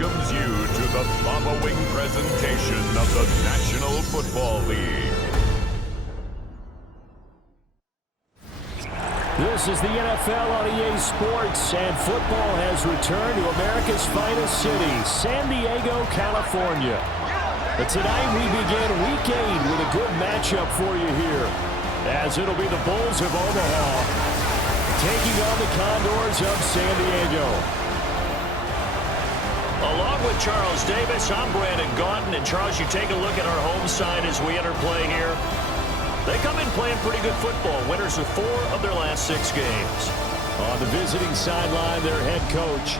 welcomes you to the following presentation of the National Football League. This is the NFL on EA Sports, and football has returned to America's finest city, San Diego, California. But tonight we begin Week 8 with a good matchup for you here, as it'll be the Bulls of Omaha taking on the Condors of San Diego. Along with Charles Davis, I'm Brandon Gaunton. And Charles, you take a look at our home side as we enter play here. They come in playing pretty good football. Winners of 4 of their last 6 games. On the visiting sideline, their head coach.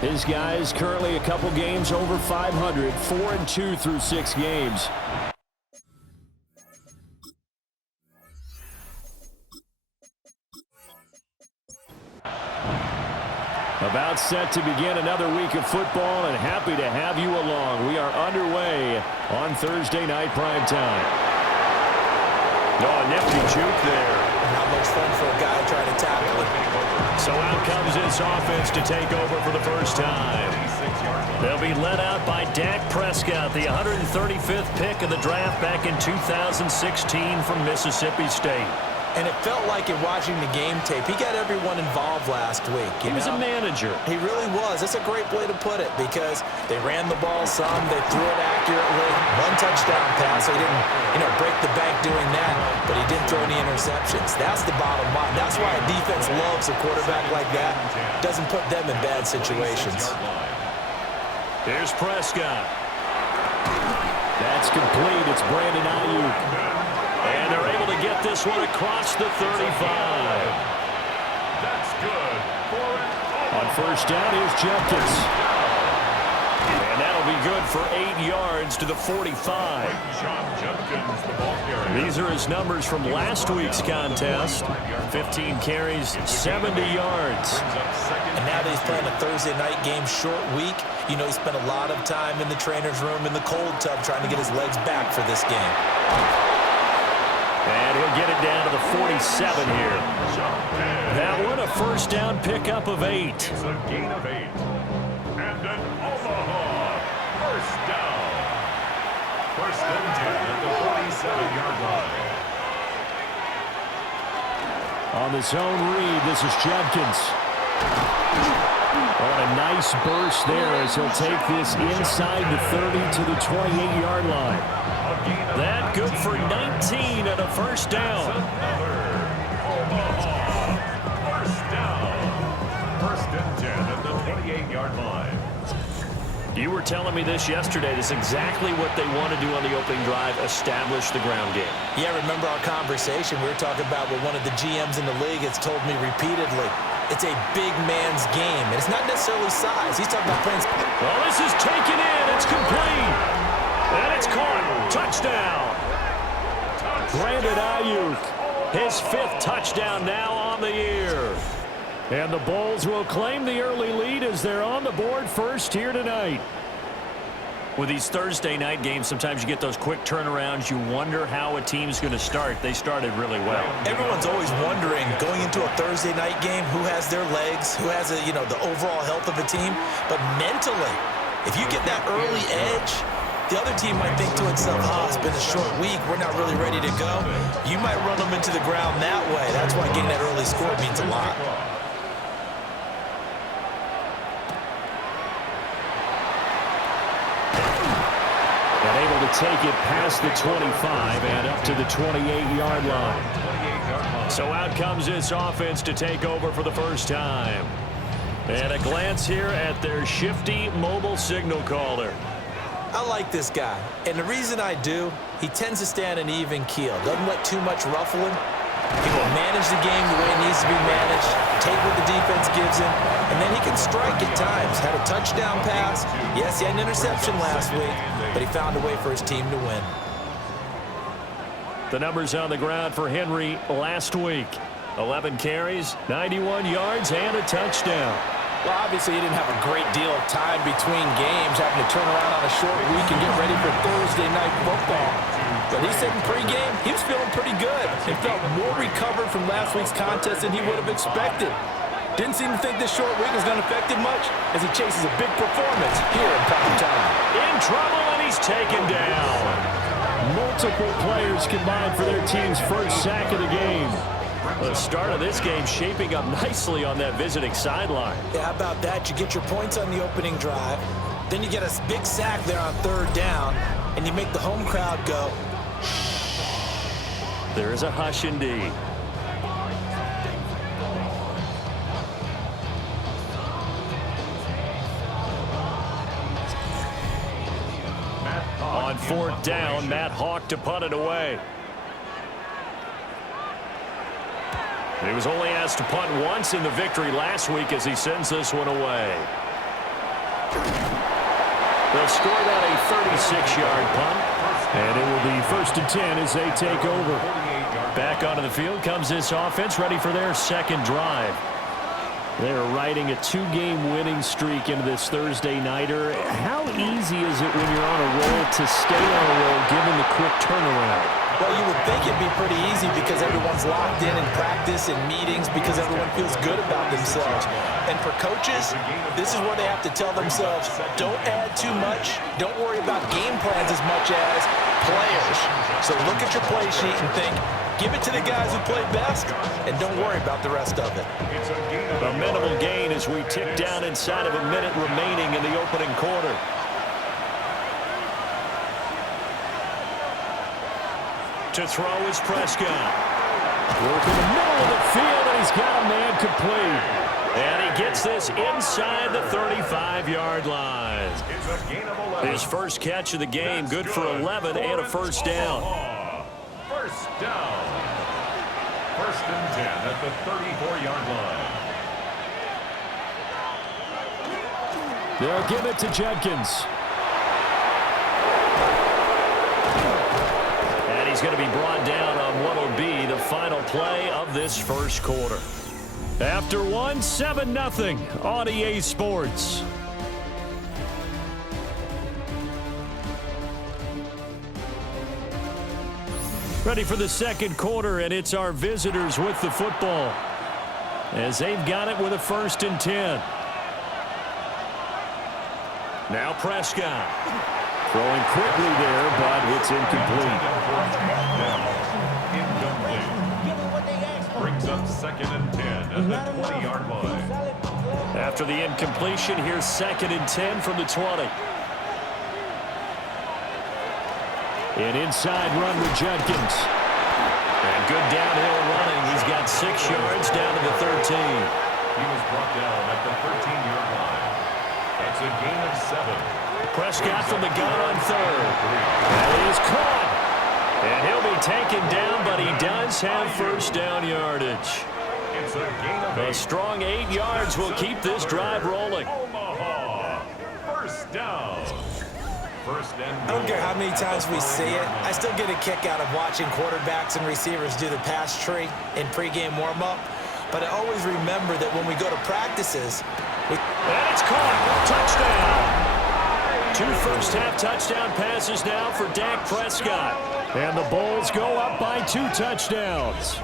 His guys currently a couple games over 500, 4-2 through 6 games. About set to begin another week of football, and happy to have you along. We are underway on Thursday night primetime. Oh, nifty juke there. Not much fun for a guy trying to tackle it. So out comes this offense to take over for the first time. They'll be led out by Dak Prescott, the 135th pick of the draft back in 2016 from Mississippi State. And it felt like in watching the game tape, he got everyone involved last week. He was a manager. He really was. That's a great way to put it, because they ran the ball some, they threw it accurately. 1 touchdown pass, so he didn't, break the bank doing that, but he didn't throw any interceptions. That's the bottom line. That's why a defense loves a quarterback like that. Doesn't put them in bad situations. Here's Prescott. That's complete. It's Brandon Ayuk. And they're able to get this one across the 35. That's good. On first down, here's Jenkins. And that'll be good for 8 yards to the 45. These are his numbers from last week's contest. 15 carries, 70 yards. And now that he's playing a Thursday night game, short week, he spent a lot of time in the trainer's room in the cold tub trying to get his legs back for this game. And he'll get it down to the 47 here. That one, a first down pickup of 8. It's a gain of 8. And an Omaha first down. First and 10 at the 47-yard line. On the zone read, this is Jenkins. On a nice burst there as he'll take this inside the 30 to the 28-yard line. That good for 19 and a first down. First down. First and 10 at the 28-yard line. You were telling me this yesterday. This is exactly what they want to do on the opening drive, establish the ground game. Yeah, remember our conversation? We were talking about what one of the GMs in the league has told me repeatedly. It's a big man's game. And it's not necessarily size. He's talking about playing. Well, this is taken in. It's complete. And it's caught. Touchdown. Brandon Ayuk, his 5th touchdown now on the year. And the Bulls will claim the early lead as they're on the board first here tonight. With these Thursday night games, sometimes you get those quick turnarounds. You wonder how a team's going to start. They started really well. Everyone's always wondering, going into a Thursday night game, who has their legs, who has the overall health of a team. But mentally, if you get that early edge, the other team might think to itself, it's been a short week, we're not really ready to go. You might run them into the ground that way. That's why getting that early score means a lot. Take it past the 25 and up to the 28-yard line. So out comes this offense to take over for the first time. And a glance here at their shifty mobile signal caller. I like this guy, and the reason I do, he tends to stay on an even keel. Doesn't let too much ruffling. He will manage the game the way it needs to be managed, take what the defense gives him, and then he can strike at times. Had a touchdown pass. Yes, he had an interception last week, but he found a way for his team to win. The numbers on the ground for Henry last week. 11 carries, 91 yards, and a touchdown. Well, obviously, he didn't have a great deal of time between games, having to turn around on a short week and get ready for Thursday night football. But he said in pregame, he was feeling pretty good and felt more recovered from last week's contest than he would have expected. Didn't seem to think this short week was going to affect him much as he chases a big performance here in prime time. In trouble, and he's taken down. Multiple players combined for their team's first sack of the game. The start of this game shaping up nicely on that visiting sideline. Yeah, how about that? You get your points on the opening drive, then you get a big sack there on third down, and you make the home crowd go. There is a hush indeed. On fourth down, Matt Hawk to punt it away. He was only asked to punt once in the victory last week as he sends this one away. They'll score that a 36-yard punt. And it will be 1st and 10 as they take over. Back onto the field comes this offense, ready for their second drive. They're riding a 2-game winning streak into this Thursday nighter. How easy is it when you're on a roll to stay on a roll given the quick turnaround? Well, you would think it'd be pretty easy because everyone's locked in practice and meetings because everyone feels good about themselves. And for coaches, this is where they have to tell themselves, don't add too much, don't worry about game plans as much as players. So look at your play sheet and think, give it to the guys who play best, and don't worry about the rest of it. A minimal gain as we tick down inside of a minute remaining in the opening quarter. To throw is Prescott. Working the middle of the field, and he's got a man complete. And he gets this inside the 35-yard line. His first catch of the game, good for 11 and a first down. First down. 1st and 10 at the 34-yard line. They'll give it to Judkins. And he's going to be brought down on what will be the final play of this first quarter. After one, 7-0 on EA Sports. Ready for the second quarter, and it's our visitors with the football as they've got it with a 1st and 10. Now Prescott. Throwing quickly there, but it's incomplete. Incomplete. Brings up 2nd and 10 at the 20-yard line. After the incompletion, here's 2nd and 10 from the 20. An inside run with Judkins. And good downhill running. He's got 6 yards down to the 13. He was brought down at the 13-yard line. That's a gain of 7. Prescott from the gun on third. That is caught. And he'll be taken down, but he does have first down yardage. It's a gain of 8. A strong 8 yards will keep this drive rolling. Omaha. First down. First and I don't care how many times we see it. I still get a kick out of watching quarterbacks and receivers do the pass tree in pregame warm-up. But I always remember that when we go to practices, And it's caught. Touchdown. 2 first-half touchdown passes now for Dak Prescott. And the Bulls go up by 2 touchdowns.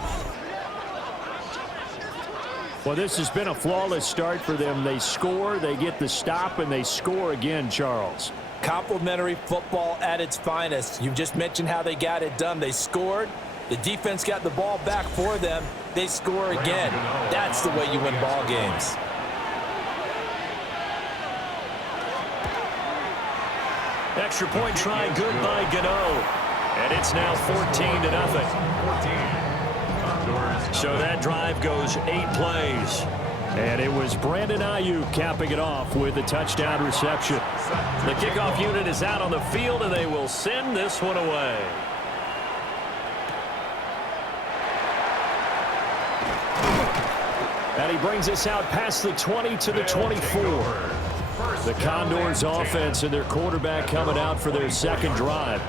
Well, this has been a flawless start for them. They score, they get the stop, and they score again, Charles. complimentary football at its finest. You just mentioned how they got it done. They scored. The defense got the ball back for them. They score again. That's the way you win ball games. Extra point try good by Gano. And it's now 14-0. So that drive goes 8 plays. And it was Brandon Ayuk capping it off with a touchdown reception. The kickoff unit is out on the field, and they will send this one away. And he brings us out past the 20 to the 24. The Condors offense and their quarterback coming out for their second drive.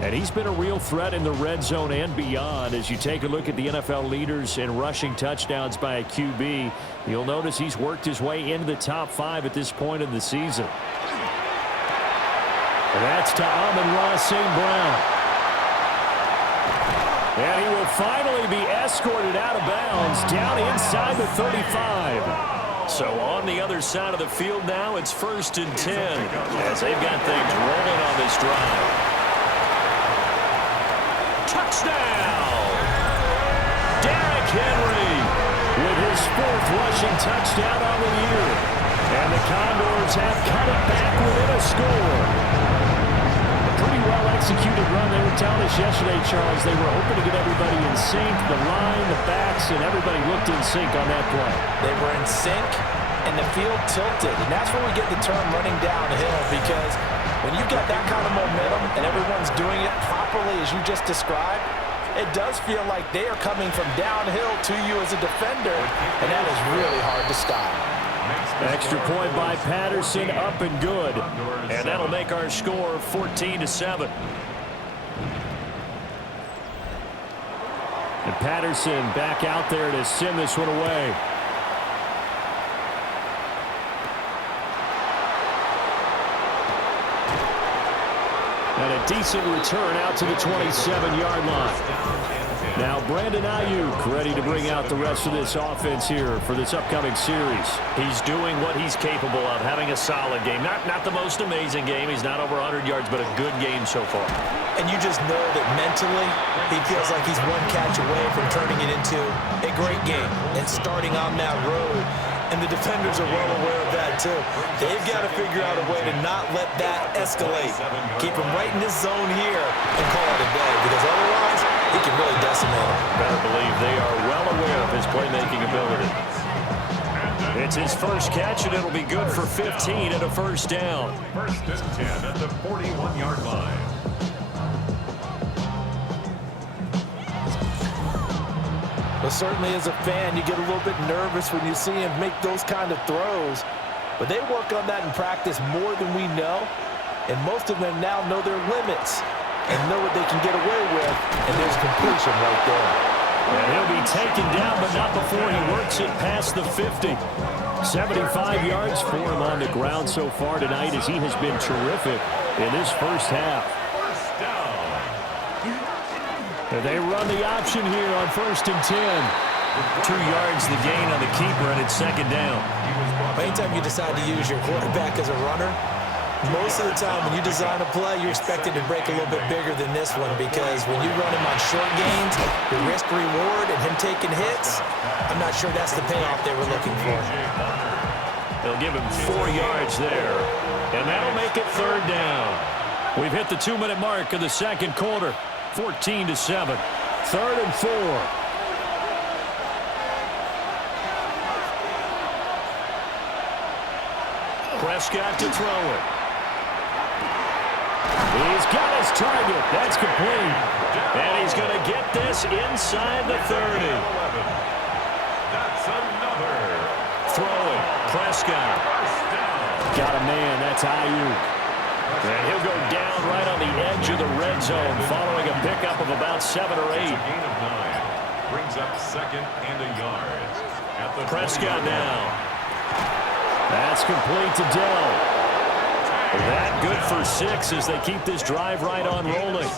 And he's been a real threat in the red zone and beyond. As you take a look at the NFL leaders in rushing touchdowns by a QB, you'll notice he's worked his way into the top 5 at this point in the season. And that's to Amon-Ra St. Brown. And he will finally be escorted out of bounds down inside the 35. So on the other side of the field now, it's 1st and 10 as they've got things rolling on this drive. Touchdown! Derrick Henry with his 4th rushing touchdown on the year. And the Condors have cut it back within a score. A pretty well-executed run. They were telling us yesterday, Charles, they were hoping to get everybody in sync, the line, the backs, and everybody looked in sync on that play. They were in sync, and the field tilted. And that's where we get the term running downhill, because when you've got that kind of momentum and everyone's doing it properly as you just described, it does feel like they are coming from downhill to you as a defender, and that is really hard to stop. Extra point by Patterson, up and good. And that'll make our score 14-7. And Patterson back out there to send this one away. And a decent return out to the 27-yard line. Now Brandon Ayuk ready to bring out the rest of this offense here for this upcoming series. He's doing what he's capable of, having a solid game. Not the most amazing game. He's not over 100 yards, but a good game so far. And you just know that mentally he feels like he's one catch away from turning it into a great game and starting on that road. And the defenders are well aware of that, too. They've got to figure out a way to not let that escalate. Keep him right in this zone here and call it a day, because otherwise he can really decimate him. Better believe they are well aware of his playmaking ability. It's his first catch, and it'll be good for 15 and a 1st down. 1st and 10 at the 41-yard line. But certainly as a fan, you get a little bit nervous when you see him make those kind of throws. But they work on that in practice more than we know. And most of them now know their limits and know what they can get away with. And there's completion right there. And he'll be taken down, but not before he works it past the 50. 75 yards for him on the ground so far tonight, as he has been terrific in this first half. And they run the option here on 1st and 10. 2 yards the gain on the keeper, and it's 2nd down. Anytime you decide to use your quarterback as a runner, most of the time when you design a play, you're expected to break a little bit bigger than this one, because when you run him on short gains, the risk-reward and him taking hits, I'm not sure that's the payoff they were looking for. They'll give him 4 yards there, and that'll make it 3rd down. We've hit the 2-minute mark of the 2nd quarter. 14-7. 3rd and 4. Prescott to throw it. He's got his target. That's complete. And he's going to get this inside the 30. That's another. Throw it. Prescott. Got a man. That's Ayuk. And he'll go down right on the edge of the red zone following a pickup of about 7 or 8. Gain of 9. Brings up 2nd and a yard. At the Prescott now. That's complete to Dell. That good for 6 as they keep this drive right on rolling.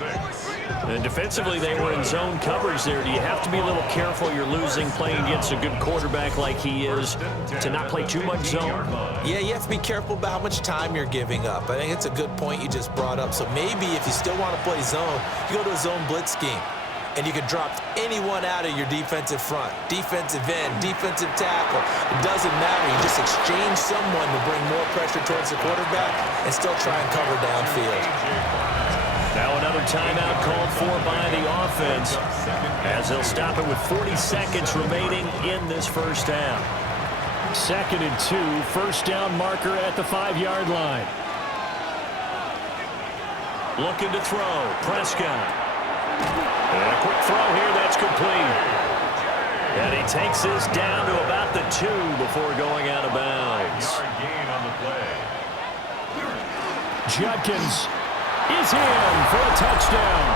And defensively, they were in zone coverage there. Do you have to be a little careful you're losing playing against a good quarterback like he is to not play too much zone? Yeah, you have to be careful about how much time you're giving up. I think it's a good point you just brought up. So maybe if you still want to play zone, you go to a zone blitz scheme. And you can drop anyone out of your defensive front, defensive end, defensive tackle. It doesn't matter. You just exchange someone to bring more pressure towards the quarterback and still try and cover downfield. Now another timeout called for by the offense as they'll stop it with 40 seconds remaining in this first half. 2nd and 2. 1st down marker at the 5-yard line. Looking to throw. Prescott. And a quick throw here, that's complete. And he takes this down to about the 2 before going out of bounds. 5-yard gain on the play. Judkins is in for a touchdown.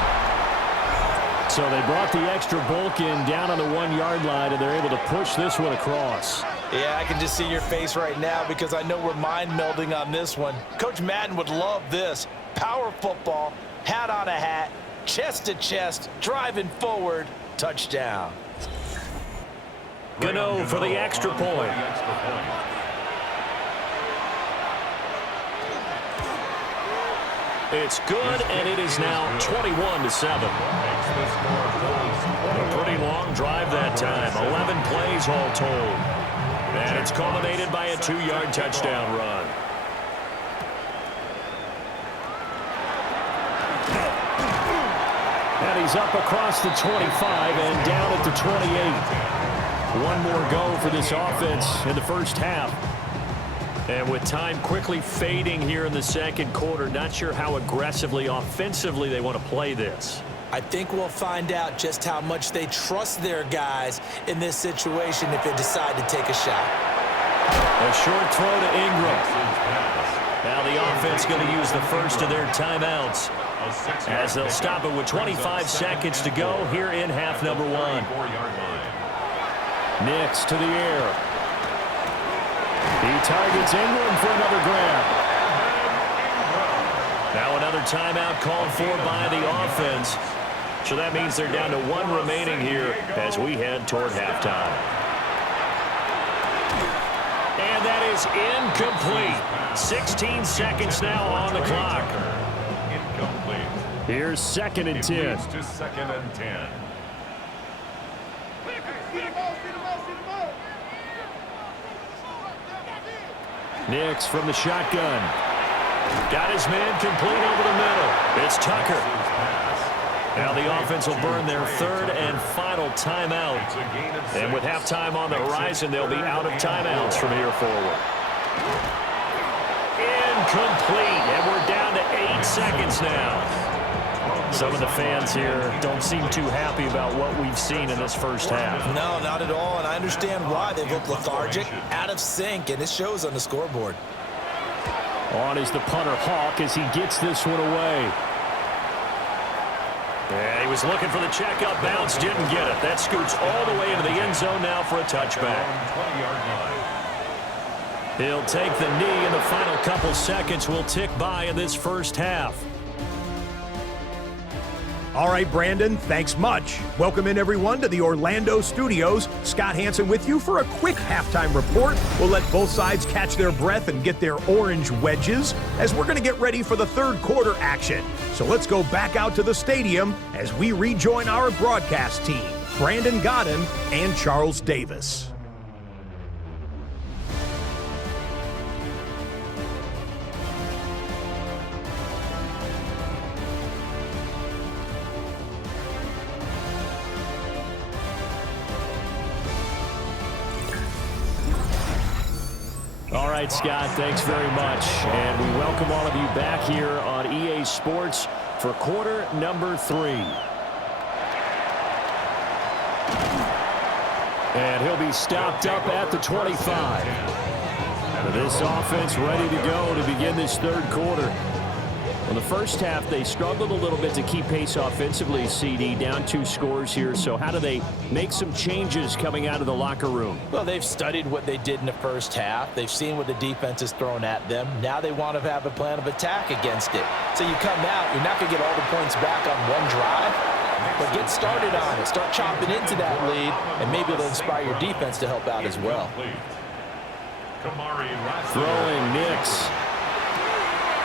So they brought the extra bulk in down on the 1-yard line, and they're able to push this one across. Yeah, I can just see your face right now because I know we're mind melding on this one. Coach Madden would love this. Power football, hat on a hat, chest to chest, driving forward, touchdown. Gano for the extra point. It's good, and it is now 21-7. A pretty long drive that time. 11 plays all told. And it's culminated by a 2-yard touchdown run. And he's up across the 25 and down at the 28. One more go for this offense in the first half. And with time quickly fading here in the second quarter, not sure how aggressively, offensively they want to play this. I think we'll find out just how much they trust their guys in this situation if they decide to take a shot. A short throw to Ingram. Now the offense going to use the first of their timeouts as they'll stop it with 25 seconds to go here in half number 1. Nix to the air. He targets Ingram for another grab. Now another timeout called for by the offense. So that means they're down to 1 remaining here as we head toward halftime. And that is incomplete. 16 seconds now on the clock. Incomplete. Here's 2nd and 10. To 2nd and 10. Nix from the shotgun. Got his man complete over the middle. It's Tucker. Now the offense will burn their 3rd and final timeout. And with halftime on the horizon, they'll be out of timeouts from here forward. Incomplete. And we're down to 8 seconds now. Some of the fans here don't seem too happy about what we've seen in this first half. No, not at all, and I understand why. They look lethargic, out of sync, and it shows on the scoreboard. On is the punter Hawk as he gets this one away. Yeah, he was looking for the checkup bounce, didn't get it. That scoots all the way into the end zone now for a touchback. He'll take the knee, and the final couple seconds will tick by in this first half. All right, Brandon, thanks much. Welcome in, everyone, to the Orlando studios. Scott Hansen with you for a quick halftime report. We'll let both sides catch their breath and get their orange wedges as we're going to get ready for the third quarter action. So let's go back out to the stadium as we rejoin our broadcast team, Brandon Godden and Charles Davis. All right, Scott, thanks very much. And we welcome all of you back here on EA Sports for quarter number 3. And he'll be stopped up at the 25. This offense ready to go to begin this third quarter. In the first half, they struggled a little bit to keep pace offensively, CD, down 2 scores here. So how do they make some changes coming out of the locker room? Well, they've studied what they did in the first half. They've seen what the defense is throwing at them. Now they want to have a plan of attack against it. So you come out, you're not going to get all the points back on one drive, but get started on it. Start chopping into that lead, and maybe it'll inspire your defense to help out as well. Throwing Nix.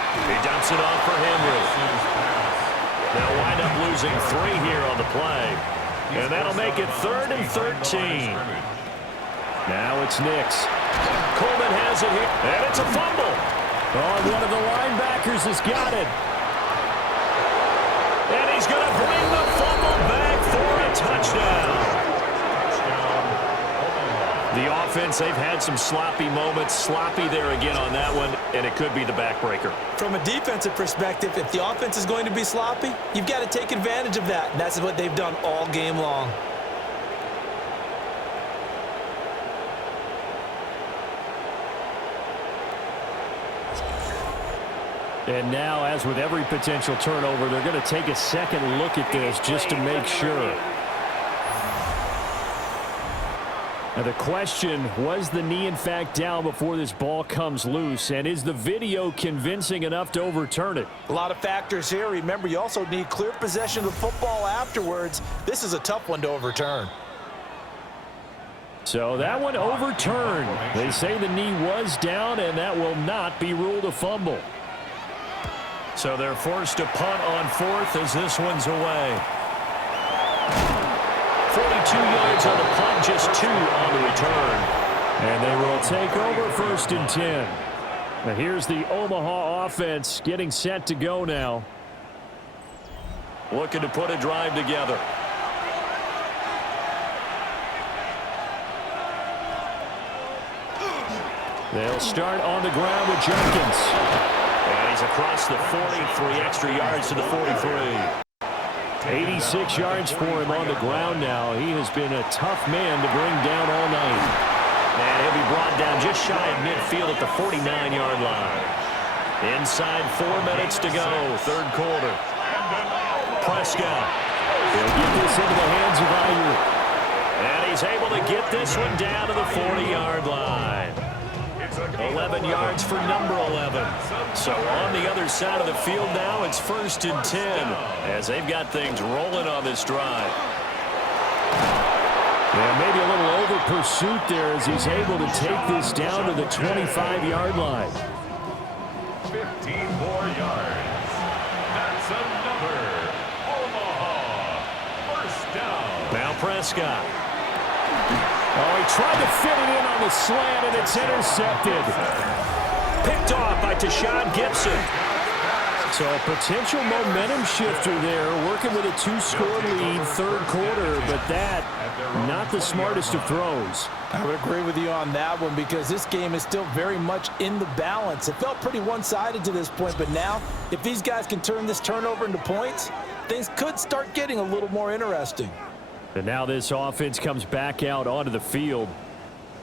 He dumps it off for Henry. They'll wind up losing 3 here on the play. And that'll make it 3rd and 13. Now it's Nix. Coleman has it here. And it's a fumble. Oh, one of the linebackers has got it. And he's going to bring the fumble back for a touchdown. The offense, they've had some sloppy moments. Sloppy there again on that one, and it could be the backbreaker. From a defensive perspective, if the offense is going to be sloppy, you've got to take advantage of that, and that's what they've done all game long. And now, as with every potential turnover, they're going to take a second look at this just to make sure. Now the question, was the knee in fact down before this ball comes loose? And is the video convincing enough to overturn it? A lot of factors here. Remember, you also need clear possession of the football afterwards. This is a tough one to overturn. So that one overturned. They say the knee was down, and that will not be ruled a fumble. So they're forced to punt on fourth as this one's away. 42 yards on the punt, just 2 on the return. And they will take over 1st and 10. Now here's the Omaha offense getting set to go now. Looking to put a drive together. They'll start on the ground with Jenkins. And he's across the 43 extra yards to the 43. 86 yards for him on the ground now. He has been a tough man to bring down all night. And he'll be brought down just shy of midfield at the 49-yard line. Inside 4 minutes to go, 3rd quarter. Prescott. He'll get this into the hands of Ayer. And he's able to get this one down to the 40-yard line. 11 yards for number 11. So on the other side of the field now, it's 1st and 10 as they've got things rolling on this drive. Yeah, maybe a little over pursuit there as he's able to take this down to the 25-yard line. 15 more yards. That's another Omaha 1st down. Now Prescott. Oh, he tried to fit it in on the slant, and it's intercepted. Picked off by Tashawn Gibson. So a potential momentum shifter there, working with a 2-score lead, 3rd quarter, but that, not the smartest of throws. I would agree with you on that one because this game is still very much in the balance. It felt pretty one-sided to this point, but now, if these guys can turn this turnover into points, things could start getting a little more interesting. And now this offense comes back out onto the field.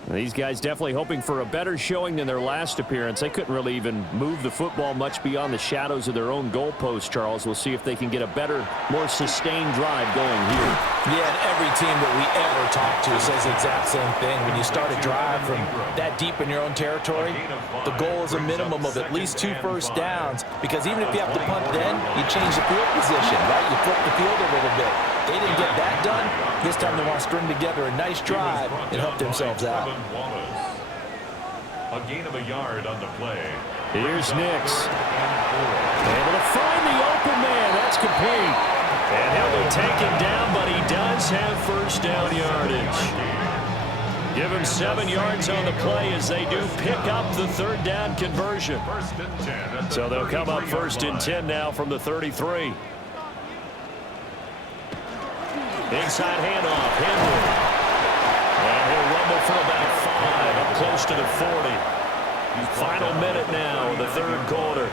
And these guys definitely hoping for a better showing than their last appearance. They couldn't really even move the football much beyond the shadows of their own goalpost, Charles. We'll see if they can get a better, more sustained drive going here. Yeah, and every team that we ever talk to says the exact same thing. When you start a drive from that deep in your own territory, the goal is a minimum of at least 2 first downs, because even if you have to punt then, you change the field position, right? You flip the field a little bit. They didn't get that done. This time they want to string together a nice drive and help themselves out. A gain of a yard on the play. Here's Nix. Able to find the open man. That's complete. And he'll be taken down, but he does have 1st down yardage. Give him 7 yards on the play as they do pick up the 3rd down conversion. 1st and 10. So they'll come up 1st and 10 now from the 33. Inside handoff, Henry. And he'll rumble for about 5, up close to the 40. Final minute now of the 3rd quarter.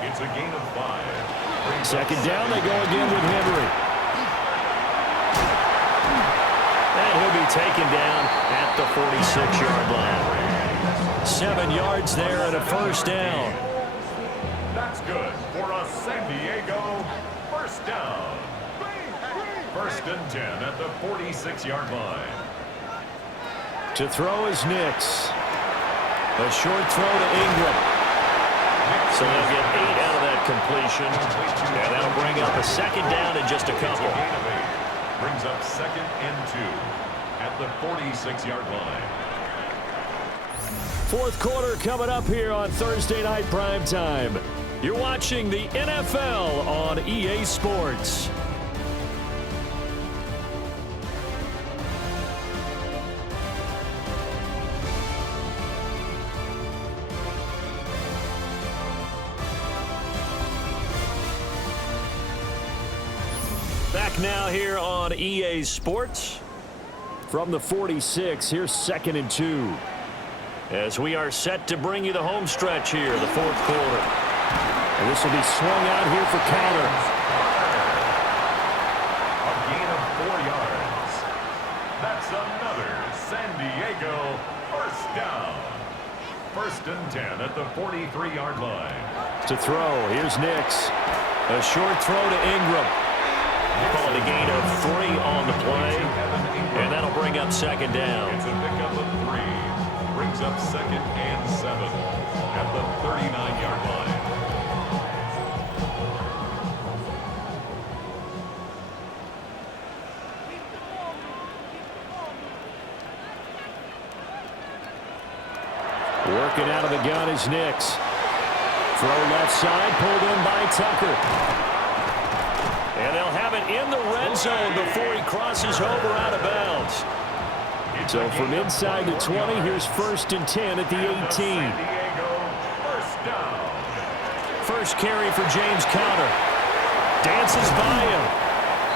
It's a gain of 5. 2nd down, they go again with Henry. And he'll be taken down at the 46-yard line. 7 yards there and a 1st down. That's good for a San Diego 1st down. 1st and 10 at the 46-yard line. To throw is Nix. A short throw to Ingram. So they'll get 8 out of that completion. And that'll bring up a 2nd down in just a couple. Brings up 2nd and 2 at the 46-yard line. 4th quarter coming up here on Thursday Night Primetime. You're watching the NFL on EA Sports. Back now here on EA Sports. From the 46, here's 2nd and 2. As we are set to bring you the home stretch here, the 4th quarter. And this will be swung out here for Counter. A gain of 4 yards. That's another San Diego 1st down. 1st and 10 at the 43-yard line. To throw, here's Nix. A short throw to Ingram. Call it a gain of 3 on the play. And that'll bring up second down. It's a pickup of 3. Brings up 2nd and 7 at the 39-yard line. Working out of the gun is Nix. Throw left side, pulled in by Tucker. And they'll have it in the red zone before he crosses over out of bounds. So from inside the 20, here's 1st and 10 at the 18. First carry for James Conner. Dances by him.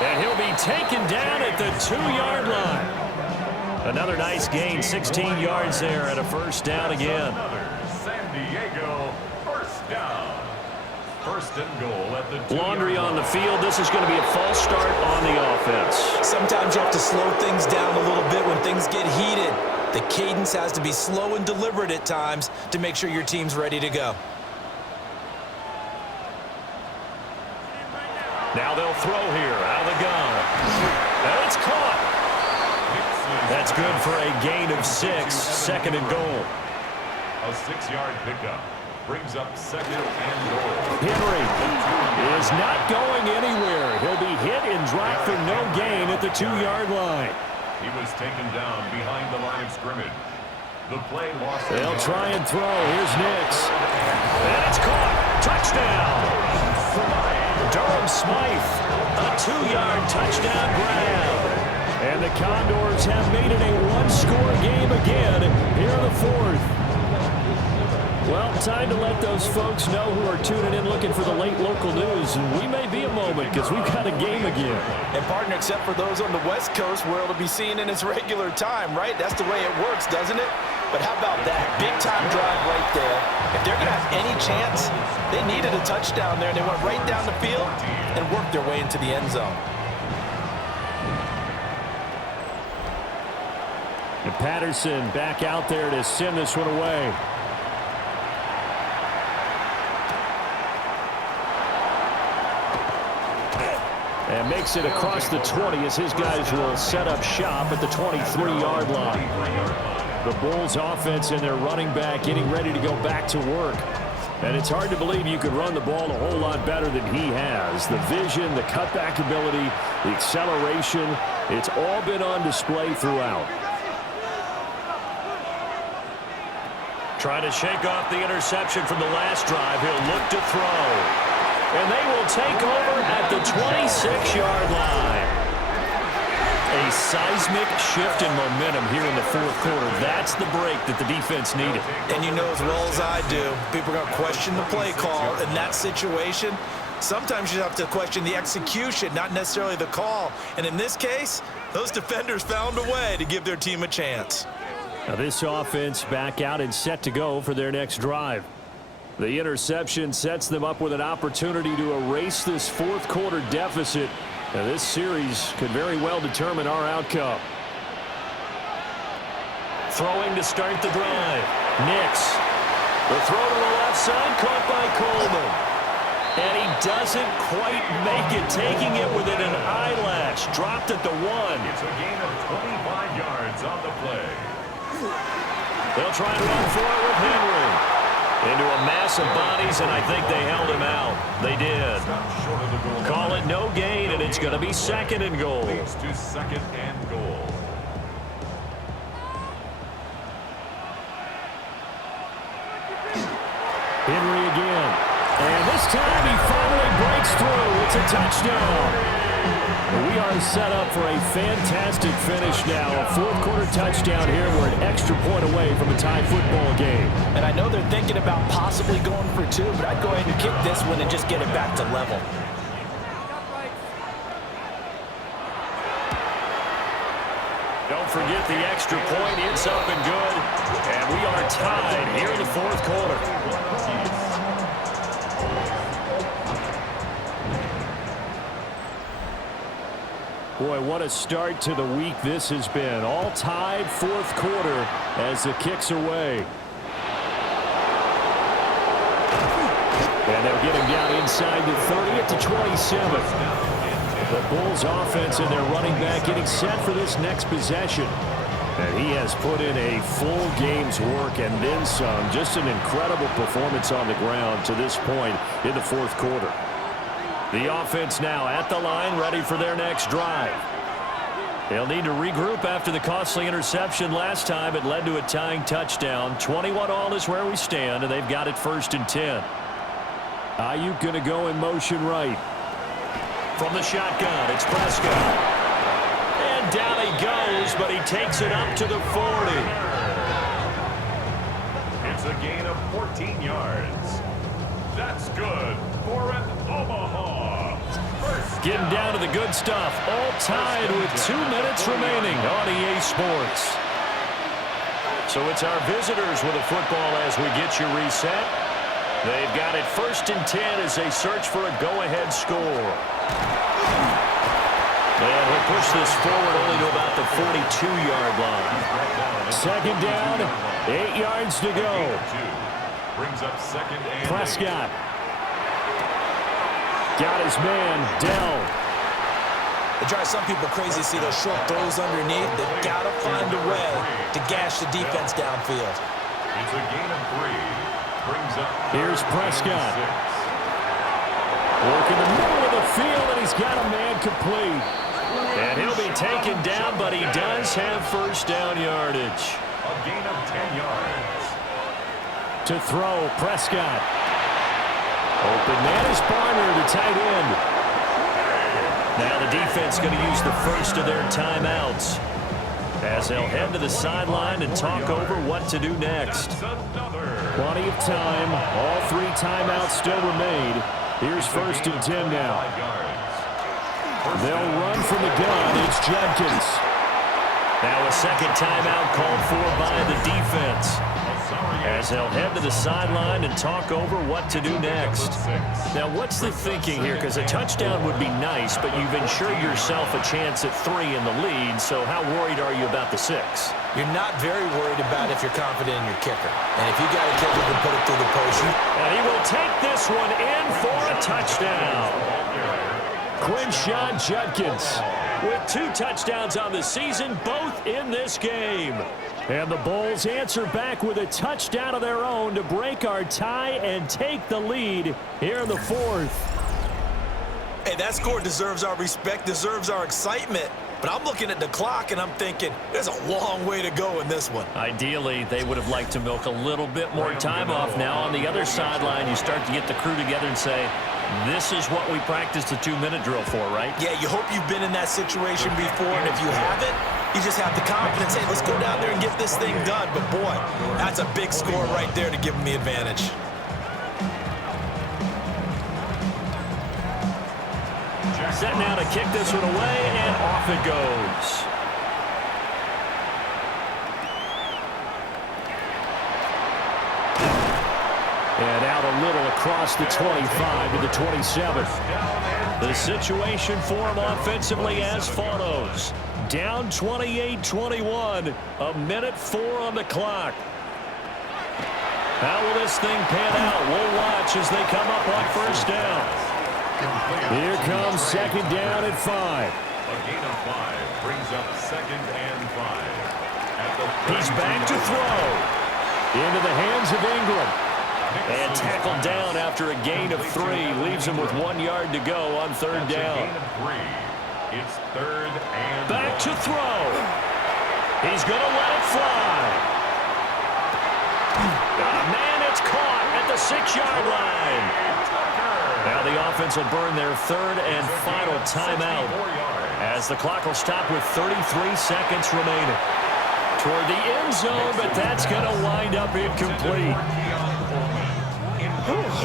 And he'll be taken down at the 2-yard line. Another nice gain, 16 yards there and a first down again. San Diego first down. 1st and goal at the 2-yard line. Laundry on the field. This is going to be a false start on the offense. Sometimes you have to slow things down a little bit when things get heated. The cadence has to be slow and deliberate at times to make sure your team's ready to go. Now they'll throw here out of the gun. And it's caught. That's good for a gain of 6, 2nd and goal. A 6-yard pickup brings up 2nd and goal. Henry is not going anywhere. He'll be hit and dropped for no gain at the 2-yard line. He was taken down behind the line of scrimmage. The play lost. They'll try and throw. Here's Nix. And it's caught. Touchdown. Durham Smythe. A 2-yard touchdown grab. And the Condors have made it a 1-score game again here in the 4th. Well, time to let those folks know who are tuning in looking for the late local news. And we may be a moment because we've got a game again. And partner, except for those on the West Coast where it'll be seen in its regular time, right? That's the way it works, doesn't it? But how about that? Big-time drive right there. If they're going to have any chance, they needed a touchdown there. And they went right down the field and worked their way into the end zone. And Patterson back out there to send this one away. And makes it across the 20 as his guys will set up shop at the 23-yard line. The Bulls offense and their running back getting ready to go back to work. And it's hard to believe you could run the ball a whole lot better than he has. The vision, the cutback ability, the acceleration, it's all been on display throughout. Trying to shake off the interception from the last drive. He'll look to throw. And they will take over at the 26-yard line. A seismic shift in momentum here in the 4th quarter. That's the break that the defense needed. And you know as well as I do, people are going to question the play call in that situation. Sometimes you have to question the execution, not necessarily the call. And in this case, those defenders found a way to give their team a chance. Now this offense back out and set to go for their next drive. The interception sets them up with an opportunity to erase this 4th quarter deficit. Now this series could very well determine our outcome. Throwing to start the drive. Nix. The throw to the left side caught by Coleman. And he doesn't quite make it, taking it within an eyelash. Dropped at the 1. It's a gain of 25 yards on the play. They'll try and run for it with Henry. Into a mass of bodies, and I think they held him out. They did. Call it no gain, and it's going to be 2nd and goal. Leads to 2nd and goal. Henry again. And this time he finally breaks through. It's a touchdown. We are set up for a fantastic finish now. A 4th quarter touchdown here. We're an extra point away from a tie football game. And I know they're thinking about possibly going for 2, but I'd go ahead and kick this one and just get it back to level. Don't forget the extra point. It's up and good. And we are tied here in the 4th quarter. Boy, what a start to the week this has been. All tied 4th quarter as the kicks away. And they'll get him down inside the 30 at the 27. The Bulls offense and their running back getting set for this next possession. And he has put in a full game's work and then some. Just an incredible performance on the ground to this point in the fourth quarter. The offense now at the line, ready for their next drive. They'll need to regroup after the costly interception last time. It led to a tying touchdown. 21-all is where we stand, and they've got it 1st and 10. Ayuk going to go in motion right. From the shotgun, it's Prescott. And down he goes, but he takes it up to the 40. It's a gain of 14 yards. That's good for an Omaha. Getting down to the good stuff. All tied with 2 minutes remaining on EA Sports. So it's our visitors with the football as we get you reset. They've got it 1st and 10 as they search for a go-ahead score. And he'll push this forward only to about the 42-yard line. 2nd down, 8 yards to go. Brings up 2nd and Prescott. Got his man, Dell. It drives some people crazy to see those short throws underneath. They've got to find a way to gash the defense downfield. It's a gain of 3. Brings up Here's Prescott. Working the middle of the field, and he's got a man complete. And he'll be taken down, but he does have 1st down yardage. A gain of 10 yards. To throw, Prescott. Open man is Barner, the tight end. Now the defense going to use the first of their timeouts as they'll head to the sideline and talk over what to do next. Plenty of time. All 3 timeouts still remain. Here's 1st and 10 now. They'll run from the gun. It's Jenkins. Now a 2nd timeout called for by the defense as they'll head to the sideline and talk over what to do next. Now, what's the thinking here? Because a touchdown would be nice, but you've ensured yourself a chance at 3 in the lead, so how worried are you about the 6? You're not very worried about if you're confident in your kicker. And if you got a kicker who can put it through the post. And he will take this one in for a touchdown. Quinshon Judkins with 2 touchdowns on the season, both in this game. And the Bulls answer back with a touchdown of their own to break our tie and take the lead here in the 4th. Hey, that score deserves our respect, deserves our excitement. But I'm looking at the clock, and I'm thinking, there's a long way to go in this one. Ideally, they would have liked to milk a little bit more time off. Now, on the other sideline, you start to get the crew together and say, this is what we practiced a 2-minute drill for, right? Yeah, you hope you've been in that situation before, and if you haven't, you just have the confidence, hey, let's go down there and get this thing done. But, boy, that's a big score right there to give them the advantage. Set now to kick this one away, and off it goes. And out a little across the 25 to the 27. The situation for him offensively as follows. Down 28-21, a minute 4 on the clock. How will this thing pan out? We'll watch as they come up on 1st down. Here comes 2nd down at 5. A gain of 5 brings up 2nd and 5. He's back to throw. Into the hands of Ingram. And tackled down after a gain of 3. Leaves him with 1 yard to go on 3rd down. It's 3rd and back to throw. He's going to let it fly. Man, it's caught at the 6-yard line. Now the offense will burn their 3rd and final timeout as the clock will stop with 33 seconds remaining. Toward the end zone, but that's going to wind up incomplete.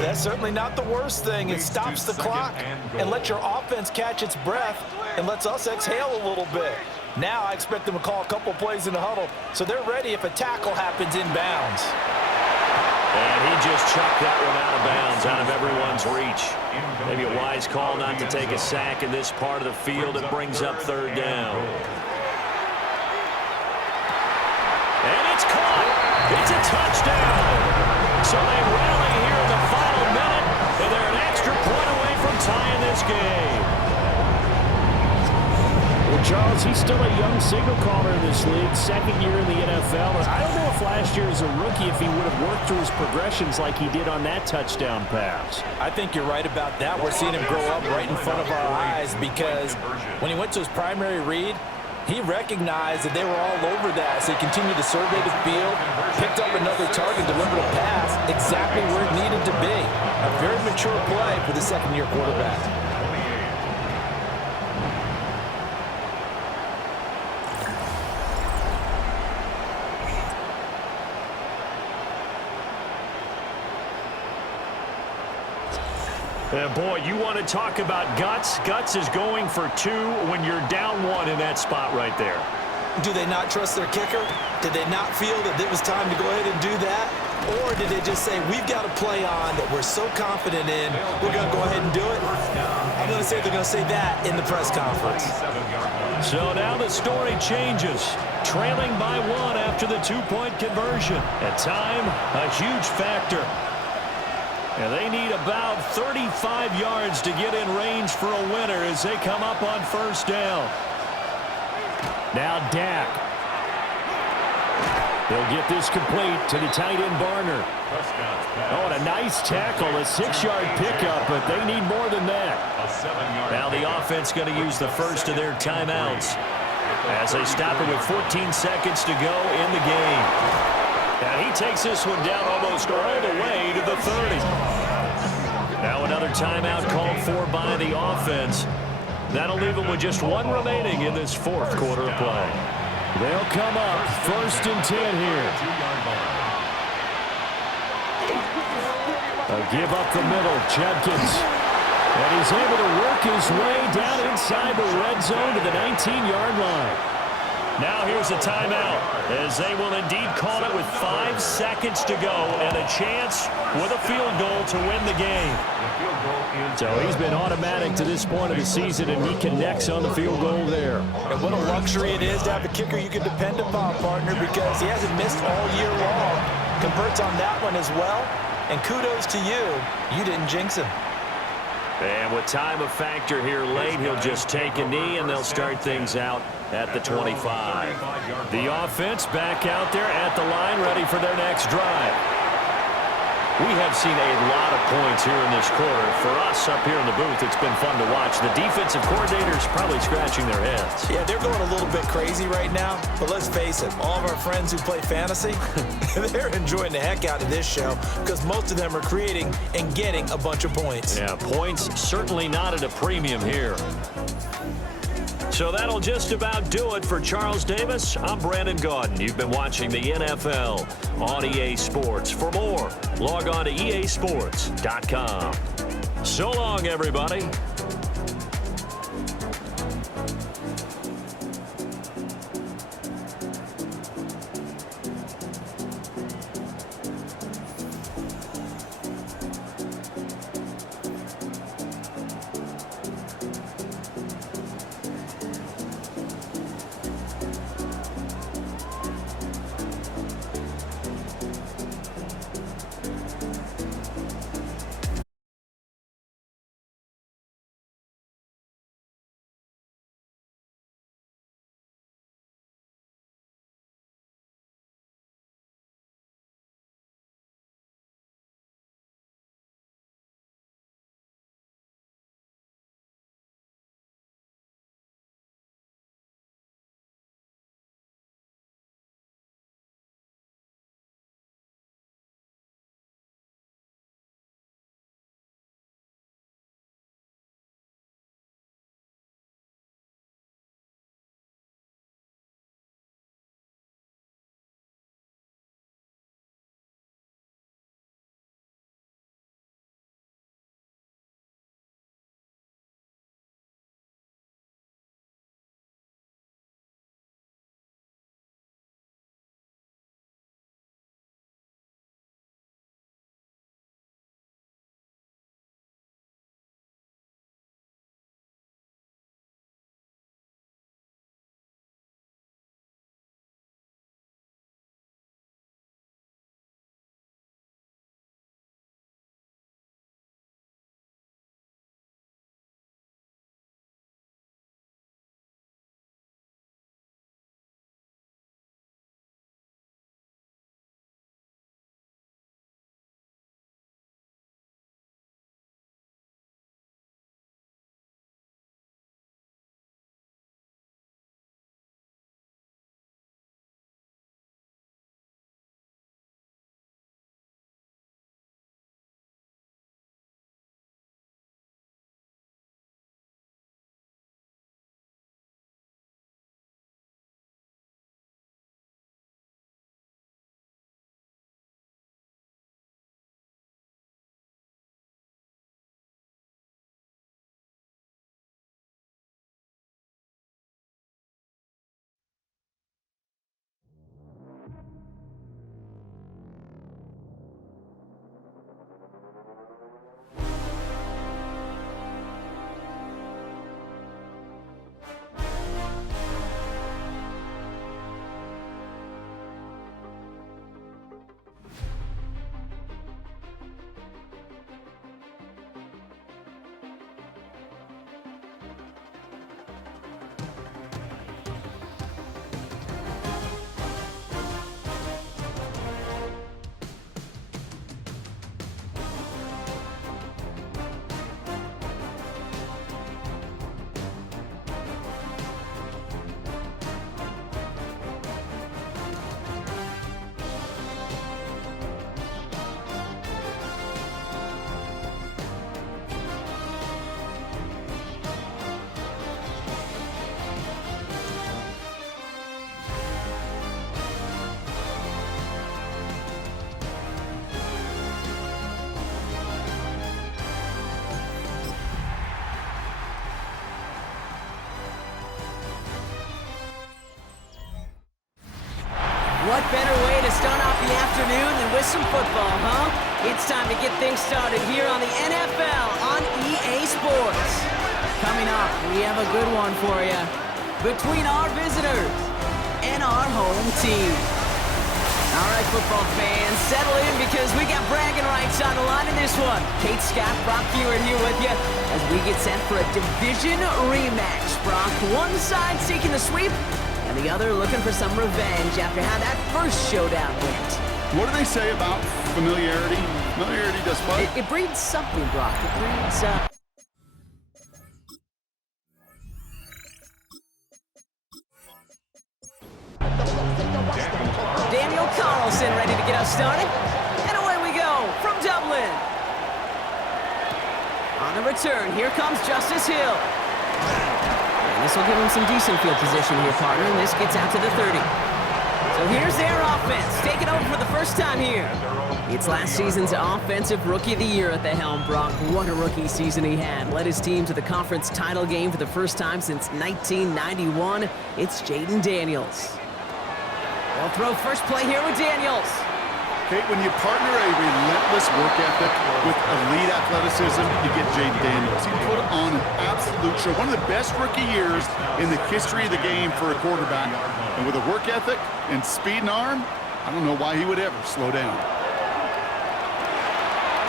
That's certainly not the worst thing. It stops the clock and lets your offense catch its breath and lets us exhale a little bit. Now I expect them to call a couple plays in the huddle so they're ready if a tackle happens inbounds. And he just chucked that one out of bounds, out of everyone's reach. Maybe a wise call not to take a sack in this part of the field. It brings up 3rd down. And it's caught. It's a touchdown. So they rally here in the final minute, and they're an extra point away from tying this game. Charles, he's still a young signal caller in this league, second year in the NFL. And I don't know if last year as a rookie, if he would have worked through his progressions like he did on that touchdown pass. I think you're right about that. We're seeing him grow up right in front of our eyes because when he went to his primary read, he recognized that they were all over that, so he continued to survey the field, picked up another target, delivered a pass exactly where it needed to be. A very mature play for the second-year quarterback. Boy, you want to talk about guts? Guts is going for 2 when you're down 1 in that spot right there. Do they not trust their kicker? Did they not feel that it was time to go ahead and do that? Or did they just say, we've got a play on that we're so confident in, we're going to go ahead and do it? I'm going to say they're going to say that in the press conference. So now the story changes. Trailing by 1 after the 2-point conversion. At time, a huge factor. And they need about 35 yards to get in range for a winner as they come up on first down. Now Dak. He'll get this complete to the tight end Barner. Oh, and a nice tackle, a 6-yard pickup, but they need more than that. Now the offense going to use the first of their timeouts as they stop it with 14 seconds to go in the game. And he takes this one down almost all the way to the 30. Now another timeout called for by the offense. That'll leave them with just 1 remaining in this fourth quarter of play. They'll come up first and 10 here. A give up the middle, Judkins. And he's able to work his way down inside the red zone to the 19-yard line. Now here's a timeout as they will indeed call it with 5 seconds to go and a chance with a field goal to win the game. So he's been automatic to this point of the season, and he connects on the field goal there. And what a luxury it is to have a kicker you can depend upon, partner, because he hasn't missed all year long. Converts on that one as well, and kudos to you. You didn't jinx him. And with time a factor here late, he'll just take a knee, and they'll start things out at the 25. The offense back out there at the line, ready for their next drive. We have seen a lot of points here in this quarter. For us up here in the booth, it's been fun to watch. The defensive coordinators probably scratching their heads. Yeah, they're going a little bit crazy right now, but let's face it, all of our friends who play fantasy, they're enjoying the heck out of this show because most of them are creating and getting a bunch of points. Yeah, points certainly not at a premium here. So that'll just about do it for Charles Davis. I'm Brandon Gaudin. You've been watching the NFL on EA Sports. For more, log on to easports.com. So long, everybody. what better way to start off the afternoon than with some football, huh? It's time to get things started here on the NFL on EA Sports. Coming up, we have a good one for you. Between our visitors and our home team. All right, football fans, settle in because we got bragging rights on the line in this one. Kate, Scott, Brock Hewer here with you as we get set for a division rematch. Brock, one side seeking the sweep, and the other looking for some revenge after how that first showdown went. What do they say about familiarity? Familiarity does what? It breeds something, Brock. It breeds, Daniel Carlson ready to get us started. And away we go from Dublin. On the return, here comes Justice Hill. And this will give him some decent field position here, partner, and this gets out to the 30. So here's their offense, taking over for the first time here. It's last season's Offensive Rookie of the Year at the helm, Brock. What a rookie season he had. Led his team to the conference title game for the first time since 1991. It's Jaden Daniels. They'll throw first play here with Daniels. Kate, when you partner a relentless work ethic with elite athleticism, you get Jaden Daniels. He put on an absolute show. One of the best rookie years in the history of the game for a quarterback. And with a work ethic and speed and arm, I don't know why he would ever slow down.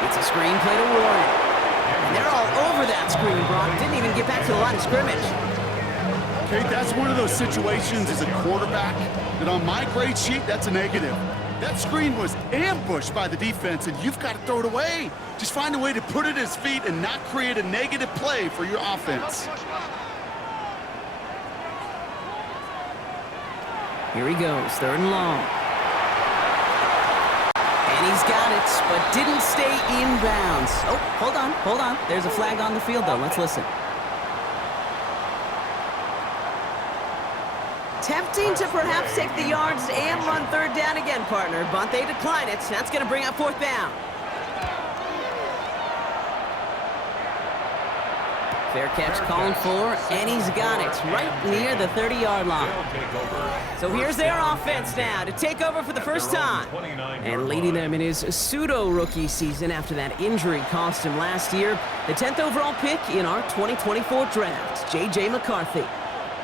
It's a screen play to Warren. And they're all over that screen, Brock. Didn't even get back to the line of scrimmage. Kate, that's one of those situations as a quarterback that on my grade sheet, that's a negative. That screen was ambushed by the defense, and you've got to throw it away. Just find a way to put it at his feet and not create a negative play for your offense. Here he goes, 3rd and long. And he's got it, but didn't stay in bounds. Oh, hold on. There's a flag on the field, though. Let's listen. Tempting to perhaps take the yards and run 3rd down again, partner, but they decline it. That's going to bring up 4th down. Fair catch calling for, and he's got it right near the 30-yard line. So here's their offense now to take over for the first time. And leading them in his pseudo-rookie season after that injury cost him last year, the 10th overall pick in our 2024 draft, J.J. McCarthy.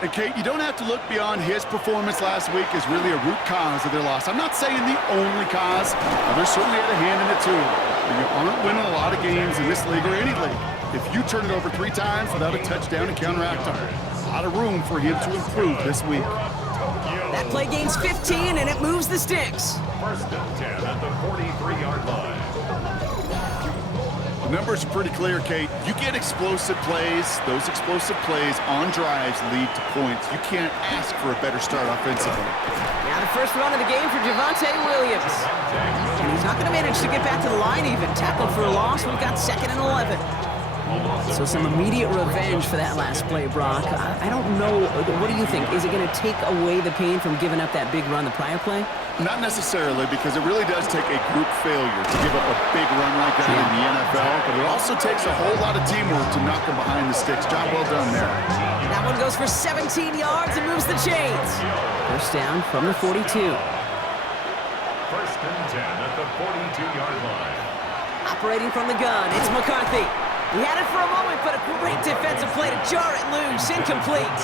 And Kate, you don't have to look beyond his performance last week as really a root cause of their loss. I'm not saying the only cause, but they certainly had a hand in it too. And you aren't winning a lot of games in this league or any league if you turn it over 3 times without a touchdown and counteract them. A lot of room for him to improve this week. That play gains 15 and it moves the sticks. 1st and 10 at the 43-yard line. The numbers are pretty clear, Kate. You get explosive plays. Those explosive plays on drives lead to points. You can't ask for a better start offensively. Now the first run of the game for Javonte Williams. And he's not going to manage to get back to the line even. Tackled for a loss. We've got 2nd and 11. So some immediate revenge for that last play, Brock. I don't know. What do you think? Is it going to take away the pain from giving up that big run the prior play? Not necessarily, because it really does take a group failure to give up a big run like that in the NFL, but it also takes a whole lot of teamwork to knock them behind the sticks. Job well done there. That one goes for 17 yards and moves the chains. First down from the 42. 1st and 10 at the 42-yard line. Operating from the gun, it's McCarthy. He had it for a moment, but a great defensive play to jar it loose. Incomplete.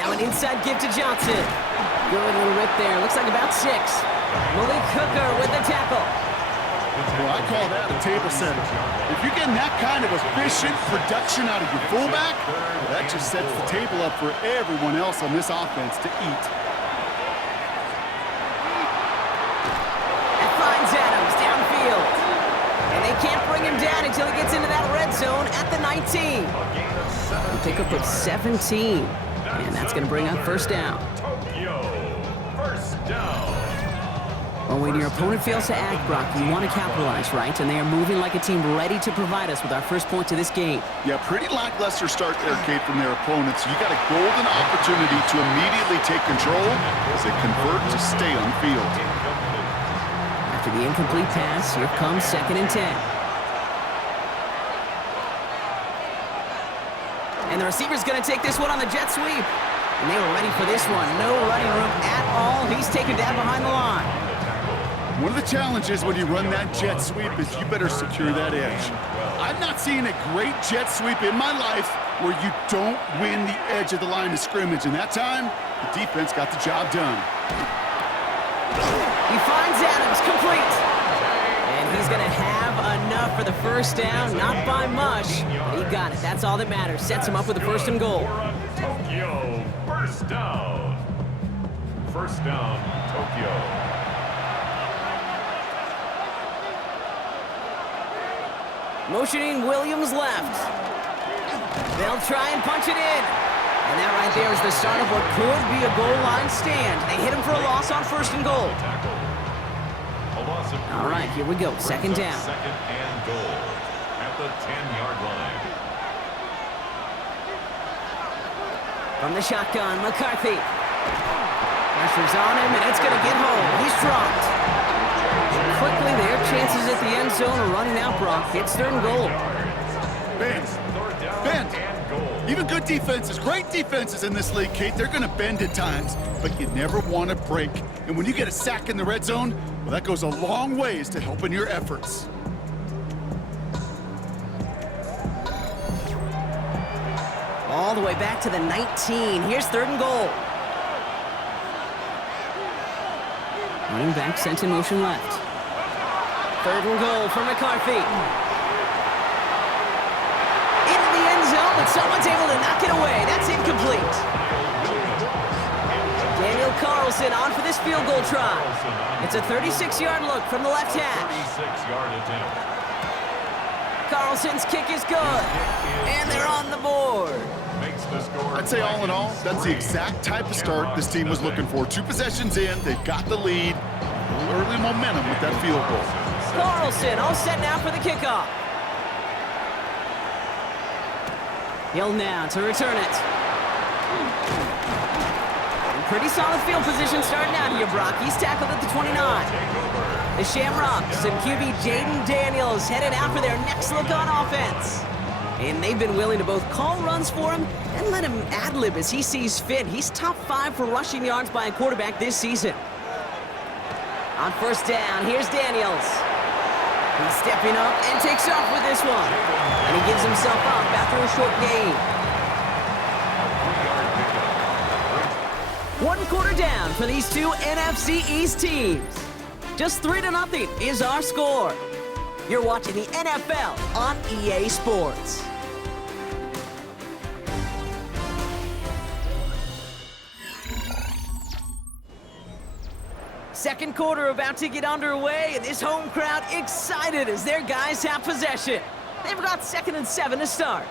Now an inside give to Johnson. Good little rip there. Looks like about 6. Malik Hooker with the tackle. Well, I call that a table setter. If you're getting that kind of efficient production out of your fullback, that just sets the table up for everyone else on this offense to eat. That finds Adams downfield. And they can't bring him down until he gets into that red zone at the 19. A pickup of 17. And that's going to bring up 1st down. Well, when your opponent fails to act, Brock, you want to capitalize, right? And they are moving like a team ready to provide us with our first point to this game. Yeah, pretty lackluster start there, Kate, from their opponents. You got a golden opportunity to immediately take control as they convert to stay on the field. After the incomplete pass, here comes 2nd and 10. And the receiver's going to take this one on the jet sweep. And they were ready for this one. No running room at all. He's taken down behind the line. One of the challenges when you run that jet sweep is you better secure that edge. I've not seen a great jet sweep in my life where you don't win the edge of the line of scrimmage. And that time, the defense got the job done. He finds Adams, complete. And he's going to have enough for the first down, not by much. But he got it. That's all that matters. Sets him up with a 1st and goal. Tokyo, first down. First down, Tokyo. Motioning Williams left. They'll try and punch it in. And that right there is the start of what could be a goal line stand. They hit him for a loss on 1st and goal. All right, here we go. 2nd down. 2nd and goal at the 10-yard line. From the shotgun, McCarthy. Pressure's on him, and it's going to get home. He's dropped. Quickly, their chances at the end zone are running out, Brock. It's 3rd and goal. Bend. Even good defenses, great defenses in this league, Kate, they're going to bend at times, but you never want to break. And when you get a sack in the red zone, well, that goes a long ways to helping your efforts. All the way back to the 19. Here's 3rd and goal. Running back sent in motion left. 3rd and goal for McCarthy. Into the end zone, but someone's able to knock it away. That's incomplete. Daniel Carlson on for this field goal try. It's a 36-yard look from the left hash. 36-yard attempt. Carlson's kick is good. And they're on the board. I'd say all in all, that's the exact type of start this team was looking for. 2 possessions in, they've got the lead. A little early momentum with that field goal. Carlson all set now for the kickoff. Hill now to return it. Pretty solid field position starting out here, Brock. He's tackled at the 29. The Shamrocks and QB Jaden Daniels headed out for their next look on offense. And they've been willing to both call runs for him and let him ad-lib as he sees fit. He's top 5 for rushing yards by a quarterback this season. On 1st down, here's Daniels. He's stepping up and takes off with this one. And he gives himself up after a short gain. 1 quarter down for these 2 NFC East teams. Just 3-0 is our score. You're watching the NFL on EA Sports. Second quarter about to get underway, and this home crowd excited as their guys have possession. They've got 2nd and 7 to start.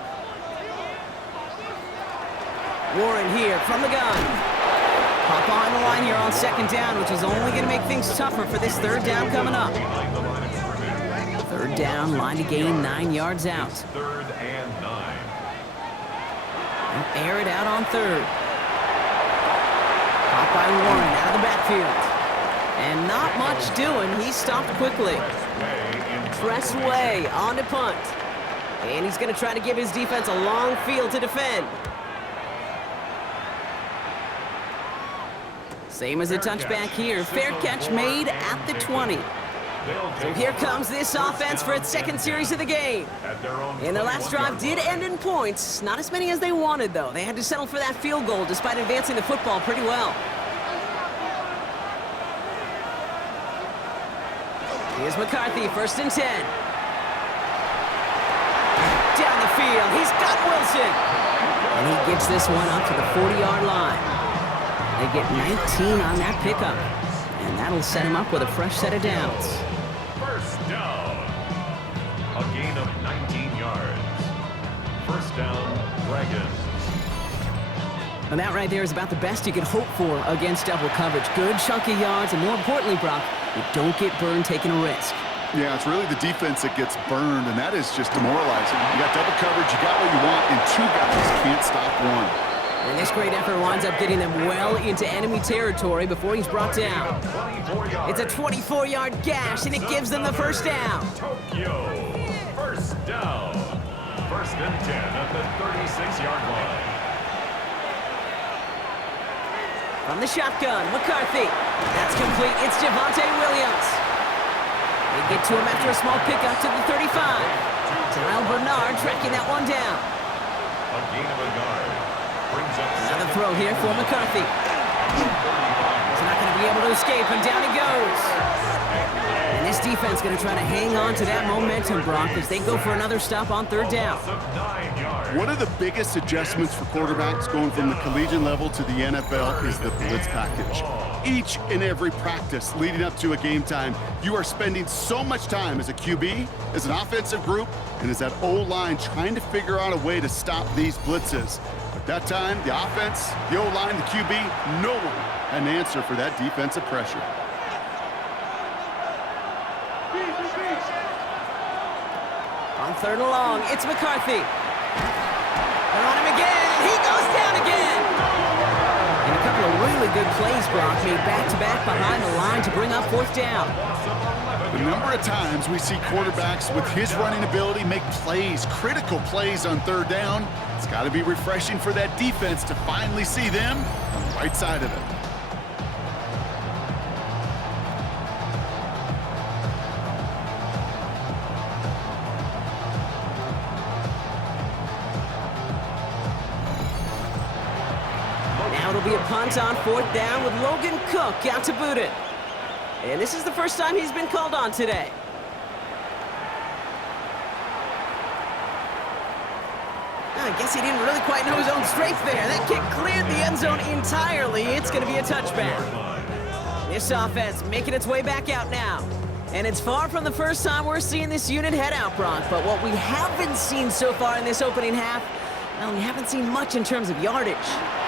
Warren here from the gun. Hop on the line here on 2nd down, which is only going to make things tougher for this 3rd down coming up. 3rd down, line to gain 9 yards out. 3rd and 9. And air it out on 3rd. Caught by Warren out of the backfield. And not much doing. He stopped quickly. Press way on to punt. And he's going to try to give his defense a long field to defend. Same as a touchback here. Fair catch made at the 20. So here comes this offense for its 2nd series of the game. And their last drive did end in points. Not as many as they wanted, though. They had to settle for that field goal despite advancing the football pretty well. Here's McCarthy, 1st and 10. Down the field, he's got Wilson. And he gets this one up to the 40-yard line. They get 19 on that pickup. And that'll set him up with a fresh set of downs. 1st down. A gain of 19 yards. 1st down, Dragons. And that right there is about the best you could hope for against double coverage. Good chunky yards, and more importantly, Brock, you don't get burned taking a risk. Yeah, it's really the defense that gets burned, and that is just demoralizing. You got double coverage, you got what you want, and 2 guys can't stop one. And this great effort winds up getting them well into enemy territory before he's brought down. It's a 24-yard gash, and it gives them the 1st down. Tokyo, 1st down. 1st and 10 at the 36-yard line. From the shotgun, McCarthy. That's complete. It's Javonte Williams. They get to him after a small pickup to the 35. Terrell Bernard tracking that one down. A gain of a yard. Brings up Another throw here for McCarthy. He's not going to be able to escape, and down he goes. And this defense going to try to hang on to that momentum, Brock, as they go for another stop on third down. One of the biggest adjustments for quarterbacks going from the collegiate level to the NFL is the blitz package. Each and every practice leading up to a game time, you are spending so much time as a QB, as an offensive group, and as that O-line trying to figure out a way to stop these blitzes. At that time, the offense, the O-line, the QB, no one had an answer for that defensive pressure. On third and long, it's McCarthy. They're on him again, and he goes down again. And a couple of really good plays, Brock, made back-to-back behind the line to bring up fourth down. The number of times we see quarterbacks with his running ability make plays, critical plays on third down, it's got to be refreshing for that defense to finally see them on the right side of it. It'll be a punt on fourth down with Logan Cook out to boot it. And this is the first time he's been called on today. I guess he didn't really quite know his own strength there. That kick cleared the end zone entirely. It's going to be a touchback. This offense making its way back out now. And it's far from the first time we're seeing this unit head out, Brock. But what we haven't seen so far in this opening half, well, we haven't seen much in terms of yardage.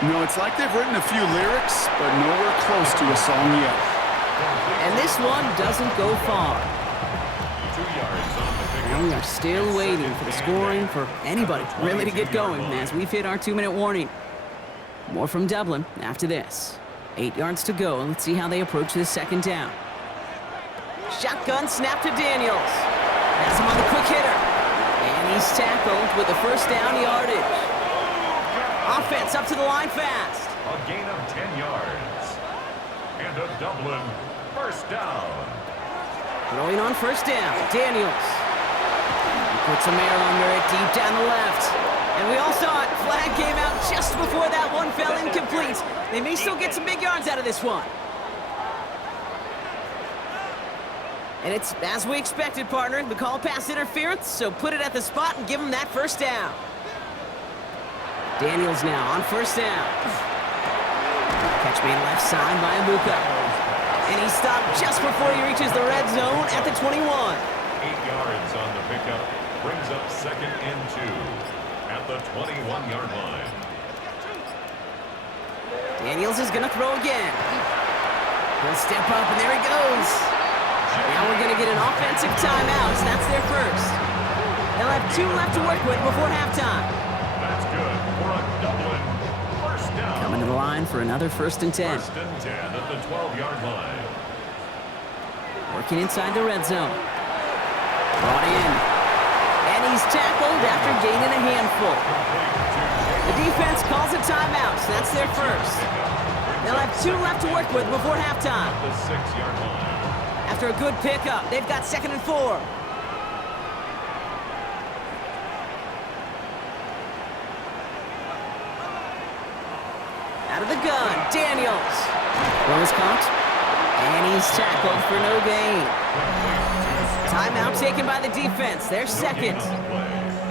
No, it's like they've written a few lyrics, but nowhere close to a song yet. And this one doesn't go far. 2 yards on the pickup. And we are still waiting for the scoring for anybody really to get going as we've hit our 2-minute warning. More from Dublin after this. 8 yards to go. Let's see how they approach this second down. Shotgun snap to Daniels. Has him on the quick hitter. And he's tackled with the first down yardage. Offense up to the line fast. A gain of 10 yards. And a Dublin first down. Throwing on first down, Daniels. He puts some air under it deep down the left. And we all saw it. Flag came out just before that one fell incomplete. They may still get some big yards out of this one. And it's as we expected, partner. The call pass interference, so put it at the spot and give him that first down. Daniels now on first down. Catch made left side by Abuka. And he stopped just before he reaches the red zone at the 21. 8 yards on the pickup. Brings up second and 2 at the 21-yard line. Daniels is going to throw again. He'll step up, and there he goes. Now we're going to get an offensive timeout. That's their first. They'll have 2 left to work with before halftime. That's good for a Dublin first down. Coming to the line for another 1st and 10. 1st and 10 at the 12-yard line. Working inside the red zone. Brought in. And he's tackled after gaining a handful. The defense calls a timeout. So that's their first. They'll have 2 left to work with before halftime. The 6-yard line. After a good pickup, they've got 2nd and 4. Out of the gun, Daniels. Throw is caught, and he's tackled for no gain. Timeout taken by the defense, their second.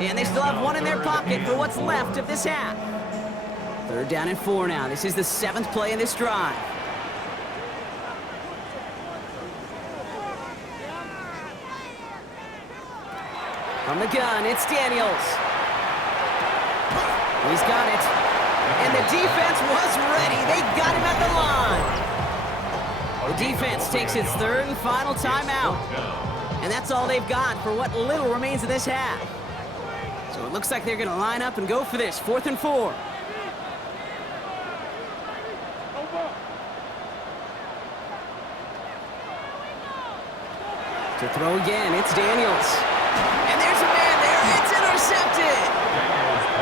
And they still have 1 in their pocket for what's left of this half. 3rd down and 4 now. This is the 7th play in this drive. From the gun, it's Daniels. He's got it. And the defense was ready. They got him at the line. The defense takes its 3rd and final timeout. And that's all they've got for what little remains of this half. So it looks like they're going to line up and go for this. 4th and 4. To throw again, it's Daniels. And there's a man there. It's intercepted.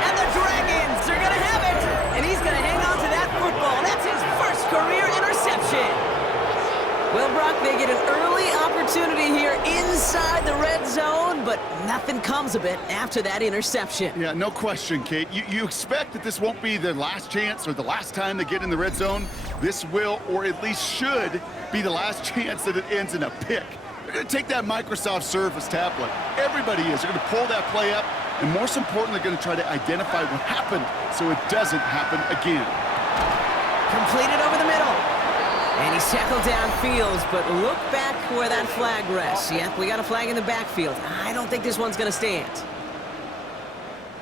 And the Dragons are going to have it. And he's going to hang on to that football. That's his first career They get an early opportunity here inside the red zone, but nothing comes of it after that interception. Yeah, no question, Kate. You expect that this won't be their last chance or the last time they get in the red zone. This will, or at least should, be the last chance that it ends in a pick. They're going to take that Microsoft Surface tablet. Everybody is. They're going to pull that play up, and most importantly, they're going to try to identify what happened so it doesn't happen again. Completed over the middle. And he's tackled downfield, but look back where that flag rests. Yep, we got a flag in the backfield. I don't think this one's going to stand.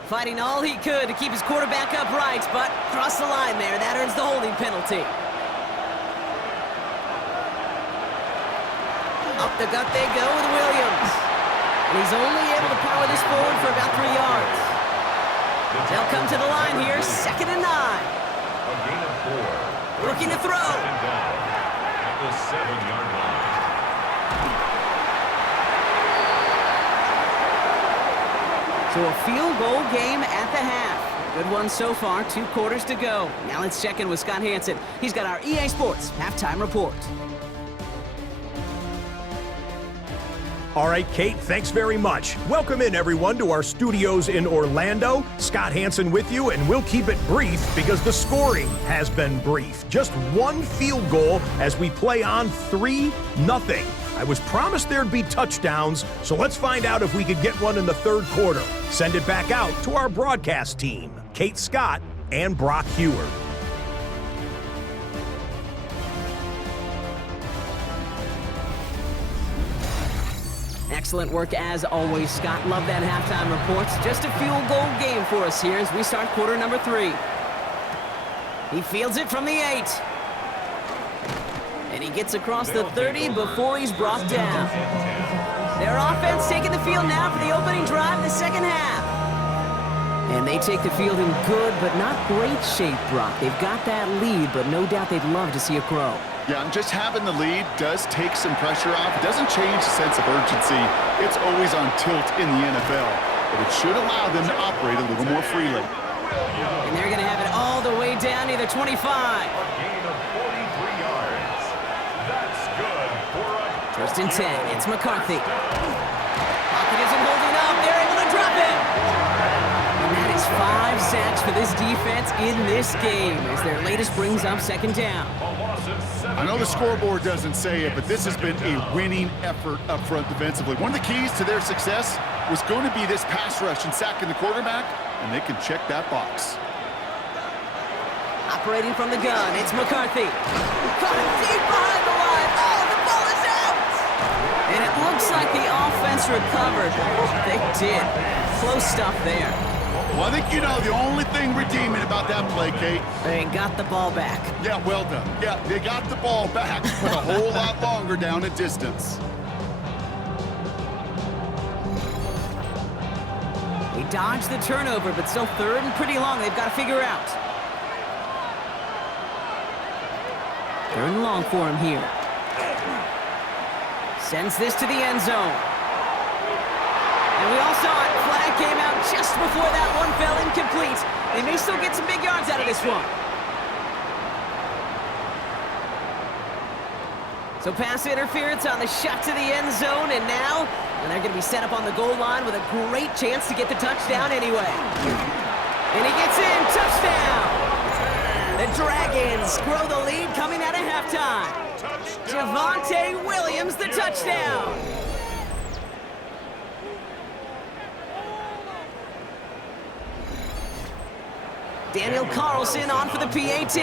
Fighting all he could to keep his quarterback upright, but crossed the line there. That earns the holding penalty. Up the gut they go with Williams. And he's only able to power this forward for about 3 yards. They'll come to the line here, 2nd and 9. A gain of 4. Looking to throw. Second down at the 7-yard line. So a field goal game at the half. Good one so far, 2 quarters to go. Now let's check in with Scott Hansen. He's got our EA Sports halftime report. All right, Kate, thanks very much. Welcome in, everyone, to our studios in Orlando. Scott Hansen with you, and we'll keep it brief because the scoring has been brief. Just 1 field goal as we play on 3-0. I was promised there'd be touchdowns, so let's find out if we could get one in the 3rd quarter. Send it back out to our broadcast team, Kate Scott and Brock Hewer. Excellent work as always, Scott. Love that halftime reports. Just a field goal game for us here as we start quarter number 3. He fields it from the 8. And he gets across the 30 before he's brought down. Their offense taking the field now for the opening drive in the 2nd half. And they take the field in good but not great shape, Brock. They've got that lead, but no doubt they'd love to see it grow. Yeah, and just having the lead does take some pressure off. It doesn't change the sense of urgency. It's always on tilt in the NFL, but it should allow them to operate a little more freely. And they're going to have it all the way down near the 25. A gain of 43 yards. That's good for a 1st and 10. It's McCarthy. Pocket isn't holding up. They're able to drop it. And that is 5 sacks for this defense in this game as their latest brings up 2nd down. I know the scoreboard doesn't say it, but this has been a winning effort up front defensively. One of the keys to their success was going to be this pass rush and sacking the quarterback, and they can check that box. Operating from the gun, it's McCarthy. Caught him deep behind the line. Oh, the ball is out! And it looks like the offense recovered. They did. Close stuff there. Well, I think you know the only thing redeeming about that play, Kate. They got the ball back. Yeah, well done. Yeah, they got the ball back, but a whole lot longer down a distance. They dodged the turnover, but still 3rd and pretty long. They've got to figure out. 3rd and long for him here. Sends this to the end zone. And we all saw it. Flag came out just before that one fell incomplete. They may still get some big yards out of this one. So pass interference on the shot to the end zone, and now they're going to be set up on the goal line with a great chance to get the touchdown anyway. And he gets in. Touchdown! The Dragons grow the lead coming out of halftime. Javonte Williams, the touchdown. Daniel Carlson on for the PAT.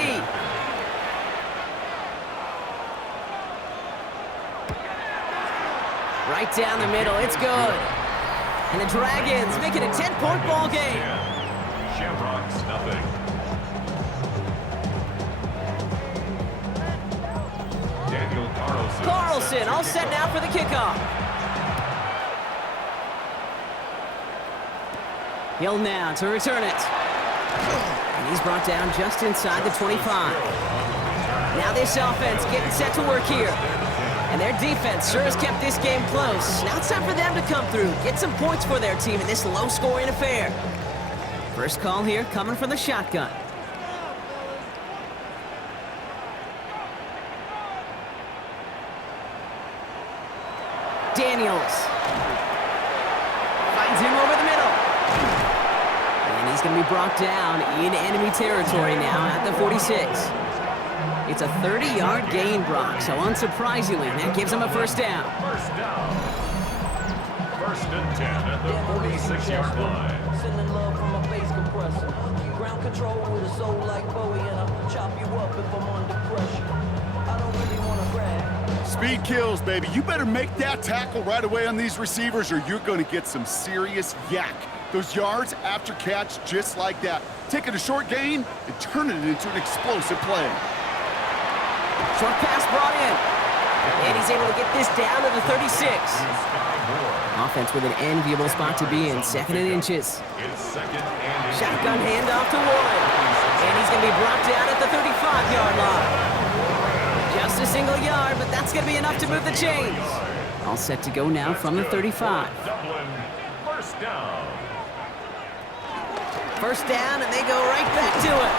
Right down the middle, it's good. And the Dragons make it a 10-point ball game. Shamrocks, nothing. Daniel Carlson all set now for the kickoff. Hill now to return it. And he's brought down just inside the 25. Now this offense getting set to work here. And their defense sure has kept this game close. Now it's time for them to come through, get some points for their team in this low-scoring affair. First call here coming from the shotgun. Daniels. Finds him over the middle. And he's going to be brought down in enemy territory now at the 46. It's a 30-yard gain, Brock, so unsurprisingly, that gives him a first down. First down. First and 10 at the 46-yard line. Sending love from a bass compressor. Ground control with a soul like Bowie, and I'll chop you up if I'm under pressure. I don't really want to brag. Speed kills, baby. You better make that tackle right away on these receivers or you're going to get some serious yak. Those yards after catch just like that. Taking a short gain and turning it into an explosive play. Short pass brought in. And he's able to get this down to the 36. Offense with an enviable spot to be in. Second and inches. It's second and Shotgun handoff to Warren. And he's going to be brought down at the 35-yard line. Just a single yard, but that's going to be enough to move the chains. All set to go now from the 35. Dublin, first down. First down, and they go right back to it.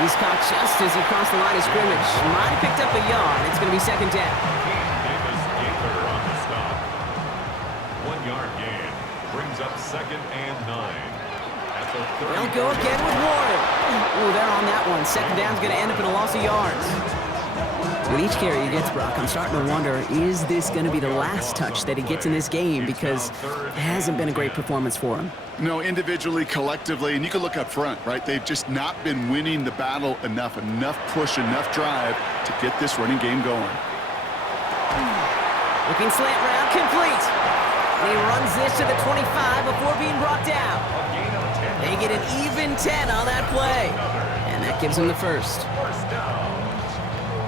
He's caught just as he crossed the line of scrimmage. Might have picked up a yard. It's going to be second down. Davis Gaither on the stop. 1 yard gain brings up second and 9. At the 30. They'll go again with Warren. Ooh, they're on that one. Second down's going to end up in a loss of yards. With each carry he gets, Brock, I'm starting to wonder, is this going to be the last touch that he gets in this game? Because it hasn't been a great performance for him. No, individually, collectively, and you can look up front, right? They've just not been winning the battle enough push, enough drive to get this running game going. Looking slant route, complete. And he runs this to the 25 before being brought down. They get an even 10 on that play. And that gives him the first. First down.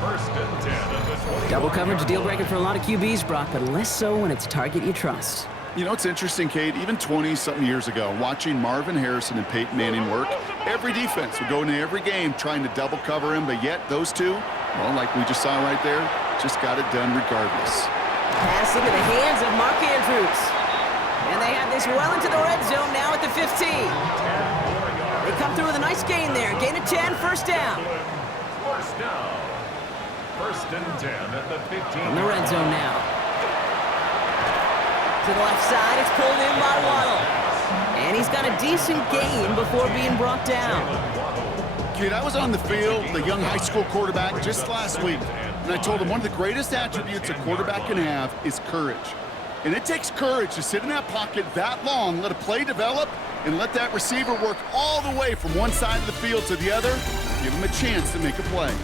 First and 10 at the 20. Double coverage, deal breaker for a lot of QBs, Brock, but less so when it's a target you trust. You know, it's interesting, Kate, even 20-something years ago, watching Marvin Harrison and Peyton Manning work, every defense would go into every game trying to double cover him, but yet those two, well, like we just saw right there, just got it done regardless. Pass into the hands of Mark Andrews. And they have this well into the red zone now at the 15. They come through with a nice gain there. Gain of 10, first down. First down. First and 10 at the 15. In the red zone now. To the left side, it's pulled in by Waddle. And he's got a decent gain before being brought down. Kid, I was on the field, the young high school quarterback, just last week, and I told him one of the greatest attributes a quarterback can have is courage. And it takes courage to sit in that pocket that long, let a play develop, and let that receiver work all the way from one side of the field to the other, give him a chance to make a play.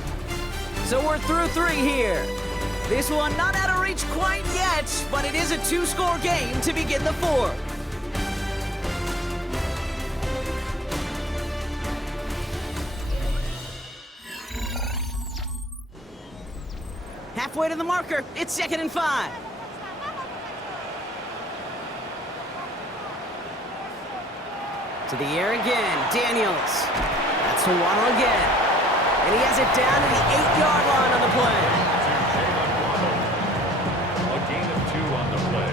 So we're through 3 here. This one not out of reach quite yet, but it is a 2-score game to begin the 4th. Halfway to the marker, it's second and 5. To the air again, Daniels. That's to Waddle again. And he has it down to the 8-yard line on the play. A gain of 2 on the play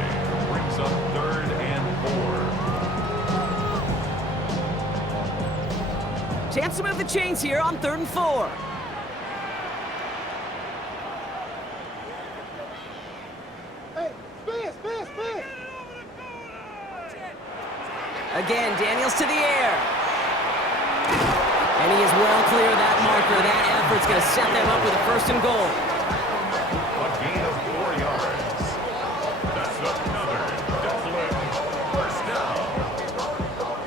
brings up third and 4. Chance to move the chains here on 3rd and 4. Again, Daniels to the air. And he is well clear of that marker. That effort's going to set them up with a 1st and goal. A gain of 4 yards. That's another Dublin first down.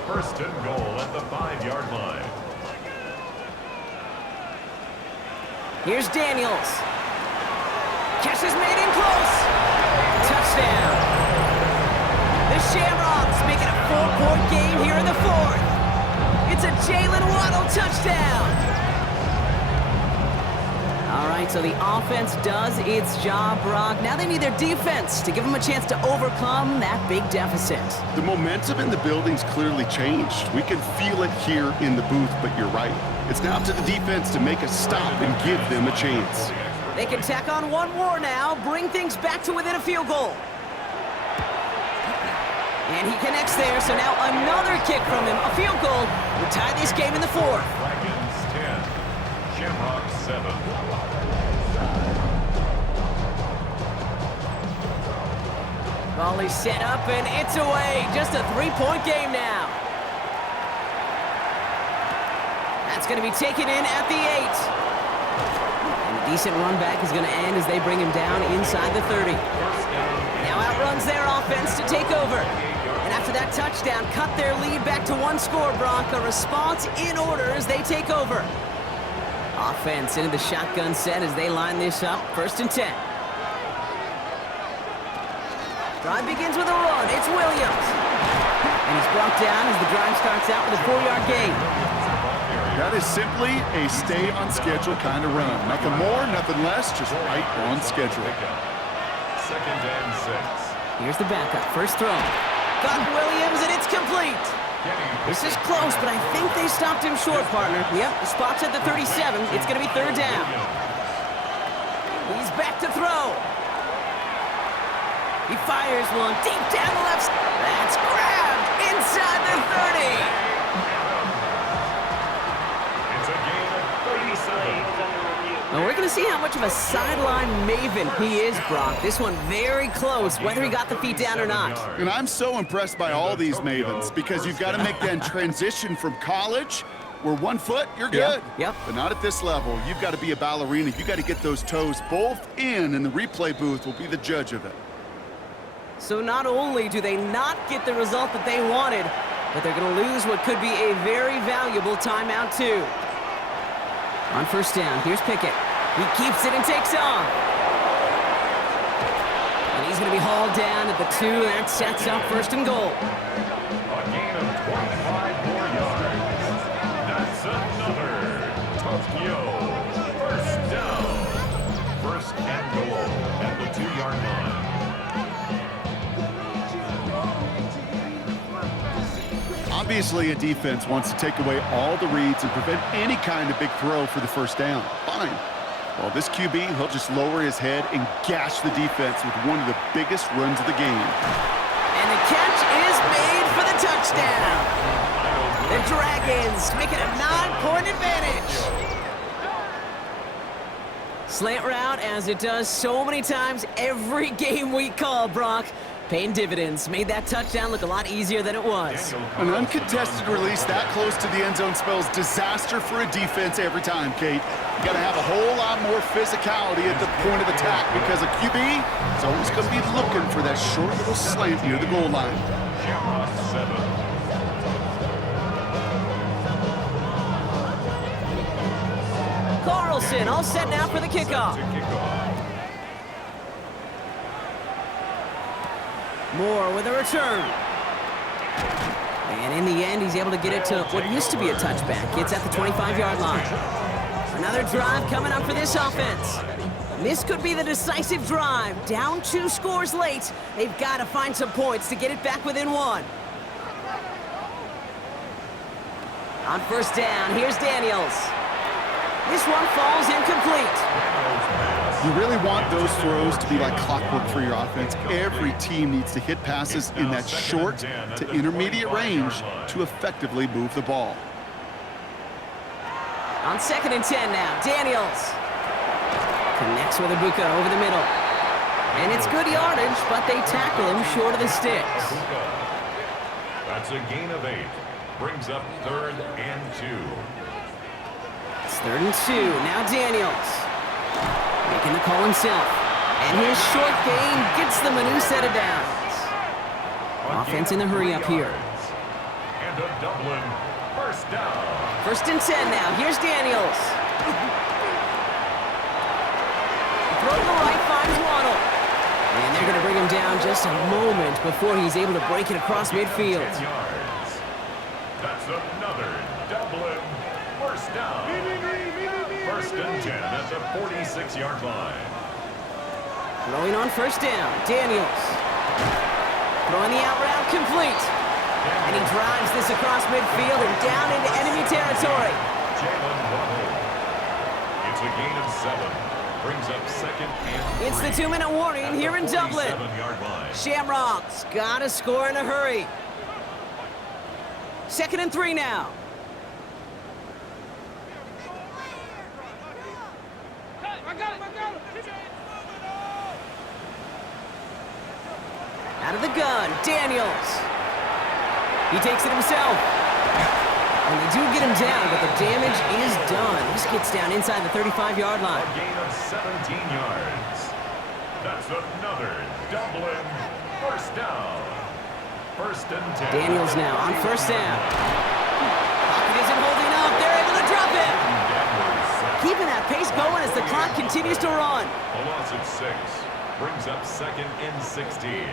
First and goal at the 5-yard line. Here's Daniels. Catch is made in close. Touchdown. The Shamrocks make it a 4-point game here in the 4th. It's a Jalen Waddle touchdown. All right, so the offense does its job, Brock. Now they need their defense to give them a chance to overcome that big deficit. The momentum in the building's clearly changed. We can feel it here in the booth, but you're right. It's now up to the defense to make a stop and give them a chance. They can tack on one more now, bring things back to within a field goal. And he connects there, so now another kick from him. A field goal will tie this game in the 4th. Dragons 10, Shamrocks 7. Ball is set up, and it's away. Just a three-point game now. That's going to be taken in at the 8. And a decent run back is going to end as they bring him down inside the 30. Now outruns their offense to take over. And after that touchdown, cut their lead back to one score, Brock. A response in order as they take over. Offense into the shotgun set as they line this up. 1st and 10. Drive begins with a run. It's Williams. And he's brought down as the drive starts out with a 4-yard gain. That is simply a stay-on-schedule kind of run. Nothing more, nothing less, just right on schedule. 2nd and 6. Here's the backup. First throw. Got Williams, and it's complete. This is close, but I think they stopped him short, partner. Yep, the spot's at the 37. It's going to be 3rd down. He's back to throw. He fires one deep down the left. That's grabbed inside the 30. It's a gain of 37. Now we're going to see how much of a sideline maven he is, Brock. This one very close, whether he got the feet down or not. And I'm so impressed by all these mavens because you've got to make that transition from college where 1 foot, you're good. Yep. But not at this level. You've got to be a ballerina. You've got to get those toes both in, and the replay booth will be the judge of it. So not only do they not get the result that they wanted, but they're going to lose what could be a very valuable timeout too. On 1st down, here's Pickett. He keeps it and takes off. And he's going to be hauled down at the 2. That sets up 1st and goal. A gain of 25 more yards. That's another Tokyo 1st down. 1st and goal at the 2-yard line. Obviously, a defense wants to take away all the reads and prevent any kind of big throw for the 1st down. Fine. Well, this QB, he'll just lower his head and gash the defense with one of the biggest runs of the game. And the catch is made for the touchdown. The Dragons make it a 9-point advantage. Slant route, as it does so many times every game we call, Brock. Paying dividends. Made that touchdown look a lot easier than it was. An uncontested release that close to the end zone spells disaster for a defense every time, Kate. You got to have a whole lot more physicality at the point of attack because a QB is always going to be looking for that short little slant near the goal line. Shamrocks 7. Carlson all set now for the kickoff. Moore with a return. And in the end, he's able to get it to what used to be a touchback. It's at the 25-yard line. Another drive coming up for this offense. This could be the decisive drive. Down 2 scores late. They've got to find some points to get it back within 1. On 1st down, here's Daniels. This one falls incomplete. You really want those throws to be like clockwork for your offense. Every team needs to hit passes in that short to intermediate range to effectively move the ball. On 2nd and 10 now, Daniels connects with Ibuka over the middle. And it's good yardage, but they tackle him short of the sticks. That's a gain of 8. Brings up 3rd and 2. It's 3rd and 2. Now Daniels making the call himself. And his short gain gets them a new set of downs. Offense in the hurry up here. And a Dublin 1st down. 1st and 10 now. Here's Daniels. Throw to the right, finds Waddle. And they're going to bring him down just a moment before he's able to break it across midfield. 10 yards. That's another Dublin 1st down. 1st and 10 at the 46-yard line. Throwing on 1st down, Daniels. Throwing the out route complete. And he drives this across midfield and down into enemy territory. Jalen Waddle. It's a gain of 7. Brings up 2nd and 3. It's the 2-minute warning here in Dublin. 47-yard line. Shamrocks got to score in a hurry. 2nd and 3 now. Out of the gun, Daniels. He takes it himself. And they do get him down, but the damage is done. This gets down inside the 35-yard line. A gain of 17 yards. That's another Dublin first down. First and 10. Daniels now on first down. Pocket isn't holding up. They're able to drop him. Keeping that pace going as the clock continues to run. A loss of 6 brings up second and 16.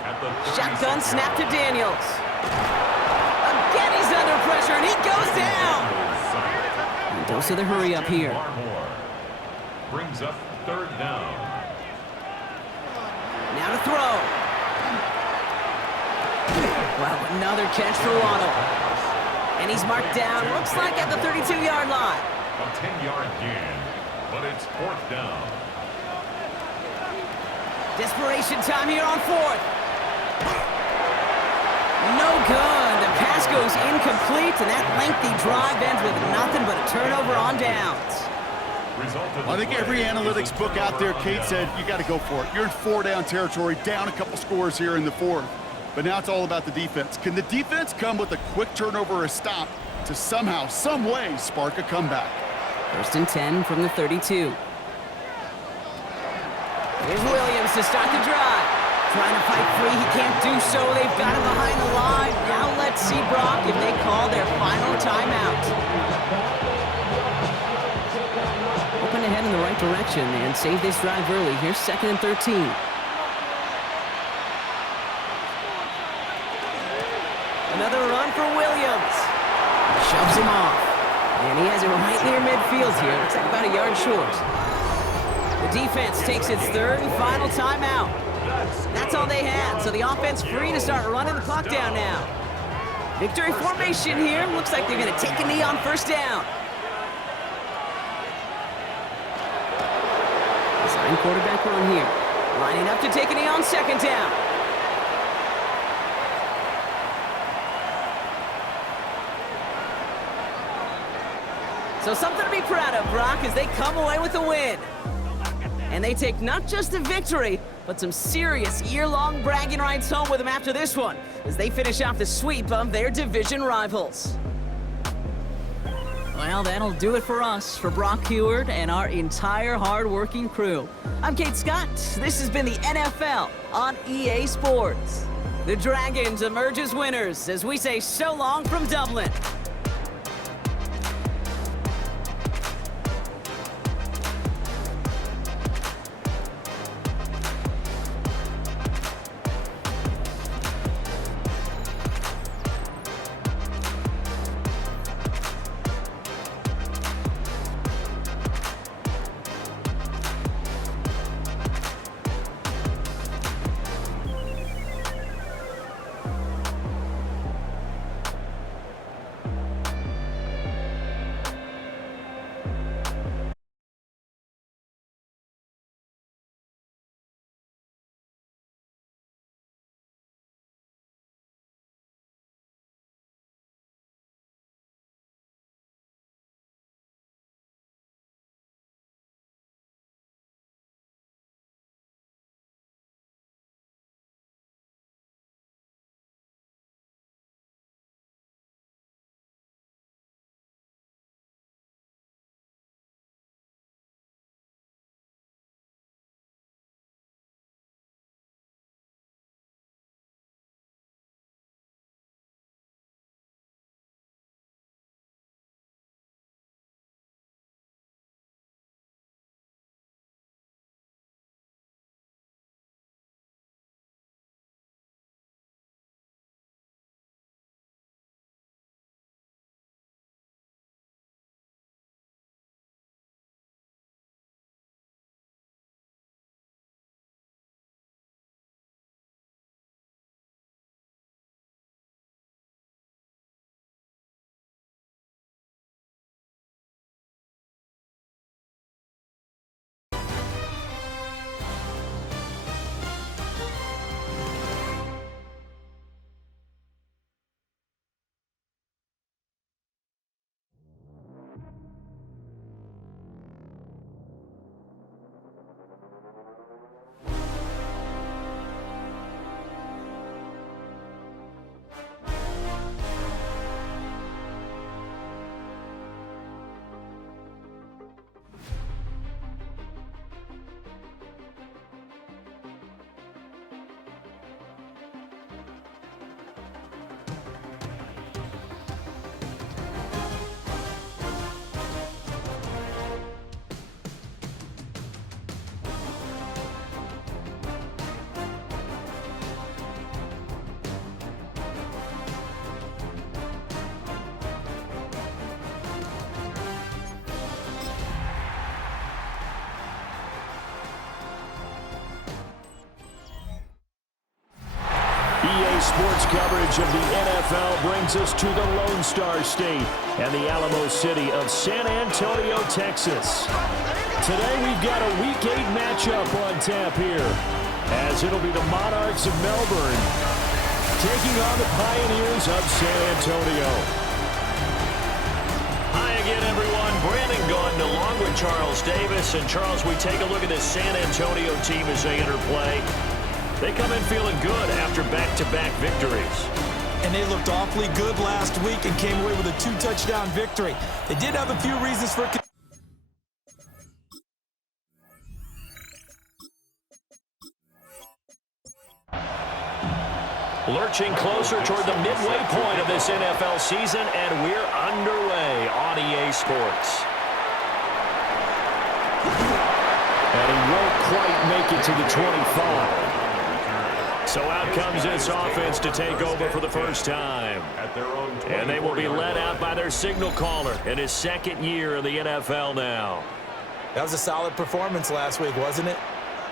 At the Shotgun snap to Daniels. Again, he's under pressure, and he goes down. And dose of the hurry up here. Brings up third down. Now to throw. Well, another catch for Waddle. And he's marked down, looks like at the 32-yard line. A 10-yard gain, but it's fourth down. Desperation time here on fourth. No good. The pass goes incomplete, and that lengthy drive ends with nothing but a turnover on downs. I think every analytics book out there, Kate said, you got to go for it. You're in 4-down territory, down a couple scores here in the fourth. But now it's all about the defense. Can the defense come with a quick turnover or a stop to somehow, some way, spark a comeback? First and 10 from the 32. Here's Williams to start the drive. Trying to fight free, he can't do so. They've got him behind the line. Now let's see, Brock, if they call their final timeout. Open ahead in the right direction and save this drive early. Here's second and 13. Another run for Williams. Shoves him off. And he has it right near midfield here. Looks like about a yard short. The defense takes its third and final timeout. That's all they had, so the offense free to start running the clock down now. Victory formation here. Looks like they're going to take a knee on first down. Design quarterback run here. Lining up to take a knee on second down. So something to be proud of, Brock, as they come away with a win. And they take not just a victory, but some serious year-long bragging rights home with them after this one, as they finish off the sweep of their division rivals. Well, that'll do it for us, for Brock Heward and our entire hard-working crew. I'm Kate Scott. This has been the NFL on EA Sports. The Dragons emerge as winners as we say so long from Dublin. EA Sports coverage of the NFL brings us to the Lone Star State and the Alamo City of San Antonio, Texas. Today we've got a Week 8 matchup on tap here, as it'll be the Monarchs of Melbourne taking on the Pioneers of San Antonio. Hi again, everyone. Brandon Gaudin along with Charles Davis. And Charles, we take a look at this San Antonio team as they enter play. They come in feeling good after back-to-back victories. And they looked awfully good last week and came away with a 2-touchdown victory. They did have a few reasons for... Lurching closer toward the midway point of this NFL season, and we're underway on EA Sports. And he won't quite make it to the 25. So out comes this offense to take over for the first time. And they will be led out by their signal caller in his second year in the NFL now. That was a solid performance last week, wasn't it?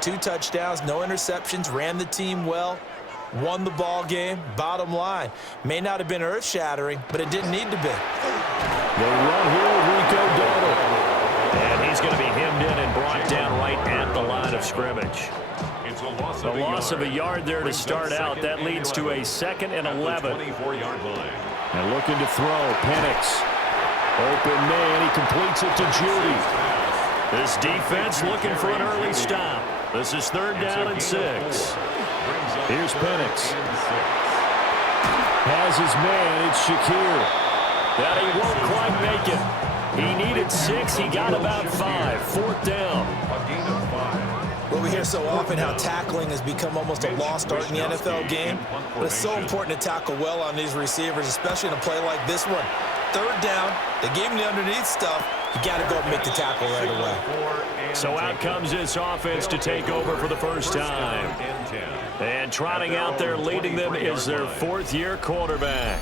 2 touchdowns, no interceptions, ran the team well, won the ball game. Bottom line, may not have been earth-shattering, but it didn't need to be. The run here with Rico Dowdle. And he's going to be hemmed in and brought down right at the line of scrimmage. A loss of a yard there to start out. That leads to a 2nd and 11. And looking to throw, Penix. Open man, he completes it to Judy. This defense looking for an early stop. This is 3rd down and 6. Here's Penix. Has his man, it's Shakir. That he won't quite make it. He needed 6, he got about 5. 4th down. Well, we hear so often how tackling has become almost a lost art in the NFL game, but it's so important to tackle well on these receivers, especially in a play like this one. 3rd down, they gave him the underneath stuff. You got to go and make the tackle right away. So out comes this offense to take over for the first time. And trotting out there leading them is their 4th-year quarterback.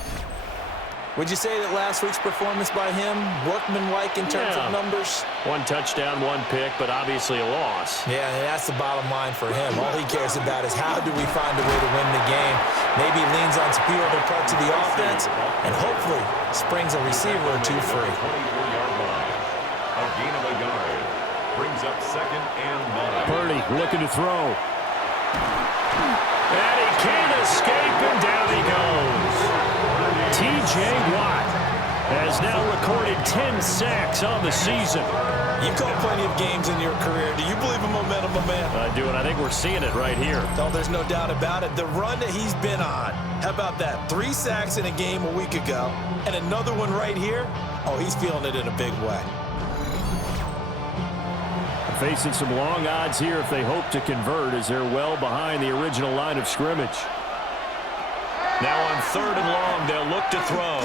Would you say that last week's performance by him, workmanlike in terms of numbers? 1 touchdown, 1 pick, but obviously a loss. Yeah, and that's the bottom line for him. All he cares about is how do we find a way to win the game. Maybe he leans on some few other parts of the offense and hopefully springs a receiver or 2 free. A gain of a yard brings up 2nd and 9. Purdy looking to throw. And he can't escape, and down he goes. TJ Watt has now recorded 10 sacks on the season. You've called plenty of games in your career. Do you believe in momentum, my man? I do, and I think we're seeing it right here. No, there's no doubt about it. The run that he's been on, how about that? 3 sacks in a game a week ago, and another one right here. Oh, he's feeling it in a big way. Facing some long odds here if they hope to convert, as they're well behind the original line of scrimmage. Now on 3rd and long, they'll look to throw.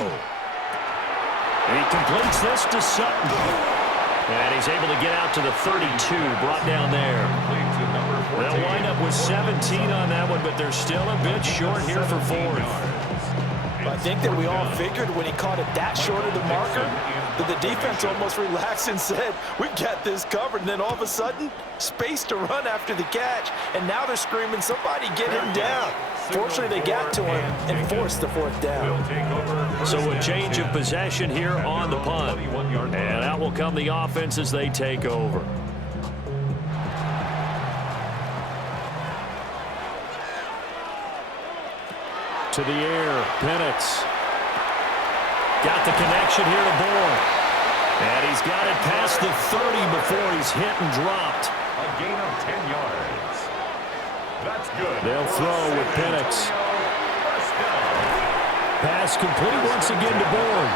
He completes this to Sutton. And he's able to get out to the 32, brought down there. They'll wind up with 17 on that one, but they're still a bit short here for 4th. I think that we all figured when he caught it that short of the marker that the defense almost relaxed and said, we got this covered. And then all of a sudden, space to run after the catch. And now they're screaming, somebody get him down. Fortunately, they got to him and forced the 4th down. So a change of possession here on the punt. And out will come the offense as they take over. To the air, Penix. Got the connection here to Bourne. And he's got it past the 30 before he's hit and dropped. A gain of 10 yards. That's good. They'll throw with Penix. Pass complete once again to Bourne.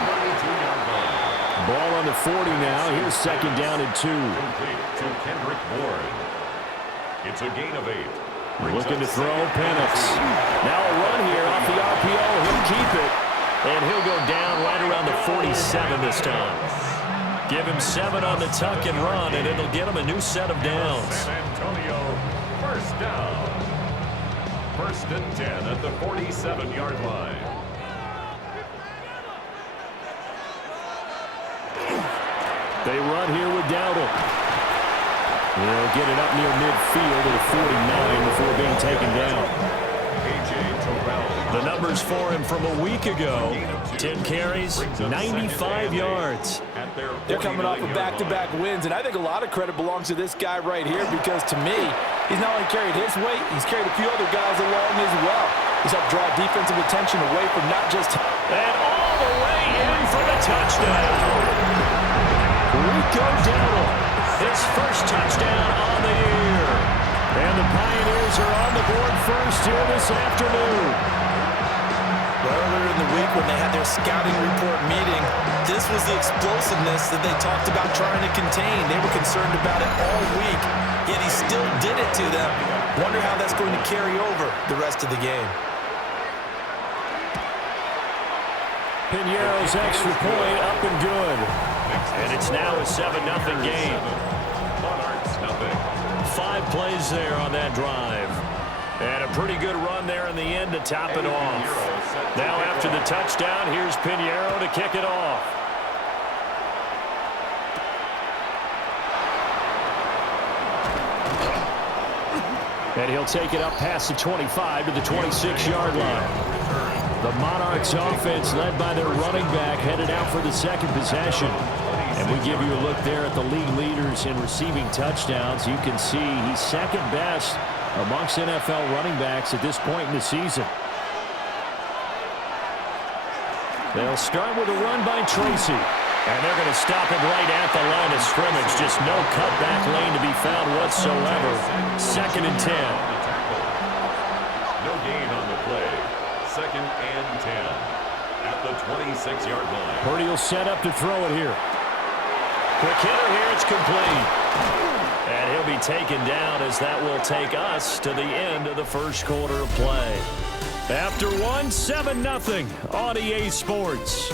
Ball on the 40 now. Here's 2nd down and 2. Complete to Kendrick Bourne. It's a gain of 8. Looking to throw, Penix. Now a run here off the RPO. He'll keep it. And he'll go down right around the 47 this time. Give him 7 on the tuck and run, and it'll get him a new set of downs. San Antonio, 1st down. 1st and 10 at the 47-yard line. They run here with Dowdle. They'll get it up near midfield to the 49 before being taken down. A.J. Terrell The numbers for him from a week ago: 10 carries, 95 yards. They're coming off of back-to-back wins, and I think a lot of credit belongs to this guy right here because, to me, he's not only carried his weight, he's carried a few other guys along as well. He's helped draw defensive attention away from not just him. And all the way in for the touchdown. Rico Dowdle, his first touchdown on the year. And the Pioneers are on the board first here this afternoon. Earlier in the week when they had their scouting report meeting, this was the explosiveness that they talked about trying to contain. They were concerned about it all week, yet he still did it to them. Wonder how that's going to carry over the rest of the game. Piñeiro's extra point up and good. And it's now a 7-0 game. Monarchs nothing. 5 plays there on that drive. And a pretty good run there in the end to top it off. Now after the touchdown, here's Piñeiro to kick it off. And he'll take it up past the 25 to the 26-yard line. The Monarchs offense led by their running back headed out for the second possession. And we give you a look there at the league leaders in receiving touchdowns. You can see he's second best amongst NFL running backs at this point in the season. They'll start with a run by Tracy. And they're going to stop him right at the line of scrimmage. Just no cutback lane to be found whatsoever. 2nd and 10. No gain on the play. 2nd and 10 at the 26-yard line. Purdy will set up to throw it here. Quick hitter here, it's complete. And he'll be taken down as that will take us to the end of the first quarter of play. After one, 7-0 on EA Sports.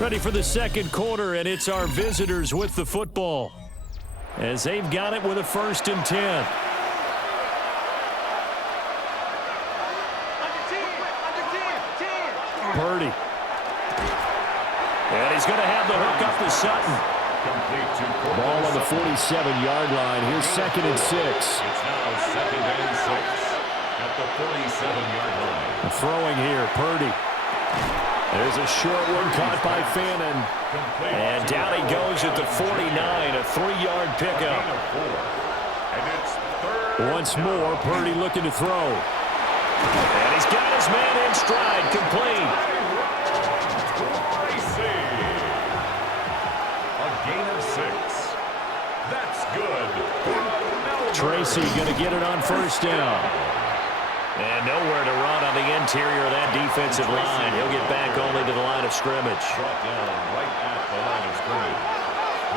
Ready for the second quarter, and it's our visitors with the football as they've got it with a 1st and 10. Purdy. And he's going to have the hook up to Sutton. Ball on the 47-yard line. Here's 2nd and 6. It's now 2nd and 6 at the 47-yard line. Throwing here, Purdy. There's a short one caught by Fannin. And down he goes at the 49, a 3-yard pickup. Once more, Purdy looking to throw. And he's got his man in stride, complete. A gain of 6. That's good. Tracy going to get it on 1st down. And nowhere to run on the interior of that defensive line. He'll get back only to the line of scrimmage. Brought down right at the line of scrimmage.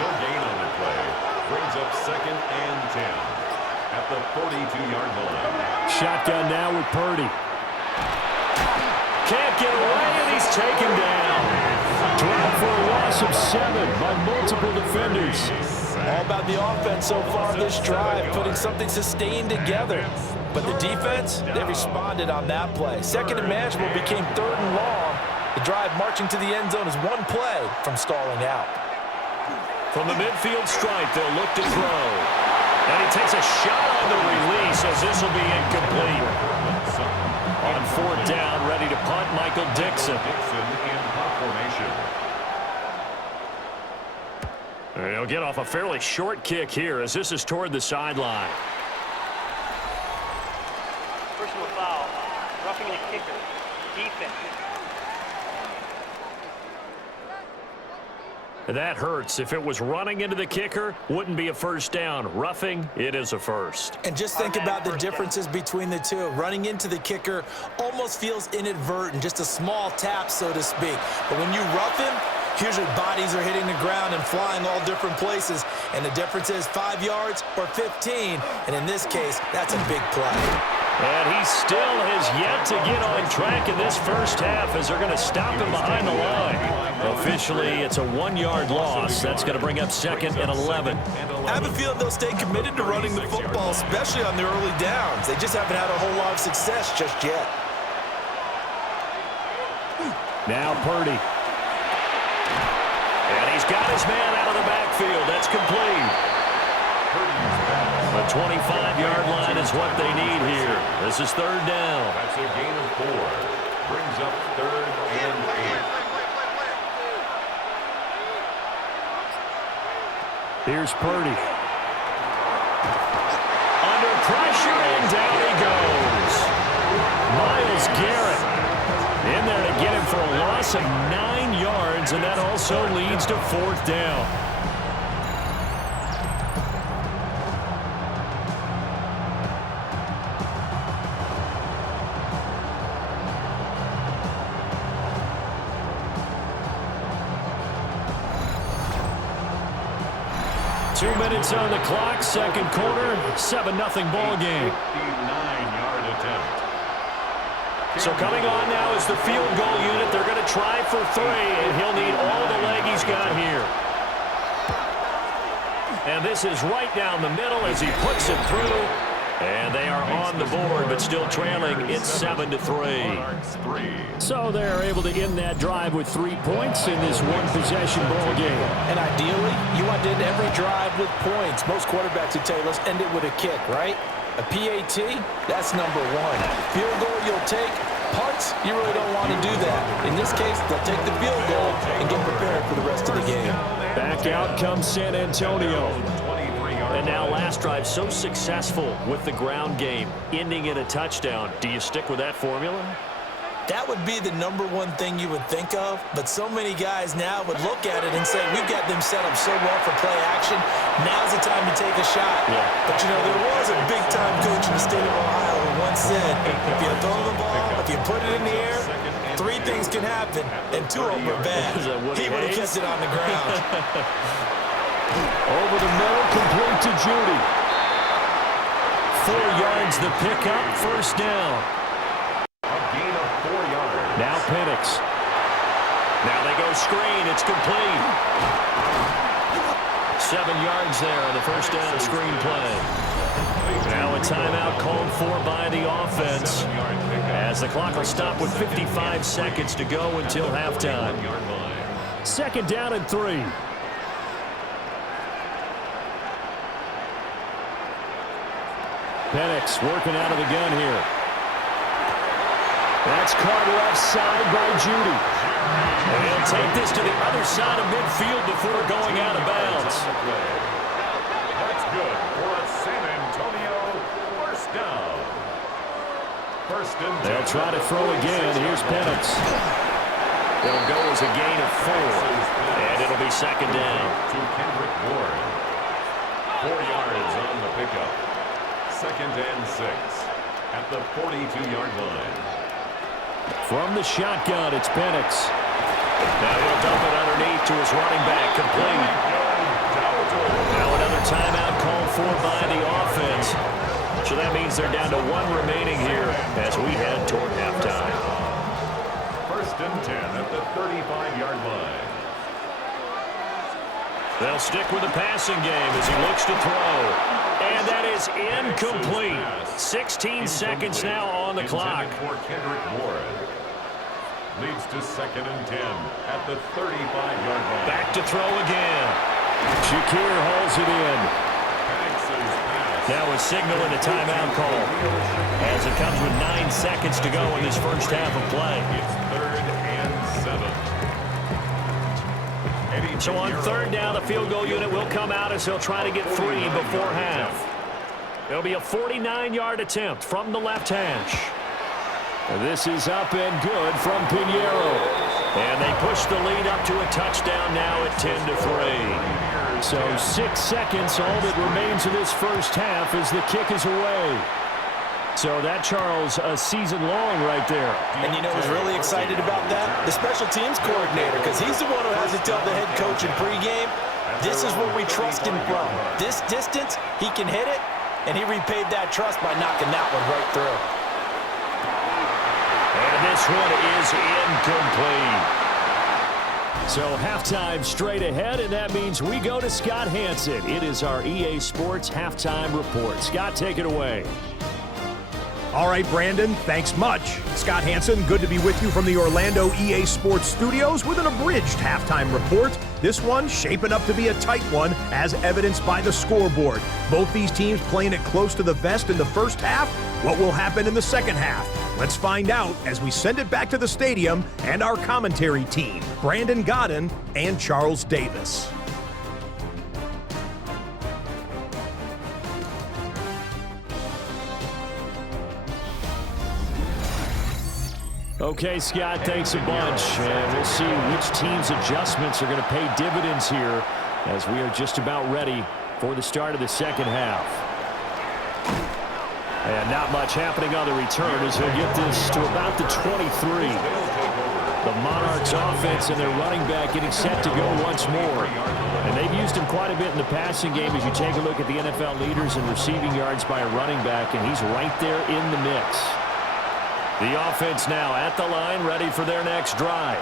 No gain on the play. Brings up 2nd and 10 at the 42-yard line. Shotgun now with Purdy. Can't get away, and he's taken down. Drop for a loss of 7 by multiple defenders. All about the offense so far this drive, putting something sustained together. But the defense, they responded on that play. 2nd and manageable became 3rd and long. The drive marching to the end zone is one play from stalling out. From the midfield stripe, they'll look to throw. And he takes a shot on the release as this will be incomplete. On 4th down, ready to punt, Michael Dixon. In punt formation. And he'll get off a fairly short kick here as this is toward the sideline. Personal foul, roughing the kicker, defense. That hurts. If it was running into the kicker, wouldn't be a 1st down. Roughing, it is a 1st. And just think about the differences between the two. Running into the kicker almost feels inadvertent, just a small tap, so to speak. But when you rough him, usually bodies are hitting the ground and flying all different places. And the difference is 5 yards or 15. And in this case, that's a big play. And he still has yet to get on track in this first half as they're going to stop him behind the line. Officially, it's a 1-yard loss. That's going to bring up 2nd and 11. I have a feeling they'll stay committed to running the football, especially on the early downs. They just haven't had a whole lot of success just yet. Now Purdy. And he's got his man out of the backfield. That's complete. The 25-yard line is what they need here. This is 3rd down. That's a gain of 4. Brings up 3rd and 8. Here's Purdy. Under pressure, and down he goes. Myles Garrett in there to get him for a loss of 9 yards, and that also leads to 4th down. Two minutes on the clock, second quarter, 7-0 ball game. 59-yard attempt. So coming on now is the field goal unit. They're going to try for 3, and he'll need all the leg he's got here. And this is right down the middle as he puts it through. And they are on the board, but still trailing. It's 7-3. So they're able to end that drive with 3 points in this one-possession ball game. And ideally, you want to end every drive with points. Most quarterbacks would tell you, let's end it with a kick, right? A PAT, that's number 1. Field goal you'll take. Punts, you really don't want to do that. In this case, they'll take the field goal and get prepared for the rest of the game. Back out comes San Antonio. And now last drive so successful with the ground game, ending in a touchdown. Do you stick with that formula? That would be the number 1 thing you would think of, but so many guys now would look at it and say, we've got them set up so well for play action, now's the time to take a shot. Yeah. But, you know, there was a big-time coach in the state of Ohio who once said, if you throw the ball, if you put it in the air, 3 things can happen, and 2 of them are bad. He would have kept it on the ground. Over the middle, complete to Judy. 4 yards the pickup, first down. A gain of 4 yards. Now Penix. Now they go screen. It's complete. 7 yards there on the first down screen play. Now a timeout called for by the offense, as the clock will stop with 55 seconds to go until halftime. 2nd down and 3. Penix working out of the gun here. That's caught left side by Judy. And he'll take this to the other side of midfield before going out of bounds. That's good for a San Antonio first down. First and 10. They'll try to throw again. Here's Penix. It'll go as a gain of 4. And it'll be 2nd down. To Kendrick Ward. 4 yards on the pickup. 2nd and 6 at the 42-yard line. From the shotgun, it's Penix. Now he'll dump it underneath to his running back, complete. Now another timeout called for by the offense. So that means they're down to 1 remaining here as we head toward halftime. First and 10 at the 35-yard line. They'll stick with the passing game as he looks to throw. And that is incomplete. 16 seconds now on the clock. For Kendrick Ward. Leads to 2nd and 10 at the 35-yard line. Back to throw again. Shakir hauls it in. Now a signal and a timeout call as it comes with 9 seconds to go in this first half of play. It's 3rd and 7. So on 3rd down, the field goal unit will come out as he'll try to get 3 before half. It'll be a 49-yard attempt from the left hash. This is up and good from Pinheiro. And they push the lead up to a touchdown now at 10-3. So 6 seconds, all that remains of this first half as the kick is away. So that, Charles, a season long right there. And you know who's really excited about that? The special teams coordinator, because he's the one who has to tell the head coach in pregame, this is where we trust him from. This distance, he can hit it, and he repaid that trust by knocking that one right through. And this one is incomplete. So halftime straight ahead, and that means we go to Scott Hanson. It is our EA Sports halftime report. Scott, take it away. All right, Brandon, thanks much. Scott Hanson, good to be with you from the Orlando EA Sports Studios with an abridged halftime report. This one shaping up to be a tight one, as evidenced by the scoreboard. Both these teams playing it close to the vest in the first half. What will happen in the second half? Let's find out as we send it back to the stadium and our commentary team, Brandon Godden and Charles Davis. Okay, Scott, thanks a bunch. And we'll see which team's adjustments are going to pay dividends here as we are just about ready for the start of the second half. And not much happening on the return as he'll get this to about the 23. The Monarchs offense and their running back getting set to go once more. And they've used him quite a bit in the passing game as you take a look at the NFL leaders in receiving yards by a running back, and he's right there in the mix. The offense now at the line, ready for their next drive.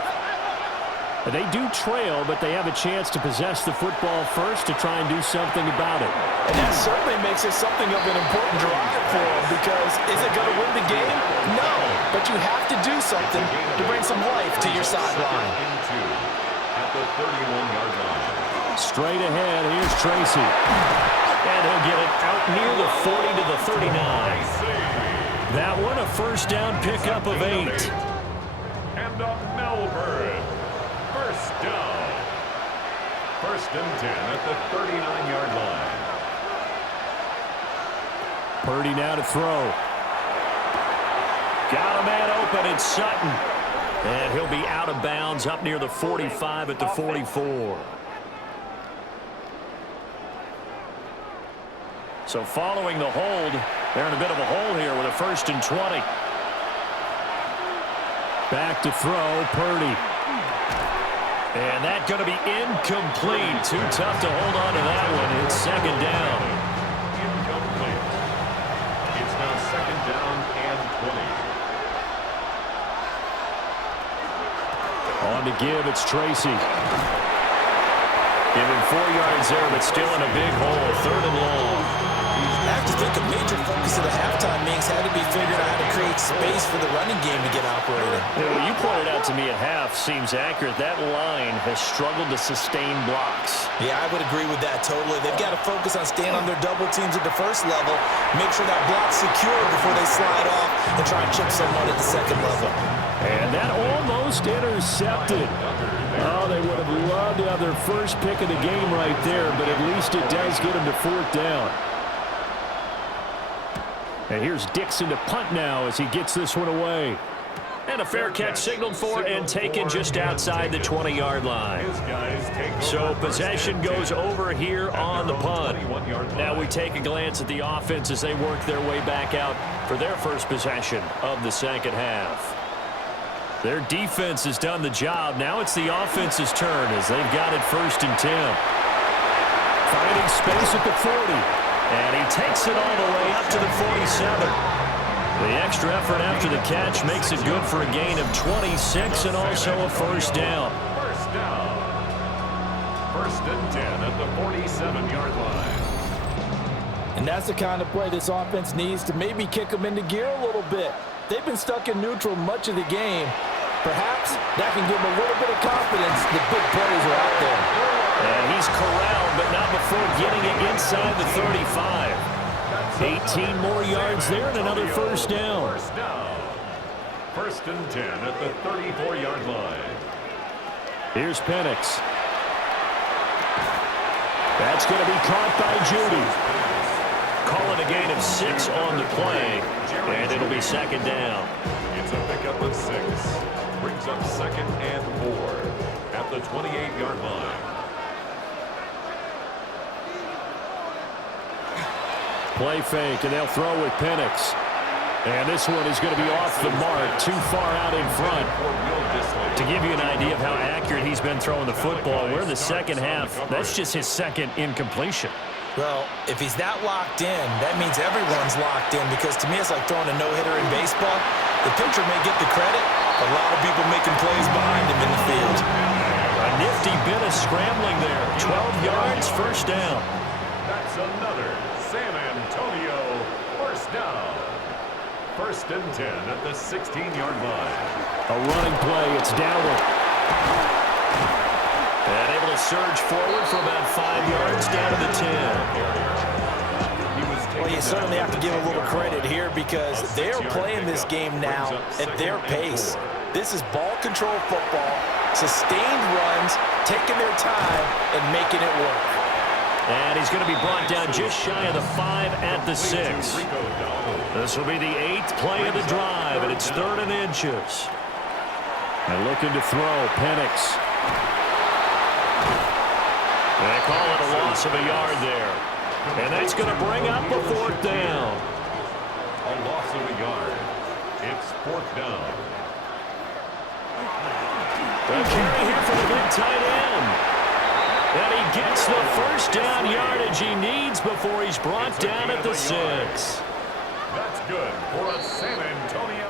They do trail, but they have a chance to possess the football first to try and do something about it. And that certainly makes it something of an important drive for them, because is it going to win the game? No, but you have to do something to bring some life to your sideline. At the 31-yard line. Straight ahead, here's Tracy. And he'll get it out near the 40 to the 39. That one a first down pickup of 8. And a Melbourne. First down. First and 10 at the 39-yard line. Purdy now to throw. Got a man open, it's Sutton. And he'll be out of bounds up near the 45 at the 44. So following the hold, they're in a bit of a hole here with a first and 20. Back to throw, Purdy. And that going to be incomplete. Too tough to hold on to that one. It's second down. Incomplete. It's now second down and 20. On to give, it's Tracy. Give him 4 yards there, but still in a big hole. Third and long. I have to think a major focus of the halftime meetings had to be figuring out how to create space for the running game to get operating. What you pointed out to me at half seems accurate. That line has struggled to sustain blocks. Yeah, I would agree with that totally. They've got to focus on staying on their double teams at the first level, make sure that block's secure before they slide off and try and chip someone at the second level. And that almost intercepted. Oh, they would have loved to have their first pick of the game right there, but at least it does get them to fourth down. And here's Dixon to punt now as he gets this one away. And a fair catch signaled for and taken just outside the 20-yard line. So possession goes over here on the punt. Now we take a glance at the offense as they work their way back out for their first possession of the second half. Their defense has done the job. Now it's the offense's turn as they've got it first and 10. Finding space at the 40. And he takes it all the way up to the 47. The extra effort after the catch makes it good for a gain of 26 and also a first down. First down. First and 10 at the 47-yard line. And that's the kind of play this offense needs to maybe kick them into gear a little bit. They've been stuck in neutral much of the game. Perhaps that can give them a little bit of confidence that big plays are out there. And he's corralled, but not before getting it inside the 35. 18 more yards there and another first down. First down. First and 10 at the 34-yard line. Here's Penix. That's going to be caught by Judy. Calling a gain of 6 on the play, and it'll be second down. It's a pickup of 6. Brings up second and 4 at the 28-yard line. Play fake, and they'll throw with Penix. And this one is going to be off the mark, too far out in front. To give you an idea of how accurate he's been throwing the football, we're in the second half. That's just his second incompletion. Well, if he's that locked in, that means everyone's locked in, because to me it's like throwing a no-hitter in baseball. The pitcher may get the credit, but a lot of people making plays behind him in the field. A nifty bit of scrambling there. 12 yards, first down. That's another San Antonio first down. First and 10 at the 16-yard line. A running play. It's Dowdle. And able to surge forward for about 5 yards down to the 10. Well, you certainly have to give a little credit here, because they're playing this game now at their pace. This is ball control football, sustained runs, taking their time, and making it work. And he's going to be brought down just shy of the 5 at the 6. This will be the 8th play of the drive, and it's 3rd and inches. And looking to throw, Penix. They call it a loss of a yard there. And that's going to bring up a 4th down. A loss of a yard. It's 4th down. A carry here for the big tight end. And he gets the first down yardage he needs before he's brought down at the 6. That's good for a San Antonio.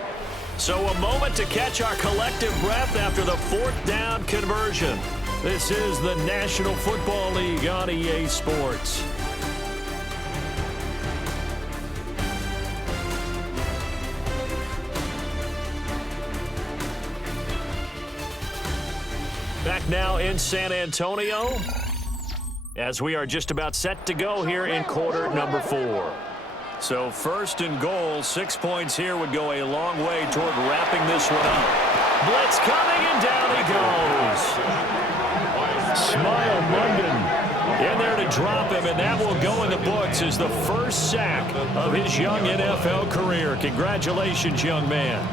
So a moment to catch our collective breath after the 4th down conversion. This is the National Football League on EA Sports. Back now in San Antonio, as we are just about set to go here in quarter number 4. So 1st and goal, 6 points here would go a long way toward wrapping this one up. Blitz coming, and down he goes. Smile London in there to drop him, and that will go in the books as the first sack of his young NFL career. Congratulations, young man.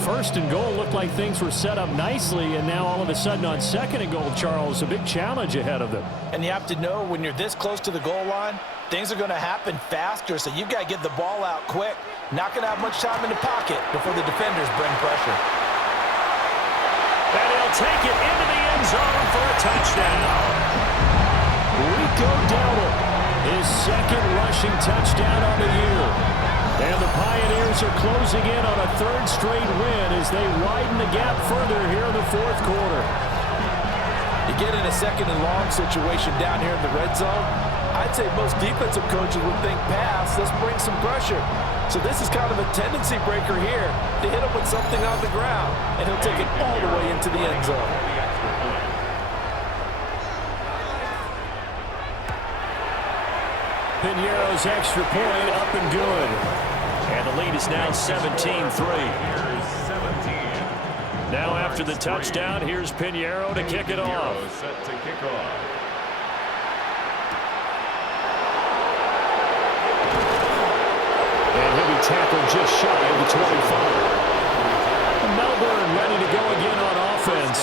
First and goal looked like things were set up nicely, and now all of a sudden on 2nd and goal, Charles, a big challenge ahead of them. And you have to know, when you're this close to the goal line, things are going to happen faster, so you've got to get the ball out quick. Not going to have much time in the pocket before the defenders bring pressure. And he'll take it into the end zone for a touchdown. Rico Dowdle, his 2nd rushing touchdown on the year. And the Pioneers are closing in on a 3rd straight win as they widen the gap further here in the 4th quarter. You get in a 2nd and long situation down here in the red zone, I'd say most defensive coaches would think pass, let's bring some pressure. So this is kind of a tendency breaker here to hit him with something on the ground, and he'll take it all the way into the end zone. Piñeiro's extra point up and good. And the lead is now 17-3. Now after the touchdown, here's Piñeiro to kick it off. Set to kick off. And he'll be tackled just shy of the 25. Melbourne ready to go again on offense.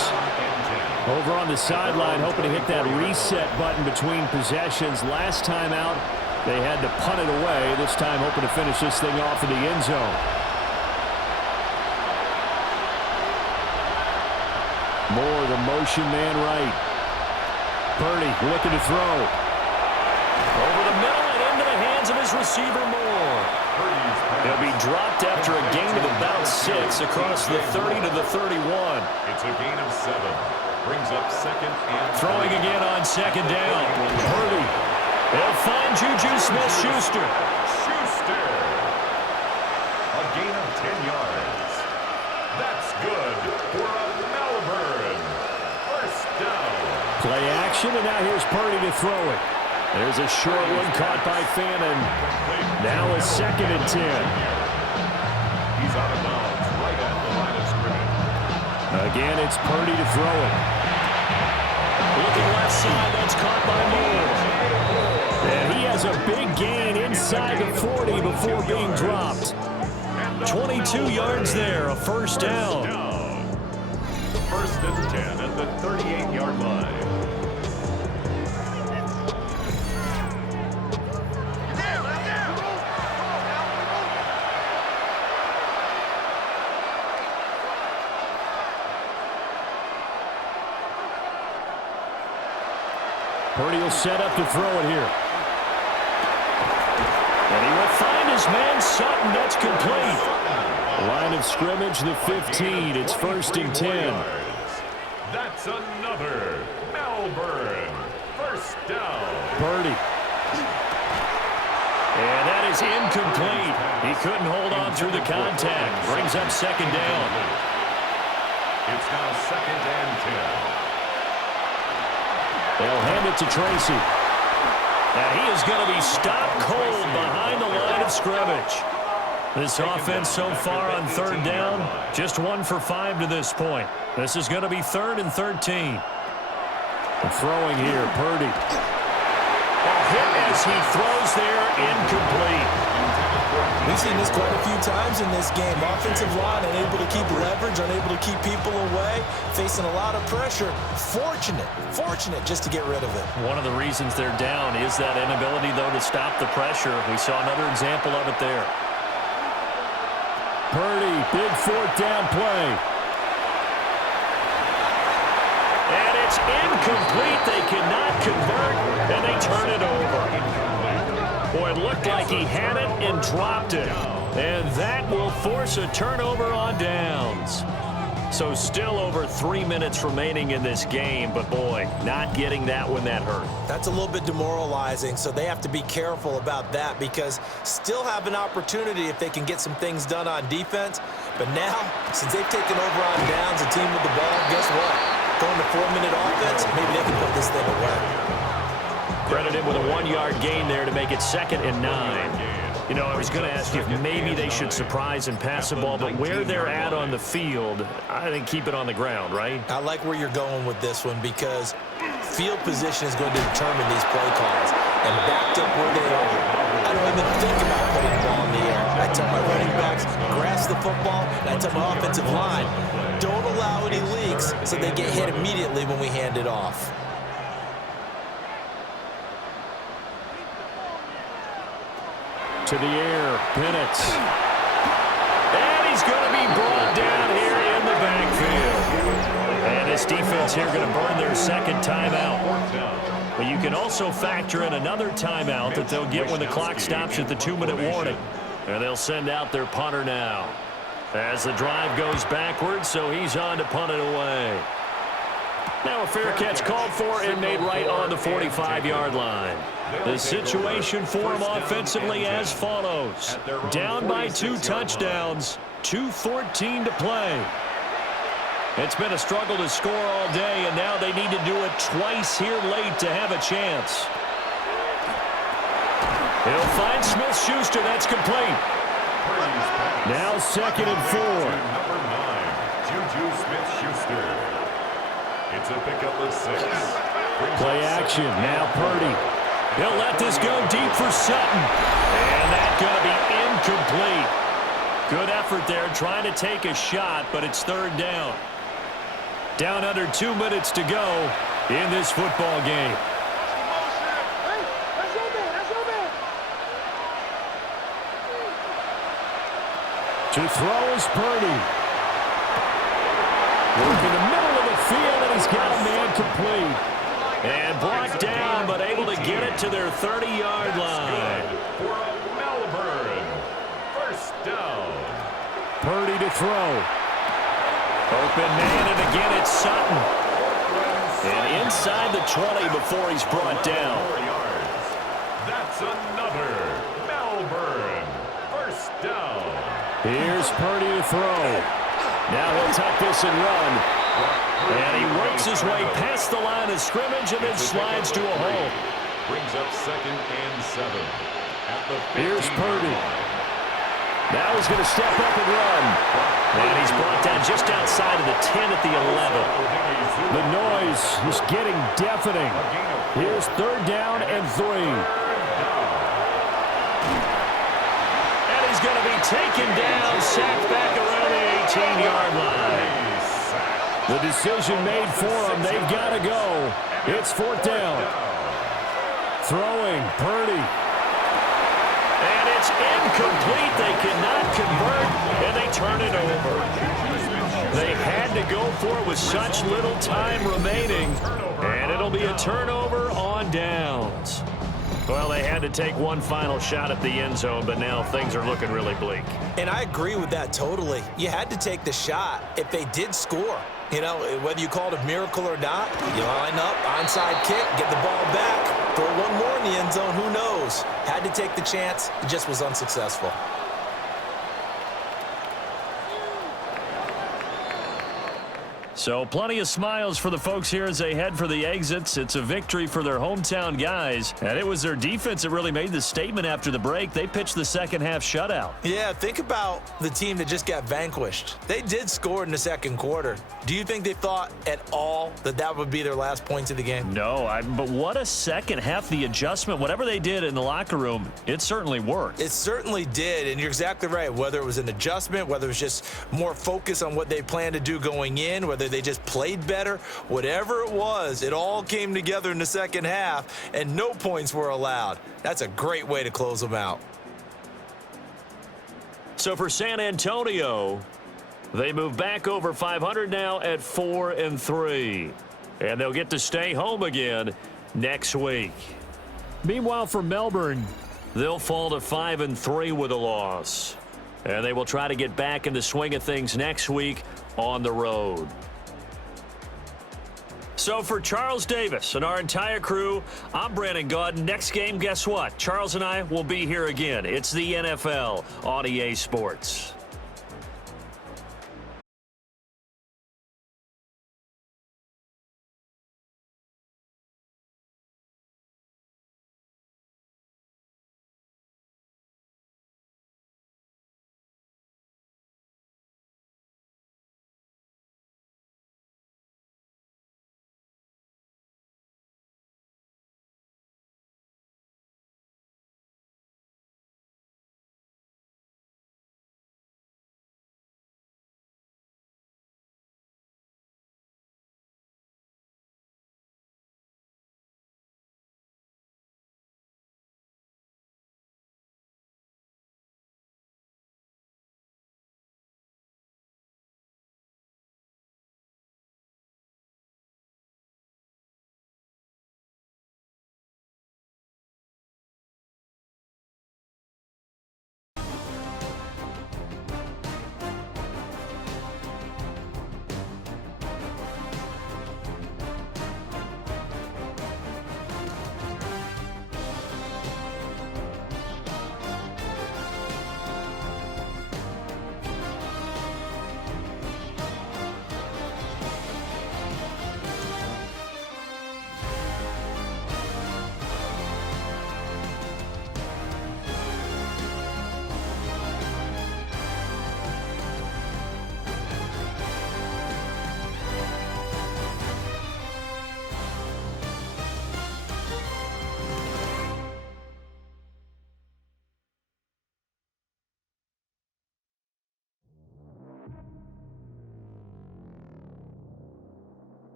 Over on the sideline, hoping to hit that reset button between possessions. Last time out, they had to punt it away. This time hoping to finish this thing off in the end zone. Moore, the motion man right. Purdy looking to throw. Over the middle and into the hands of his receiver, Moore. He'll be dropped after a gain of about 6 across the 30 to the 31. It's a gain of 7. Brings up 2nd and Throwing again on 2nd down. Purdy. They'll find Juju Smith-Schuster. Schuster. A gain of 10 yards. That's good for a Melbourne first down. Play action, and now here's Purdy to throw it. There's a short one caught by Fannin. Now a 2nd and 10. He's out of bounds right at the line of scrimmage. Again, it's Purdy to throw it. Looking left side, that's caught by Moore. And he has a big gain inside the 40 before being dropped. 22 yards there, a first down. First and 10 at the 38-yard line. Purdy will set up to throw it here. his man Sutton. That's complete. Line of scrimmage, the 15. It's 1st and 10. That's another Melbourne first down. Purdy. And that is incomplete. He couldn't hold on through the contact. Brings up 2nd down. It's now 2nd and 10. They'll hand it to Tracy. And he is going to be stopped cold behind the line of scrimmage. This offense so far on 3rd down, just 1 for 5 to this point. This is going to be 3rd and 13. And throwing here, Purdy. A hit as he throws there, incomplete. We've seen this quite a few times in this game. Offensive line unable to keep leverage, unable to keep people away, facing a lot of pressure. Fortunate just to get rid of it. One of the reasons they're down is that inability, though, to stop the pressure. We saw another example of it there. Purdy, big 4th down play. And it's incomplete. They cannot convert, and they turn it over. Boy, it looked like he had it and dropped it. And that will force a turnover on downs. So still over 3 minutes remaining in this game, but boy, not getting that when that hurt. That's a little bit demoralizing, so they have to be careful about that because still have an opportunity if they can get some things done on defense. But now, since they've taken over on downs, a team with the ball, guess what? Going to 4-minute offense, maybe they can put this thing away. Credited with a 1-yard gain there to make it 2nd and 9. You know, I was going to ask you if maybe they should surprise and pass the ball, but where they're at on the field, I think keep it on the ground, right? I like where you're going with this one because field position is going to determine these play calls. And backed up where they are, I don't even think about putting the ball in the air. I tell my running backs, grasp the football, and I tell my offensive line, don't allow any leaks so they get hit immediately when we hand it off. To the air, Bennett. And he's going to be brought down here in the backfield. And this defense here going to burn their 2nd timeout. But you can also factor in another timeout that they'll get when the clock stops at the 2-minute warning. And they'll send out their punter now. As the drive goes backwards, so he's on to punt it away. Now a fair catch called for and made right on the 45-yard line. The situation for him offensively as follows. Down by 2 touchdowns, 2:14 to play. It's been a struggle to score all day, and now they need to do it twice here late to have a chance. He'll find Smith-Schuster. That's complete. Now 2nd and 4. Number 9, Juju Smith-Schuster. It's a pickup of 6. Play action. Now Purdy. He'll let this go deep for Sutton. And that's going to be incomplete. Good effort there trying to take a shot, but it's 3rd down. Down under 2 minutes to go in this football game. To throw is Purdy. Work in the middle of the field, and he's got a man complete. And brought down, but able to get it to their 30-yard line. For a Melbourne first down. Purdy to throw. Open man, and again it's Sutton. And inside the 20 before he's brought down. 4 yards. That's another Melbourne first down. Here's Purdy to throw. Now he'll tuck this and run. And he works his way past the line of scrimmage and then slides to a hole. Brings up 2nd and 7. At the Here's Purdy. Now he's going to step up and run. And he's brought down just outside of the 10 at the 11. The noise is getting deafening. Here's 3rd down and 3. And he's going to be taken down, sacked back around the 18-yard line. The decision made for them. They've got to go. It's 4th down. Throwing, Purdy. And it's incomplete. They cannot convert, and they turn it over. They had to go for it with such little time remaining, and it'll be a turnover on downs. Well, they had to take one final shot at the end zone, but now things are looking really bleak. And I agree with that totally. You had to take the shot if they did score. You know, whether you call it a miracle or not, you line up, onside kick, get the ball back, throw one more in the end zone, who knows? Had to take the chance, it just was unsuccessful. So plenty of smiles for the folks here as they head for the exits. It's a victory for their hometown guys, and it was their defense that really made the statement after the break. They pitched the second half shutout. Yeah, think about the team that just got vanquished. They did score in the second quarter. Do you think they thought at all that that would be their last points of the game? No, but what a second half. The adjustment, whatever they did in the locker room, it certainly worked. It certainly did, and you're exactly right. Whether it was an adjustment, whether it was just more focus on what they planned to do going in, whether they just played better, whatever it was, it all came together in the second half, and no points were allowed. That's a great way to close them out. So for San Antonio, they move back over 500 now at 4-3. And they'll get to stay home again next week. Meanwhile, for Melbourne, they'll fall to 5-3 with a loss. And they will try to get back in the swing of things next week on the road. So for Charles Davis and our entire crew, I'm Brandon Gaudin. Next game, guess what? Charles and I will be here again. It's the NFL on EA Sports.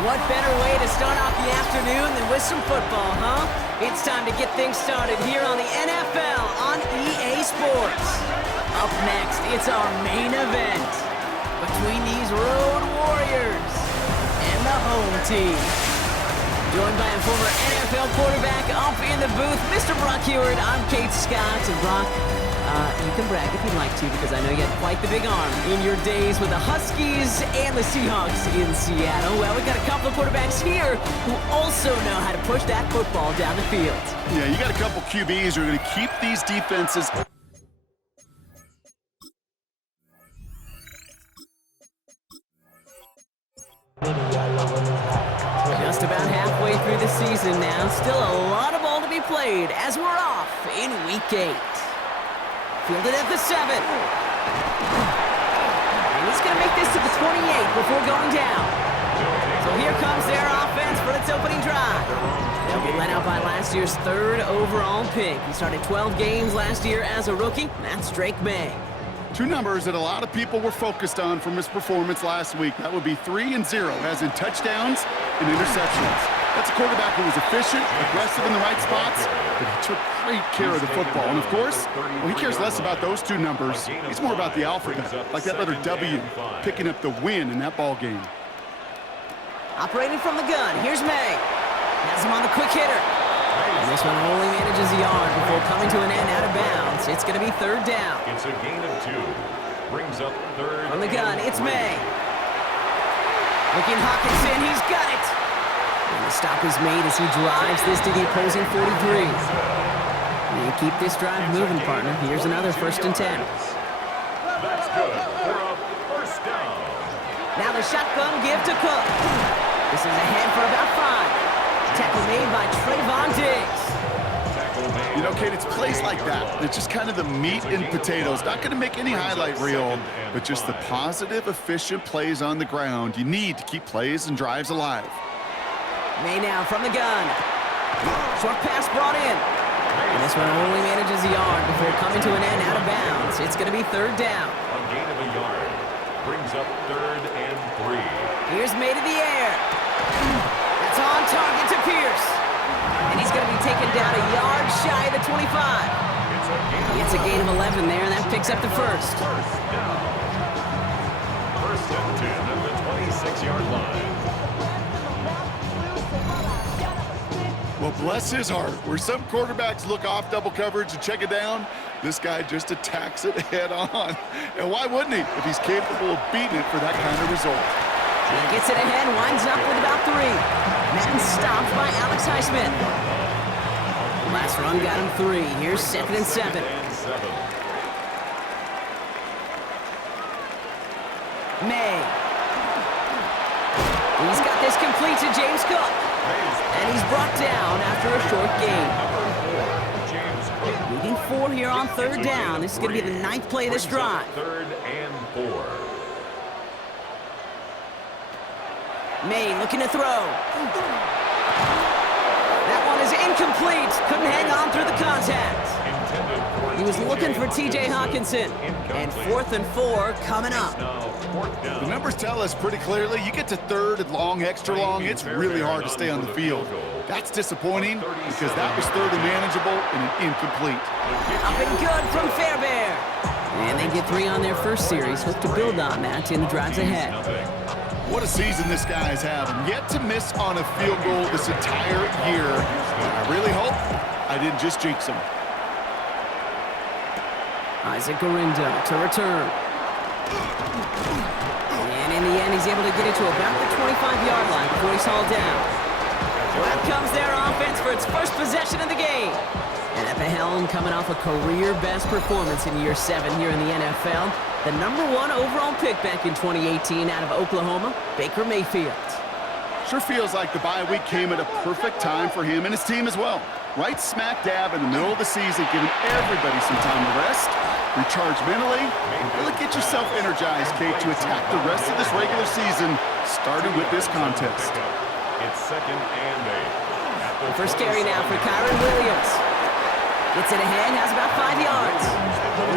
What better way to start off the afternoon than with some football, huh? It's time to get things started here on the NFL on EA Sports. Up next, it's our main event between these road warriors and the home team. Joined by a former NFL quarterback up in the booth, Mr. Brock Heward. I'm Kate Scott, and Brock, you can brag if you'd like to, because I know you had quite the big arm in your days with the Huskies and the Seahawks in Seattle. Well, we've got a couple of quarterbacks here who also know how to push that football down the field. Yeah, you got a couple QBs who are going to keep these defenses. Just about halfway through the season now. Still a lot of ball to be played as we're off in Week 8. Fielded at the 7. And he's just going to make this to the 28 before going down. So here comes their offense for its opening drive. They'll be led out by last year's 3rd overall pick. He started 12 games last year as a rookie. That's Drake May. Two numbers that a lot of people were focused on from his performance last week. That would be 3 and 0, as in touchdowns and interceptions. That's a quarterback who was efficient, aggressive in the right spots, but he took great care of the football. And of course, well, he cares less about those two numbers. He's more about the alphabet, like that letter W, picking up the win in that ball game. Operating from the gun, here's May. Has him on the quick hitter. And this one only manages a yard before coming to an end out of bounds. It's going to be 3rd down. It's a gain of 2. Brings up 3rd. From the gun, it's May. Looking Hawkinson, he's got it. And the stop is made as he drives this to the opposing 43. And keep this drive moving, partner. Here's another 1st and 10. That's good for a 1st down. Now the shotgun give to Cook. This is ahead for about 5. Tackle made by Trayvon Diggs. You know, Kate, it's plays like that. It's just kind of the meat and potatoes. Not going to make any highlight reel, but just the positive, efficient plays on the ground. You need to keep plays and drives alive. May now from the gun. Short pass brought in. And this one only manages a yard before coming to an end out of bounds. It's going to be 3rd down. A gain of a yard. Brings up 3rd and 3. Here's May to the air. That's on target to Pierce. And he's going to be taken down a yard shy of the 25. It's a gain of 11 there, and that picks up the 1st. 1st down. 1st and 10 at the 26-yard line. Well, bless his heart. Where some quarterbacks look off double coverage and check it down, this guy just attacks it head on. And why wouldn't he if he's capable of beating it for that kind of result? He gets it ahead, winds up with about 3. Madden stopped by Alex Highsmith. Last run got him 3. Here's 2nd and 7. May. He's got this complete to James Cook. And he's brought down after a short gain. Moving 4 here on 3rd down. This is going to be the 9th play of this drive. 3rd and 4. May looking to throw. That one is incomplete. Couldn't hang on through the contact. He was looking for T.J. Hawkinson. And 4th and 4 coming up. The numbers tell us pretty clearly, you get to 3rd and long, extra long, it's really hard to stay on the field. That's disappointing because that was 3rd and manageable and an incomplete. Up and good from Fairbairn. And they get 3 on their first series. Hope to build on that in the drives ahead. What a season this guy is having. Yet to miss on a field goal this entire year. I really hope I didn't just jinx him. Isaac Garindo to return. And in the end, he's able to get it to about the 25-yard line before he's hauled down. So out comes their offense for its first possession of the game. And at the helm, coming off a career-best performance in year 7 here in the NFL, the #1 overall pick back in 2018 out of Oklahoma, Baker Mayfield. Sure feels like the bye week came at a perfect time for him and his team as well. Right smack dab in the middle of the season, giving everybody some time to rest, recharge mentally, and really get yourself energized, Kate, to attack the rest of this regular season, starting with this contest. It's 2nd and 8. First carry now for Kyron Williams. Gets it ahead, has about 5 yards.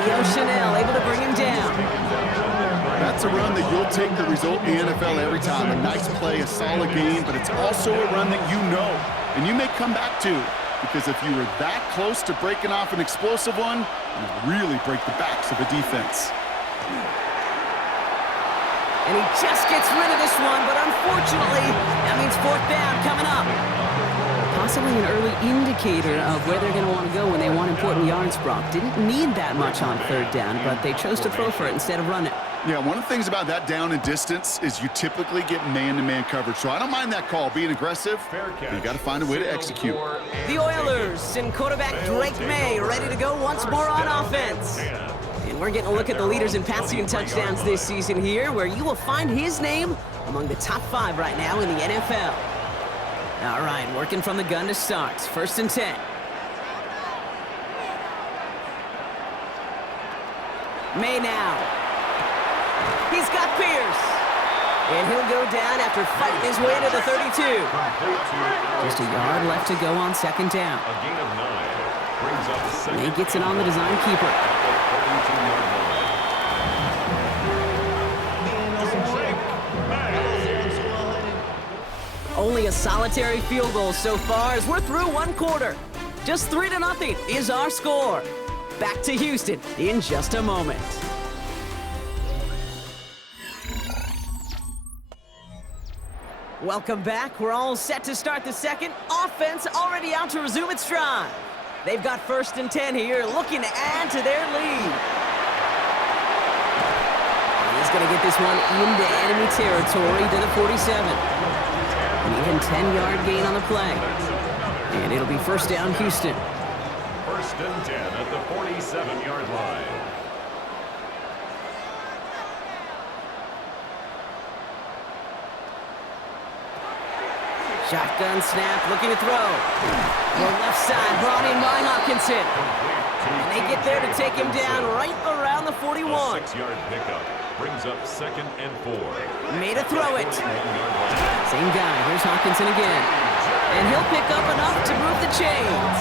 Leo Chanel able to bring him down. That's a run that you'll take the result in the NFL every time. A nice play, a solid game, but it's also a run that you know, and you may come back to, because if you were that close to breaking off an explosive one, you really break the backs of a defense. And he just gets rid of this one, but unfortunately, that means 4th down coming up. Possibly an early indicator of where they're going to want to go when they want important yards, Brock. Didn't need that much on 3rd down, but they chose to throw for it instead of run it. Yeah, one of the things about that down and distance is you typically get man-to-man coverage. So I don't mind that call, being aggressive, but you got to find a way to execute. The Oilers and quarterback Drake May ready to go once more on offense. And we're getting a look at the leaders in passing and touchdowns this season here, where you will find his name among the top 5 right now in the NFL. All right, working from the gun to start. 1st and 10. May now. He's got Pierce. And he'll go down after fighting his way to the 32. Just a yard left to go on second down. A gain of 9. Brings up second. And he gets it on the design keeper. Only a solitary field goal so far as we're through one quarter. Just 3-0 is our score. Back to Houston in just a moment. Welcome back. We're all set to start the second. Offense already out to resume its drive. They've got 1st and 10 here, looking to add to their lead. He's going to get this one into enemy territory to the 47. An even 10-yard gain on the play. And it'll be 1st down, Houston. 1st and 10 at the 47-yard line. Shotgun snap, looking to throw. The left side, brought in by Hopkinson. And they get there to take him down right around the 41. A 6-yard pickup brings up 2nd and 4. Made a throw it. Same guy, here's Hopkinson again. And he'll pick up enough to move the chains.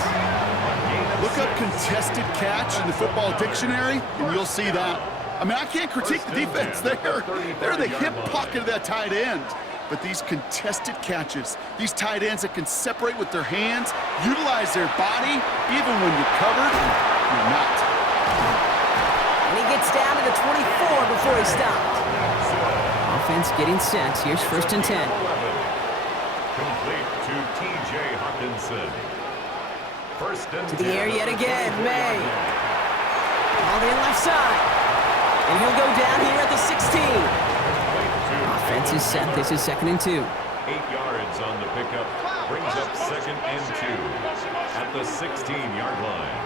Look up contested catch in the football dictionary, and you'll see that. I mean, I can't critique the defense there. They're the hip pocket of that tight end. But these contested catches, these tight ends that can separate with their hands, utilize their body, even when you're covered, you're not. And he gets down to the 24 before he stopped. Offense getting set. Here's 1st and 10. Complete to T.J. Hawkinson. 1st and 10. To the air yet again, May. Called in left side. And he'll go down here at the 16. Offense is set. This is 2nd and 2. 8 yards on the pickup. Brings up 2nd and 2 at the 16-yard line.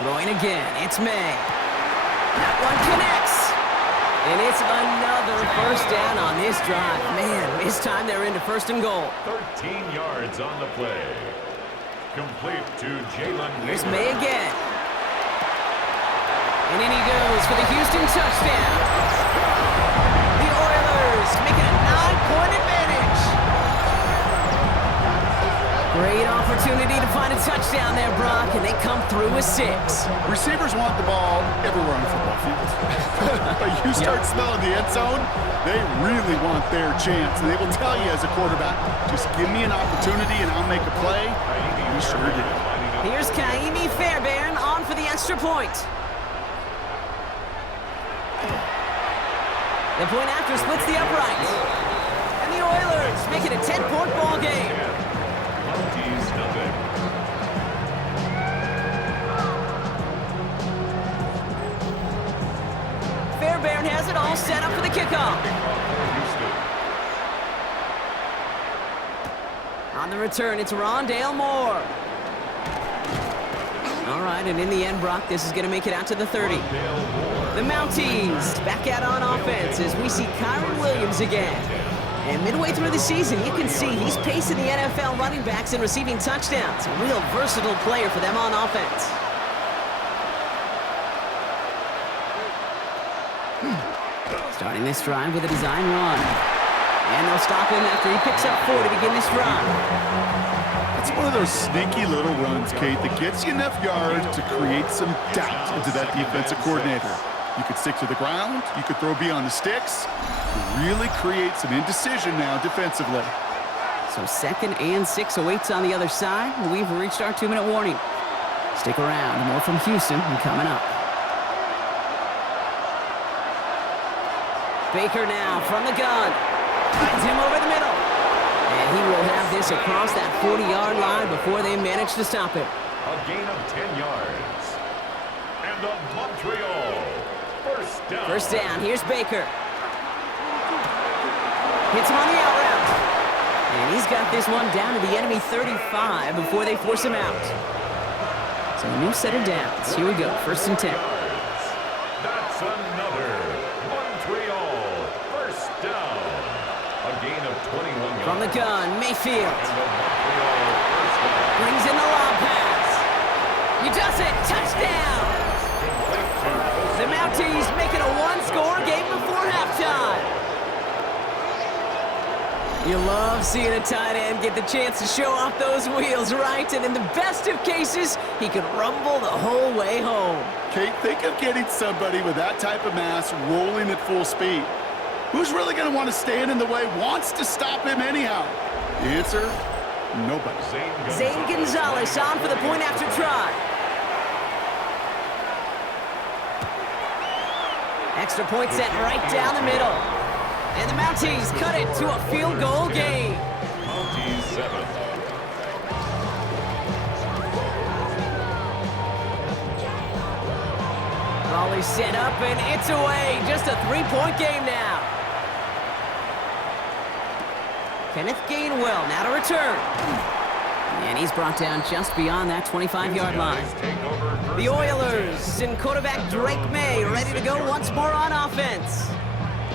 Throwing again. It's May. That one connects. And it's another 1st down on this drive. Man, this time they're into 1st and goal. 13 yards on the play. Complete to Jalen. Here's May again. And in he goes for the Houston touchdown. The Oilers make it a 9-point advantage. Great opportunity to find a touchdown there, Brock, and they come through with 6. Receivers want the ball everywhere on the football field. But you start smelling the end zone, they really want their chance. And they will tell you as a quarterback, just give me an opportunity and I'll make a play. We sure did. Here's Kaimi Fairbairn on for the extra point. The point after splits the upright. And the Oilers make it a 10-point ball game. Mounties nothing. Fairbairn has it all set up for the kickoff. On the return, it's Rondale Moore. All right, and in the end, Brock, this is going to make it out to the 30. The Mounties back out on offense as we see Kyron Williams again. And midway through the season, you can see he's pacing the NFL running backs and receiving touchdowns. A real versatile player for them on offense. Starting this drive with a design run. And they'll stop him after he picks up 4 to begin this drive. It's one of those sneaky little runs, Kate, that gets you enough yards to create some doubt into that defensive coordinator. You could stick to the ground, you could throw beyond the sticks, really create some indecision now defensively. So 2nd and 6 awaits on the other side. We've reached our 2-minute warning. Stick around, more from Houston coming up. Baker now from the gun. Finds him over the middle. And he will have this across that 40-yard line before they manage to stop him. A gain of 10 yards. And the Montreal 1st down. 1st down. Here's Baker. Hits him on the out route. And he's got this one down to the enemy 35 before they force him out. So a new set of downs. Here we go. 1st and 10. That's another Montreal 1st down. A gain of 21 yards. From the gun, Mayfield. Brings in the lob pass. He does it! Touchdown! The Mounties make it a one-score game before halftime. You love seeing a tight end get the chance to show off those wheels, right? And in the best of cases, he could rumble the whole way home. Kate, think of getting somebody with that type of mass rolling at full speed. Who's really going to want to stand in the way, wants to stop him anyhow? The answer, nobody. Zane Gonzalez on for the point after try. Extra point set right down the middle. And the Mounties cut it to a field goal game. Mounties 7. Ball is set up and it's away. Just a three-point game now. Kenneth Gainwell now to return. And he's brought down just beyond that 25-yard line. The Oilers and quarterback Drake May ready to go once more on offense.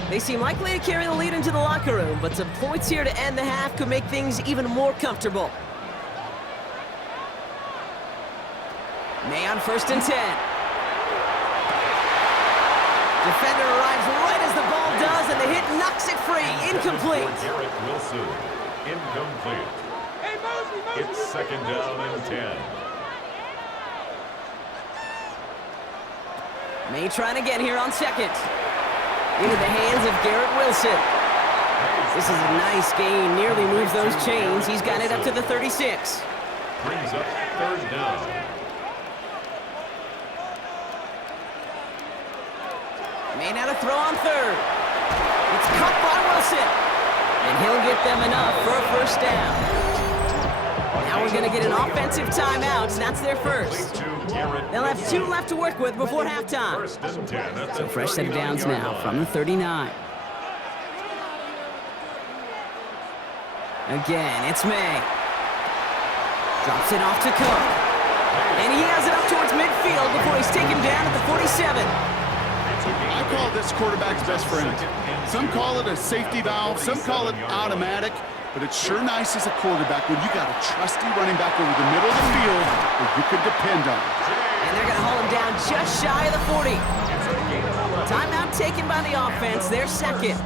They seem likely to carry the lead into the locker room, but some points here to end the half could make things even more comfortable. May on 1st and 10. Defender arrives right as the ball does, and the hit knocks it free. Incomplete. Garrett Wilson. Incomplete. It's 2nd down and 10. May trying to get here on 2nd. Into the hands of Garrett Wilson. This is a nice gain. Nearly moves those chains. He's got it up to the 36. Brings up 3rd down. May now to throw on 3rd. It's caught by Wilson. And he'll get them enough for a 1st down. Now we're going to get an offensive timeout, and that's their first. They'll have 2 left to work with before halftime. So fresh set of downs now from the 39. Again, it's May. Drops it off to Cook. And he has it up towards midfield before he's taken down at the 47. I call this quarterback's best friend. Some call it a safety valve, some call it automatic, but it's sure nice as a quarterback when you got a trusty running back over the middle of the field that you can depend on. And they're going to hold him down just shy of the 40. Timeout taken by the offense, their 2nd.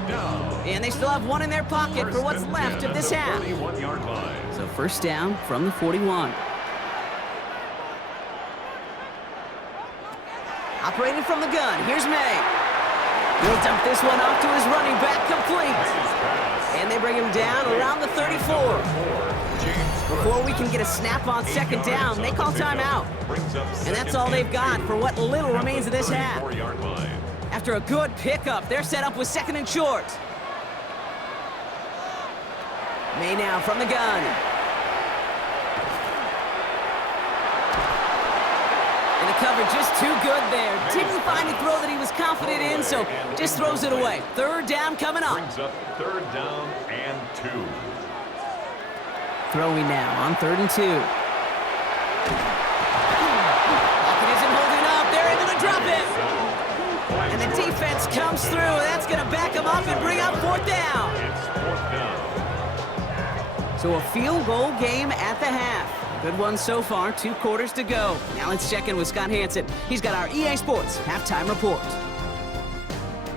And they still have 1 in their pocket for what's left of this half. So 1st down from the 41. Operating from the gun, here's May. He'll dump this one off to his running back, complete. And they bring him down around the 34. Before we can get a snap on 2nd down, they call timeout. And that's all they've got for what little remains of this half. After a good pickup, they're set up with 2nd and short. May now from the gun. And the cover just too good there. Didn't find a throw that he was confident in, so just throws it away. 3rd down coming up. Brings up 3rd down and 2. Throwing now on 3rd and 2. Lockett isn't holding up. They're able to drop it. And the defense comes through. That's going to back him up and bring up 4th down. It's 4th down. So a field goal game at the half. Good one so far, 2 quarters to go. Now let's check in with Scott Hansen. He's got our EA Sports halftime report.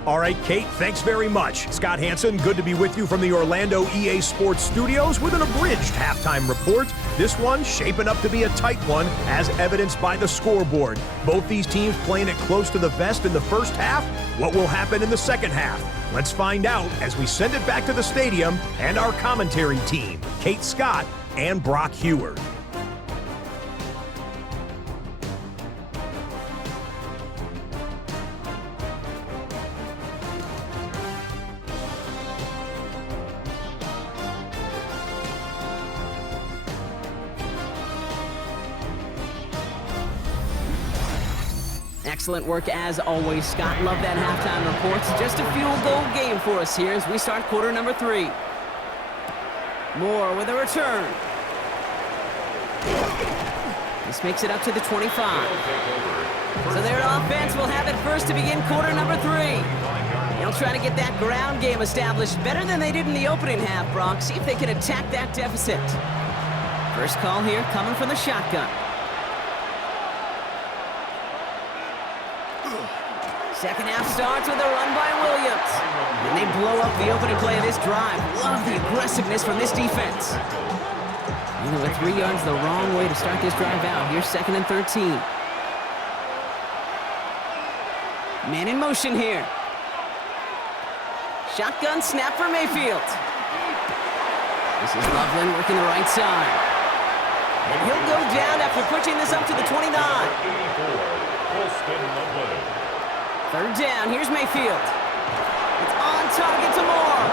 All right, Kate, thanks very much. Scott Hansen, good to be with you from the Orlando EA Sports Studios with an abridged halftime report. This one shaping up to be a tight one, as evidenced by the scoreboard. Both these teams playing it close to the vest in the first half. What will happen in the second half? Let's find out as we send it back to the stadium and our commentary team, Kate Scott and Brock Heward. Excellent work as always, Scott. Love that halftime report. Just a field goal game for us here as we start quarter number 3. Moore with a return. This makes it up to the 25. So their offense will have it first to begin quarter number 3. They'll try to get that ground game established better than they did in the opening half, Brock. See if they can attack that deficit. First call here coming from the shotgun. Second half starts with a run by Williams. And they blow up the opening play of this drive. Love the aggressiveness from this defense. Even with 3 yards the wrong way to start this drive out. Here's 2nd and 13. Man in motion here. Shotgun snap for Mayfield. This is Loveland working the right side. And he'll go down after pushing this up to the 29. 3rd down, here's Mayfield. It's on target to Moore.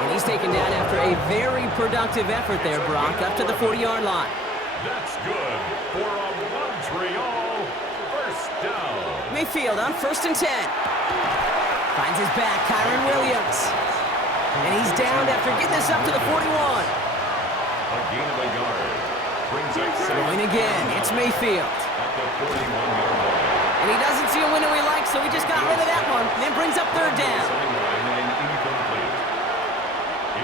And he's taken down after a very productive effort there, Brock, up to the 40-yard line. That's good for a Montreal first down. Mayfield on 1st and 10. Finds his back, Kyron Williams. And he's downed after getting this up to the 41. A gain of a yard. Brings up Throwing again, it's Mayfield. at the 41-yard line. And he doesn't see a window he likes, so he just got rid of that one. And then brings up 3rd down. Sideline and incomplete.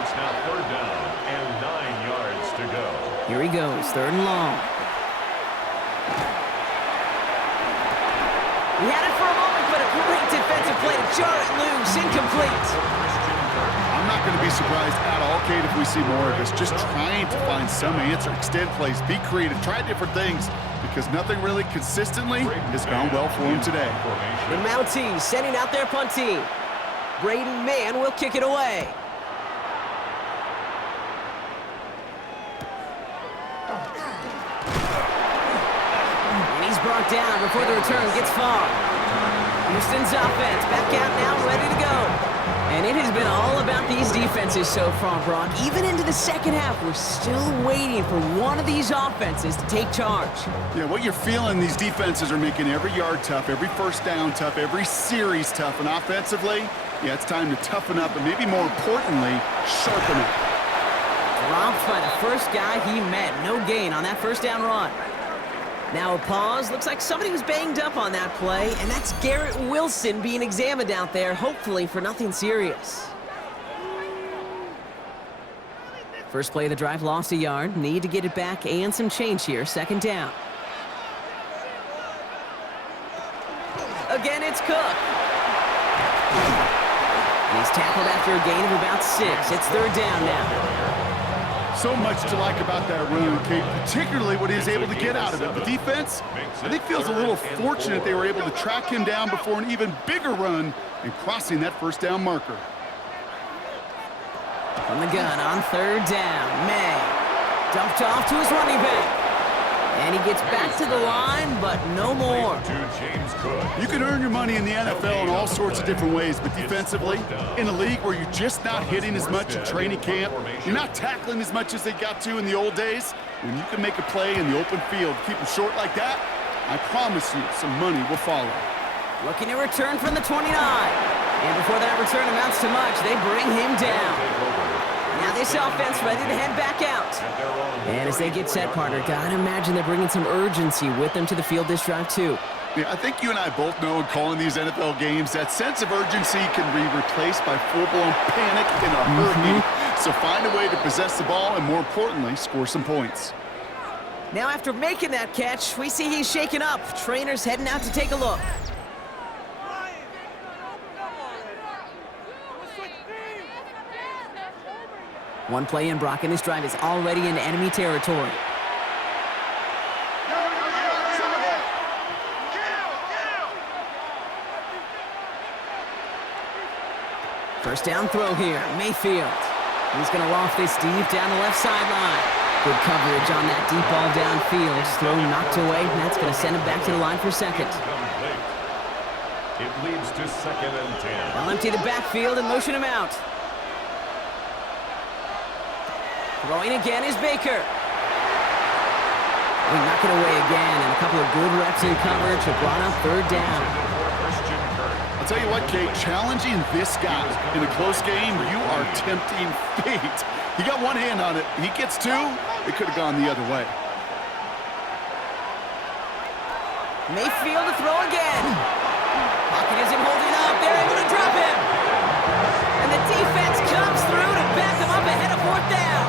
It's now 3rd down and 9 yards to go. Here he goes, 3rd and long. He had it for a moment, but a great defensive play to jar it loose, incomplete. I'm not going to be surprised at all, Kate, if we see more of this. Just trying to find some answer, extend plays, be creative, try different things, because nothing really consistently has gone well for him today. The Mounties sending out their punt team. Braden Mann will kick it away. And he's brought down before the return gets far. Houston's offense back out now, ready to go. And it has been all about these defenses so far, Brock. Even into the 2nd half, we're still waiting for one of these offenses to take charge. Yeah, what you're feeling, these defenses are making every yard tough, every first down tough, every series tough. And offensively, yeah, it's time to toughen up and maybe more importantly, sharpen up. Dropped by the first guy he met. No gain on that 1st down run. Now a pause. Looks like somebody was banged up on that play, and that's Garrett Wilson being examined out there, hopefully for nothing serious. First play of the drive, lost a yard. Need to get it back and some change here. 2nd down. Again, it's Cook. And he's tackled after a gain of about 6. It's 3rd down now. So much to like about that run, Kate, particularly what he was able to get out of it. The defense, I think, feels a little fortunate they were able to track him down before an even bigger run and crossing that 1st down marker. From the gun on 3rd down, May. Dumped off to his running back. And he gets back to the line, but no more. You can earn your money in the NFL in all sorts of different ways, but defensively, in a league where you're just not hitting as much in training camp, you're not tackling as much as they got to in the old days, when you can make a play in the open field, keep them short like that, I promise you some money will follow. Looking to return from the 29. And before that return amounts to much, they bring him down. Now this offense ready to head back out. And as they get set, partner, gotta imagine they're bringing some urgency with them to the field this drive too. Yeah, I think you and I both know in calling these NFL games that sense of urgency can be replaced by full-blown panic in a hurry. So find a way to possess the ball and, more importantly, score some points. Now after making that catch, we see he's shaken up. Trainers heading out to take a look. One play in, Brock, and this drive is already in enemy territory. First down throw here, Mayfield. He's going to loft this deep down the left sideline. Good coverage on that deep ball downfield. Throw knocked away, and that's going to send him back to the line for 2nd. It leads to 2nd and 10. They'll empty the backfield and motion him out. Throwing again is Baker. We knock it away again, and a couple of good reps in coverage have brought up 3rd down. I'll tell you what, Kate, challenging this guy in a close game, you are tempting fate. He got one hand on it. He gets 2, it could have gone the other way. Mayfield to throw again. Pocket isn't holding up. They're able to drop him. And the defense comes through to back them up ahead of 4th down.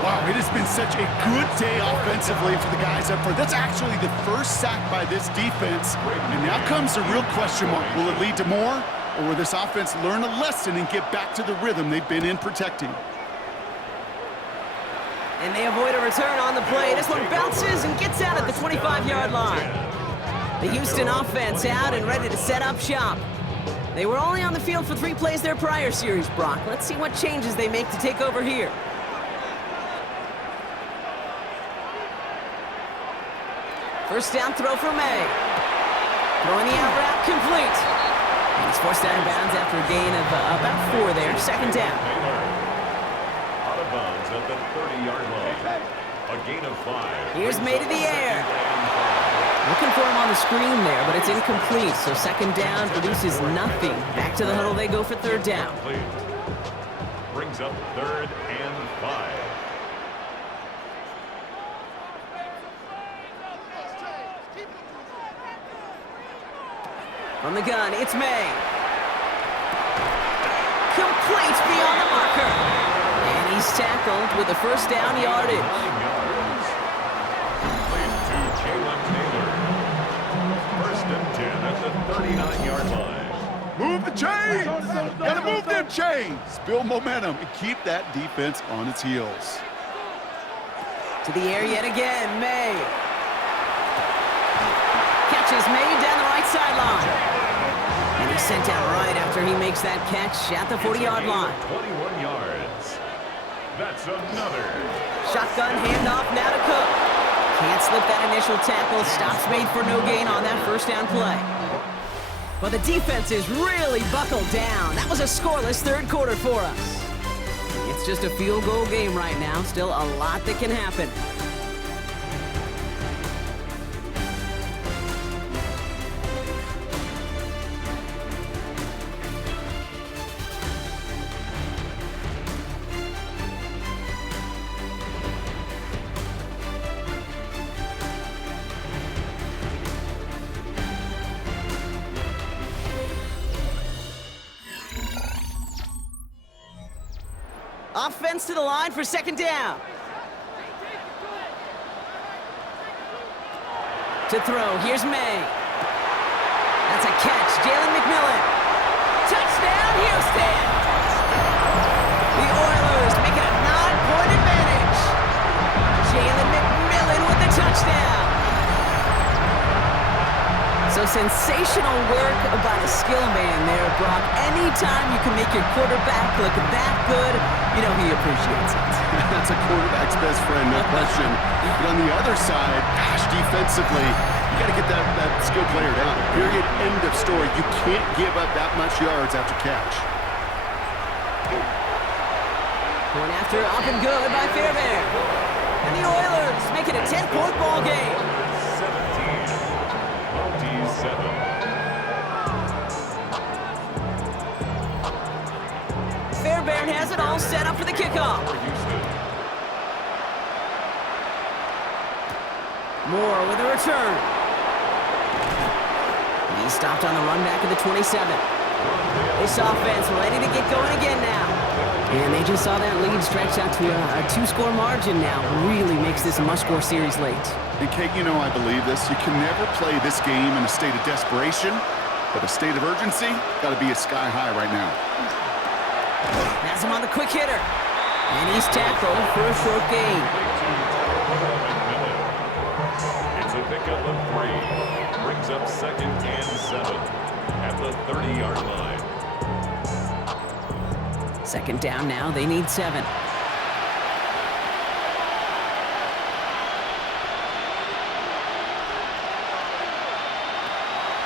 Wow, it has been such such a good day offensively for the guys up front. That's actually the first sack by this defense. And now comes the real question mark. Will it lead to more? Or will this offense learn a lesson and get back to the rhythm they've been in protecting? And they avoid a return on the play. This one bounces and gets out at the 25-yard line. The Houston offense out and ready to set up shop. They were only on the field for 3 plays their prior series, Brock. Let's see what changes they make to take over here. First down throw from May. Throwing the out route complete. And he's forced out of bounds after a gain of about 4 there. Second down. Out of bounds at the 30-yard line. A gain of 5. Here's May to the air. Looking for him on the screen there, but it's incomplete. So second down produces nothing. Back to the huddle they go for third down. Brings up 3rd and 5. On the gun, it's May. Complete beyond the marker. And he's tackled with the first down yardage. Played to Jalen Taylor. First and 10 at the 39-yard line. Move the chains! Gotta move them chains! Build momentum and keep that defense on its heels. To the air yet again, May. Catches May down the right sideline. And he's sent out right after he makes that catch at the 40-yard line. 21 yards. That's another. Shotgun handoff now to Cook. Can't slip that initial tackle. Stops made for no gain on that first down play. Well, the defense is really buckled down. That was a scoreless third quarter for us. It's just a field goal game right now. Still a lot that can happen. Offense to the line for second down. To throw, here's May. That's a catch, Jalen McMillan. Touchdown, Houston! The Oilers make it a 9-point advantage. Jalen McMillan with the touchdown. So sensational work by the skill man there, Brock. Anytime you can make your quarterback look that good, you know he appreciates it. That's a quarterback's best friend, no question. But on the other side, gosh, defensively, you got to get that skill player down. Period, end of story. You can't give up that much yards after catch. Going after up and good by Fairbairn. And the Oilers make it a 10-point ball game. 7. Fairbairn has it all set up for the kickoff. Moore with a return. He's stopped on the run back of the 27. This offense ready to get going again now. And they just saw that lead stretch out to a 2-score margin now. Really makes this a must-score series late. And Kate, you know I believe this. You can never play this game in a state of desperation, but a state of urgency got to be sky high right now. Has him on the quick hitter. And he's tackled for a short gain. It's a pickup of 3. Brings up 2nd and 7 at the 30-yard line. Second down now. They need 7.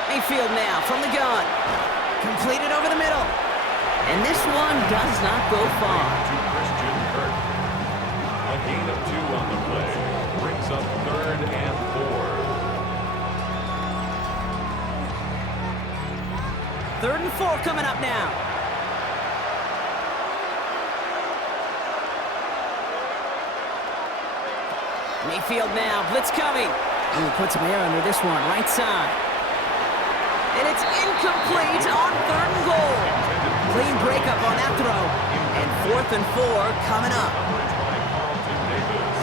Mayfield now from the gun. Completed over the middle. And this one does not go far. To Christian Kirk. A gain of 2 on the play. Brings up 3rd and 4. 3rd and 4 coming up now. Mayfield now, blitz coming. Ooh, puts some air under this one, right side. And it's incomplete on 3rd and goal. Clean breakup on that throw. And 4th and 4 coming up.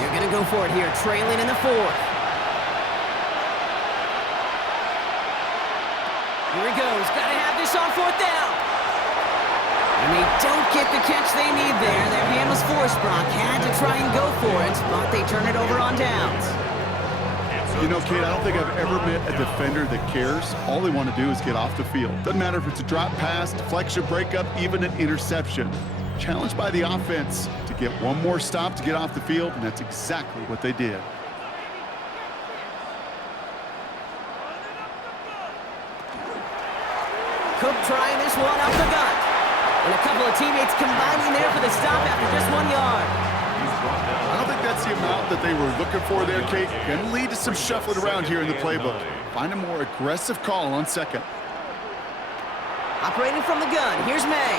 You're going to to go for it here, trailing in the fourth. Here he goes. Got to have this on fourth down. And they don't get the catch they need there. Their hand was forced, Brock. Had to try and go for it, but they turn it over on downs. You know, Kate, I don't think I've ever met a defender that cares. All they want to do is get off the field. Doesn't matter if it's a drop pass, deflection, breakup, even an interception. Challenged by the offense to get one more stop to get off the field, and that's exactly what they did. Cook trying this one off the gut. And a couple of teammates combining there for the stop after just 1 yard. I don't think that's the amount that they were looking for there, Kate. Going to lead to some shuffling around here in the playbook. Find a more aggressive call on second. Operating from the gun, here's May.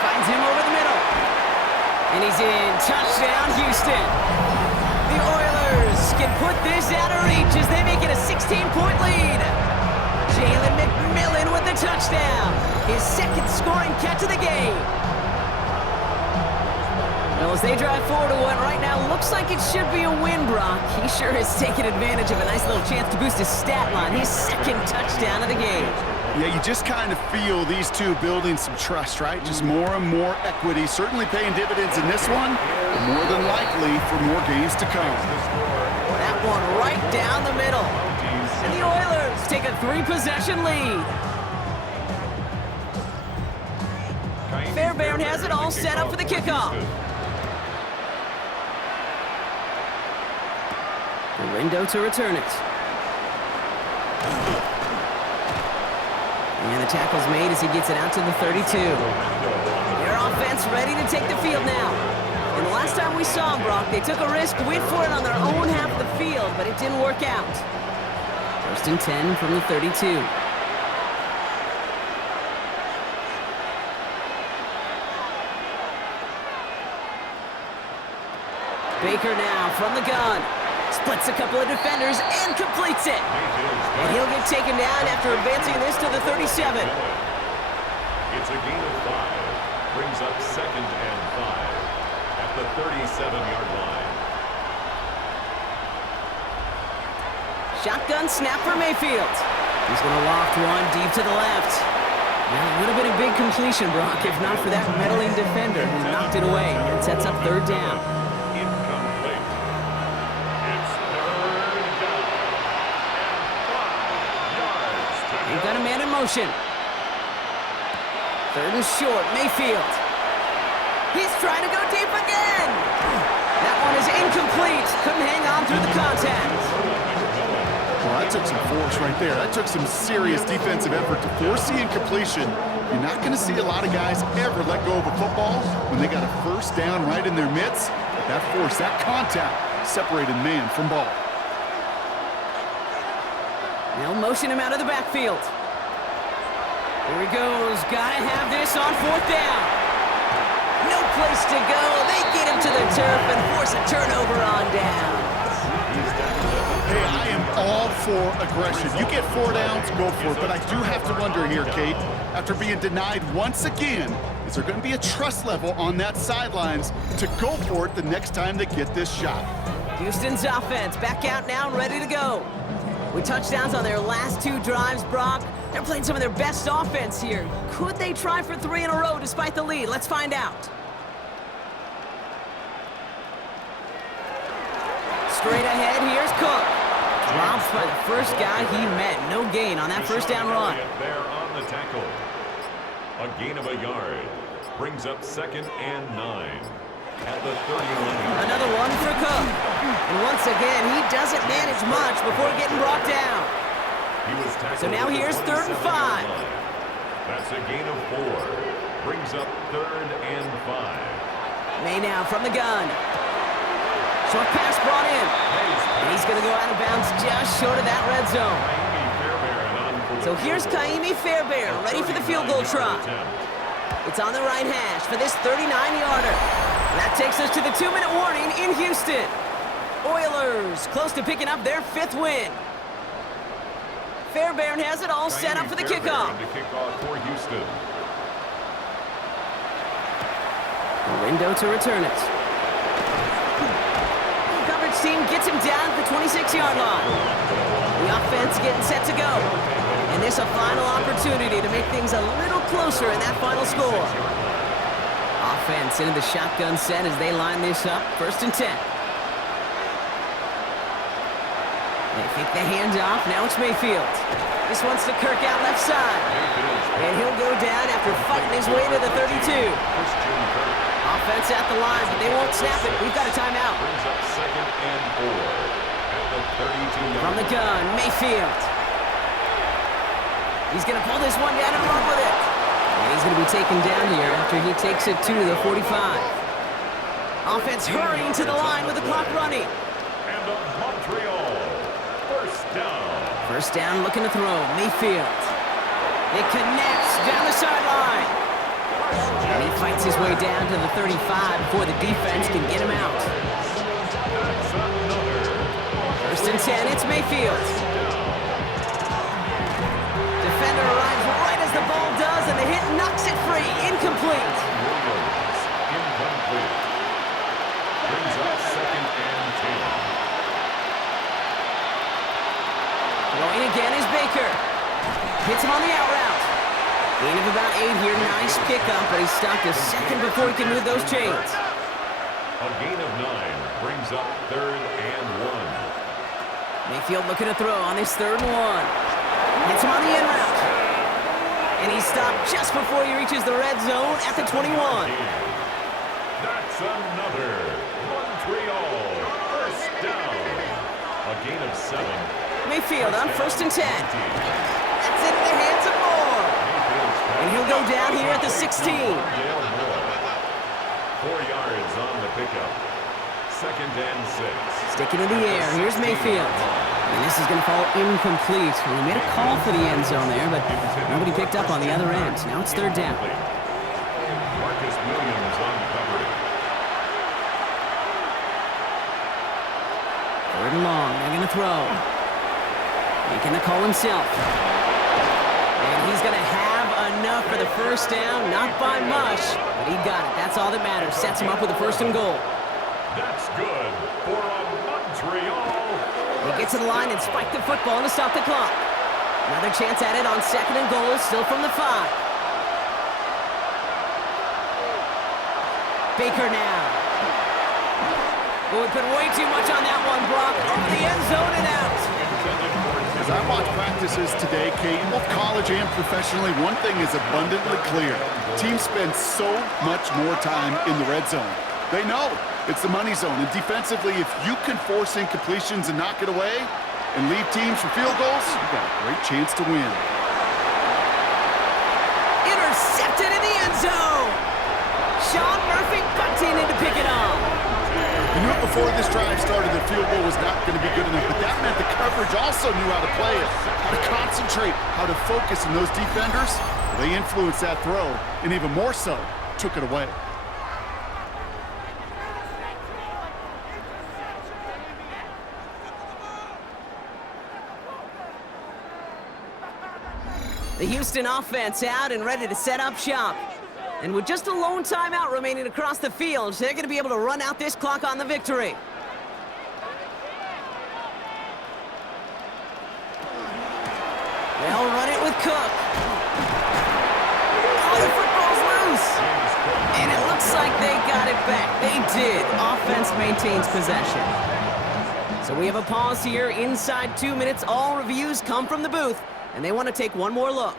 Finds him over the middle. And he's in. Touchdown, Houston. The Oilers can put this out of reach as they make it a 16-point lead. Jalen McMillan with the touchdown. His second scoring catch of the game. Well, as they drive forward to what right now looks like it should be a win, Brock. He sure has taken advantage of a nice little chance to boost his stat line. His second touchdown of the game. Yeah, you just kind of feel these two building some trust, right? Just more and more equity. Certainly paying dividends in this one, but more than likely for more games to come. That one right down the middle. And the Oilers take a 3-possession lead. Fairbairn has it all set up for the kickoff. Window to return it. And the tackle's made as he gets it out to the 32. Their offense ready to take the field now. And the last time we saw them, Brock, they took a risk, went for it on their own half of the field, but it didn't work out. First and 10 from the 32. Baker now from the gun. Splits a couple of defenders and completes it. And he'll get taken down after advancing this to the 37. It's a gain of 5. Brings up second and 5 at the 37-yard line. Shotgun snap for Mayfield. He's going to loft one deep to the left. Well, it would have been a big completion, Brock, if not for that meddling defender who knocked it away. And sets up third down. They've got a man in motion. Third and short, Mayfield. He's trying to go deep again. That one is incomplete. Couldn't hang on through the contact. Well, that took some force right there. That took some serious defensive effort to force the incompletion. You're not going to see a lot of guys ever let go of a football when they got a first down right in their midst. That force, that contact, separated man from ball. They'll motion him out of the backfield. Here he goes. Gotta have this on fourth down. No place to go. They get him to the turf and force a turnover on down. Hey, I am all for aggression. You get 4 downs, go for it. But I do have to wonder here, Kate, after being denied once again, is there going to be a trust level on that sidelines to go for it the next time they get this shot? Houston's offense back out now and ready to go. With touchdowns on their last 2 drives, Brock, they're playing some of their best offense here. Could they try for 3 in a row despite the lead? Let's find out. Straight ahead, here's Cook. Drops by the first guy he met. No gain on that first down run. There on the tackle. A gain of a yard. Brings up second and 9. At the 30-line. Another one for Cook. And once again, he doesn't manage much before getting brought down. So now here's third and 5. That's a gain of 4. Brings up third and 5. May now from the gun. Short pass brought in. And he's going to go out of bounds just short of that red zone. So here's Kaimi Fairbairn, ready for the field goal try. It's on the right hash for this 39-yarder. That takes us to the 2-minute warning in Houston. Oilers close to picking up their 5th win. Fairbairn has it all set up for the kickoff. The kickoff for Houston. A window to return it. team gets him down at the 26-yard line. The offense getting set to go. And this a final opportunity to make things a little closer in that final score. Offense into the shotgun set as they line this up. 1st and 10. They fake the handoff. Now it's Mayfield. This one's to Kirk out left side. And he'll go down after fighting his way to the 32. Offense at the line, but they won't snap it. We've got a timeout. Brings up 2nd and 4 at the 32-yard From the gun, Mayfield. He's going to pull this one down and run with it. And he's going to be taken down here after he takes it to the 45. Offense hurrying to the line with the clock running. And of Montreal, 1st down. 1st down, looking to throw. Mayfield. It connects down the sideline. And he fights his way down to the 35 before the defense can get him out. That's another. 1st and 10, it's Mayfield. Defender arrives right as the ball does, and the hit knocks it free. Incomplete. Williams, incomplete. Brings up 2nd and 10. Going again is Baker. Hits him on the out route. Gain of about 8 here. Nice pickup, but he stopped a second before he can move those chains. A gain of 9 brings up 3rd and 1. Mayfield looking to throw on this 3rd and 1. Hits him on the in route. And he stopped just before he reaches the red zone at the 21. That's another Montreal 1st down. A gain of 7. Mayfield on 1st and 10. That's into the hands of Moore. And he'll go down here at the 16. 4 yards on the pickup. 2nd and 6. Sticking in the air. Here's Mayfield. And this is going to fall incomplete. Well, he made a call for the end zone there, but nobody picked up on the other end. Now it's 3rd down. Marcus Williams on coverage. 3rd and long. They're going to throw. Making the call himself. And he's going to have enough for the 1st down. Not by much, but he got it. That's all that matters. Sets him up with a 1st and goal. That's good for a Montreal. He gets to the line and spiked the football to stop the clock. Another chance at it on 2nd and goal, still from the 5. Baker now. Oh, we put way too much on that one, Brock. Over the end zone and out. As I watch practices today, Kate, both college and professionally, one thing is abundantly clear. Teams spend so much more time in the red zone. They know it's the money zone, and defensively, if you can force incompletions and knock it away and leave teams for field goals, you've got a great chance to win. Intercepted in the end zone. Sean Murphy bunting in to pick it up. You knew before this drive started the field goal was not going to be good enough, but that meant the coverage also knew how to play it, how to concentrate, how to focus, and those defenders, they influenced that throw, and even more so, took it away. The Houston offense out and ready to set up shop. And with just a lone timeout remaining across the field, they're going to be able to run out this clock on the victory. They'll run it with Cook. Oh, the football's loose. And it looks like they got it back. They did. Offense maintains possession. So we have a pause here. Inside 2 minutes, all reviews come from the booth. And they want to take one more look.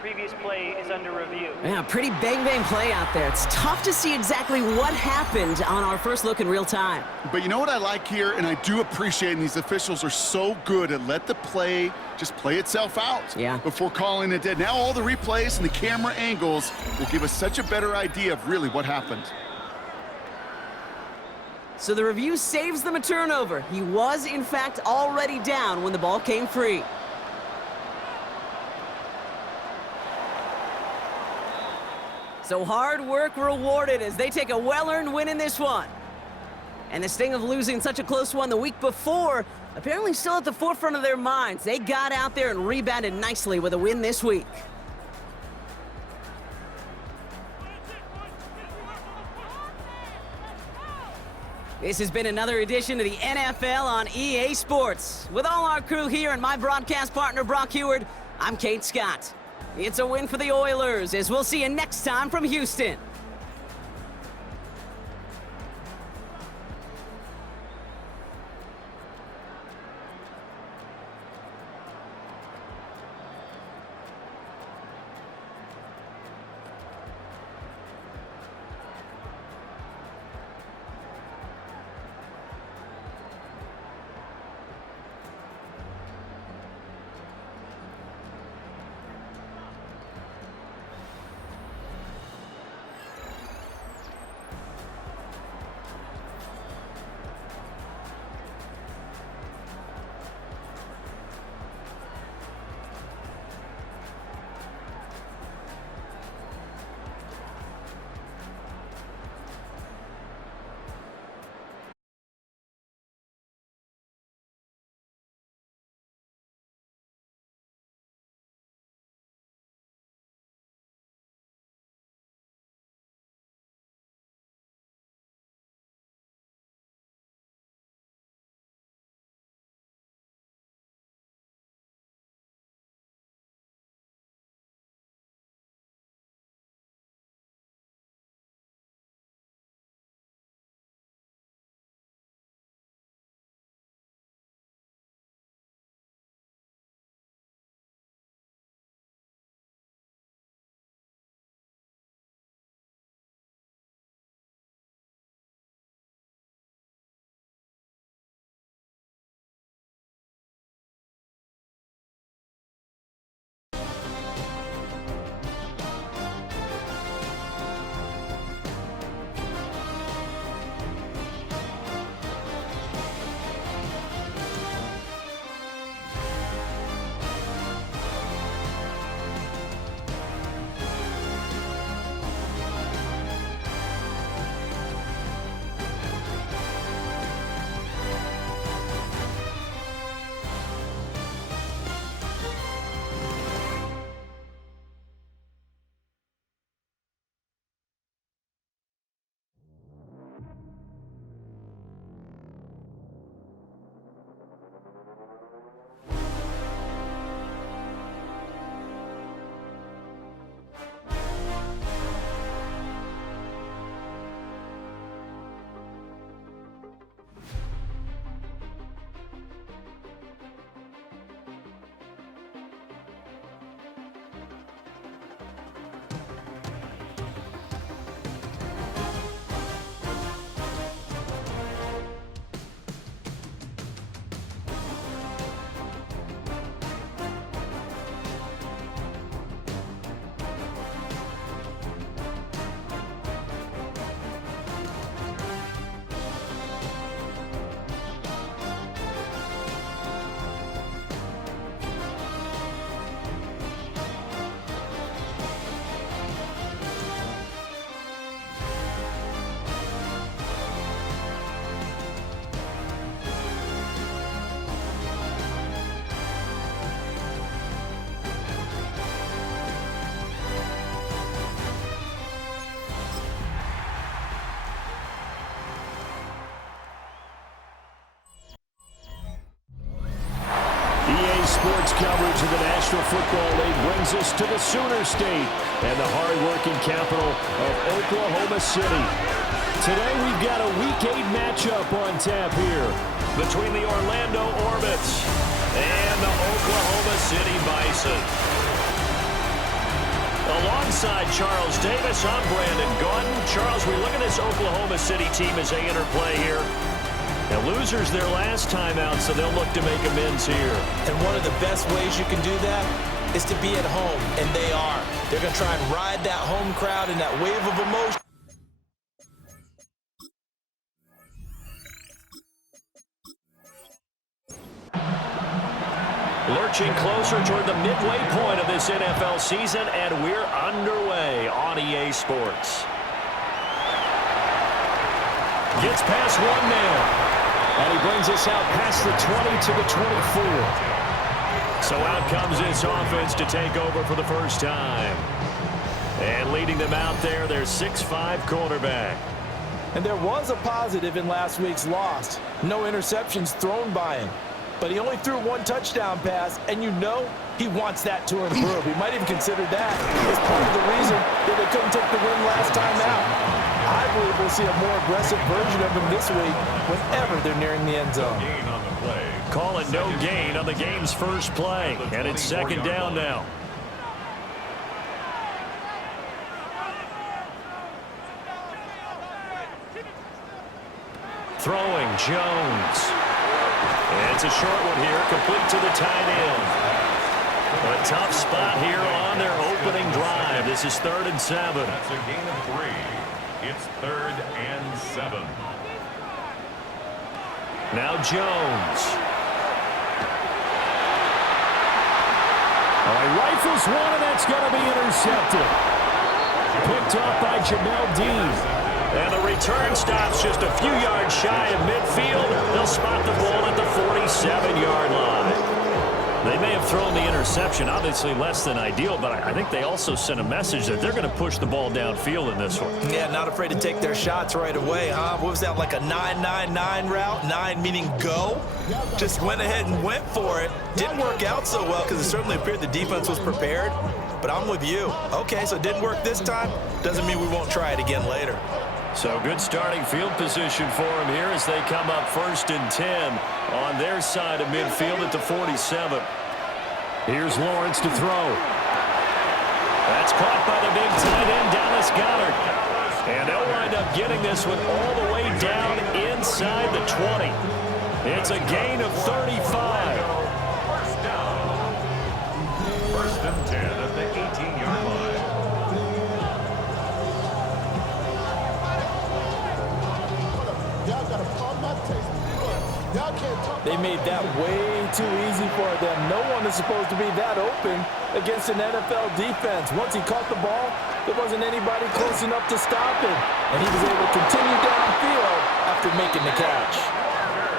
Previous play is under review. Yeah, pretty bang play out there. It's tough to see exactly what happened on our first look in real time. But you know what I like here, and I do appreciate, and these officials are so good at let the play just play itself out before calling it dead. Now all the replays and the camera angles will give us such a better idea of really what happened. So the review saves them a turnover. He was, in fact, already down when the ball came free. So hard work rewarded as they take a well-earned win in this one. And the sting of losing such a close one the week before, apparently still at the forefront of their minds. They got out there and rebounded nicely with a win this week. This has been another edition of the NFL on EA Sports. With all our crew here and my broadcast partner, Brock Heward, I'm Kate Scott. It's a win for the Oilers, as we'll see you next time from Houston. Sports coverage of the National Football League brings us to the Sooner State and the hard-working capital of Oklahoma City. Today we've got a Week 8 matchup on tap here between the Orlando Orbits and the Oklahoma City Bisons. Alongside Charles Davis, I'm Brandon Gaudin. Charles, we look at this Oklahoma City team as they interplay here. Now, losers their last time out, so they'll look to make amends here. And one of the best ways you can do that is to be at home, and they are. They're going to try and ride that home crowd and that wave of emotion. Lurching closer toward the midway point of this NFL season, and we're underway on EA Sports. Gets past one man. And he brings us out past the 20 to the 24. So out comes this offense to take over for the first time. And leading them out there, their 6'5" quarterback. And there was a positive in last week's loss. No interceptions thrown by him. But he only threw one touchdown pass, and you know he wants that to improve. He might even consider that as part of the reason that they couldn't take the win last time out. I believe we'll see a more aggressive version of him this week whenever they're nearing the end zone. Calling no gain on the game's first play, and it's second down now. Throwing, Jones. And it's a short one here, complete to the tight end. A tough spot here on their opening drive. This is 3rd and 7. That's a gain of 3. It's 3rd and 7. Now Jones. He rifles one, and that's going to be intercepted. Picked off by Jamel Dean. And the return stops just a few yards shy of midfield. They'll spot the ball at the 47-yard line. They may have thrown the interception, obviously less than ideal, but I think they also sent a message that they're going to push the ball downfield in this one. Yeah, not afraid to take their shots right away, huh? What was that, like a 9-9-9 route? 9 meaning go? Just went ahead and went for it. Didn't work out so well because it certainly appeared the defense was prepared. But I'm with you. Okay, so it didn't work this time. Doesn't mean we won't try it again later. So good starting field position for them here as they come up 1st and 10 on their side of midfield at the 47. Here's Lawrence to throw. That's caught by the big tight end, Dallas Goedert. And they'll wind up getting this one all the way down inside the 20. It's a gain of 35. First down. 1st and 10 at the 18-yard line. They made that way too easy for them. No one is supposed to be that open against an NFL defense. Once he caught the ball, there wasn't anybody close enough to stop him. And he was able to continue downfield after making the catch.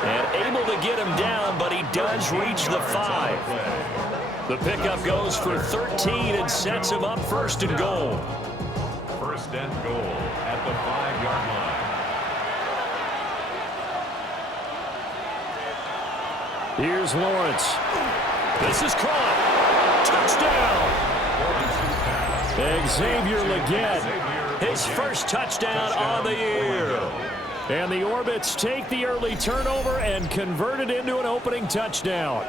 And able to get him down, but he does reach the 5. The pickup goes for 13 and sets him up 1st and goal. 1st and goal at the 5-yard line. Here's Lawrence. This is caught. Touchdown. Xavier Legette. His first touchdown on the year. And the Orbits take the early turnover and convert it into an opening touchdown.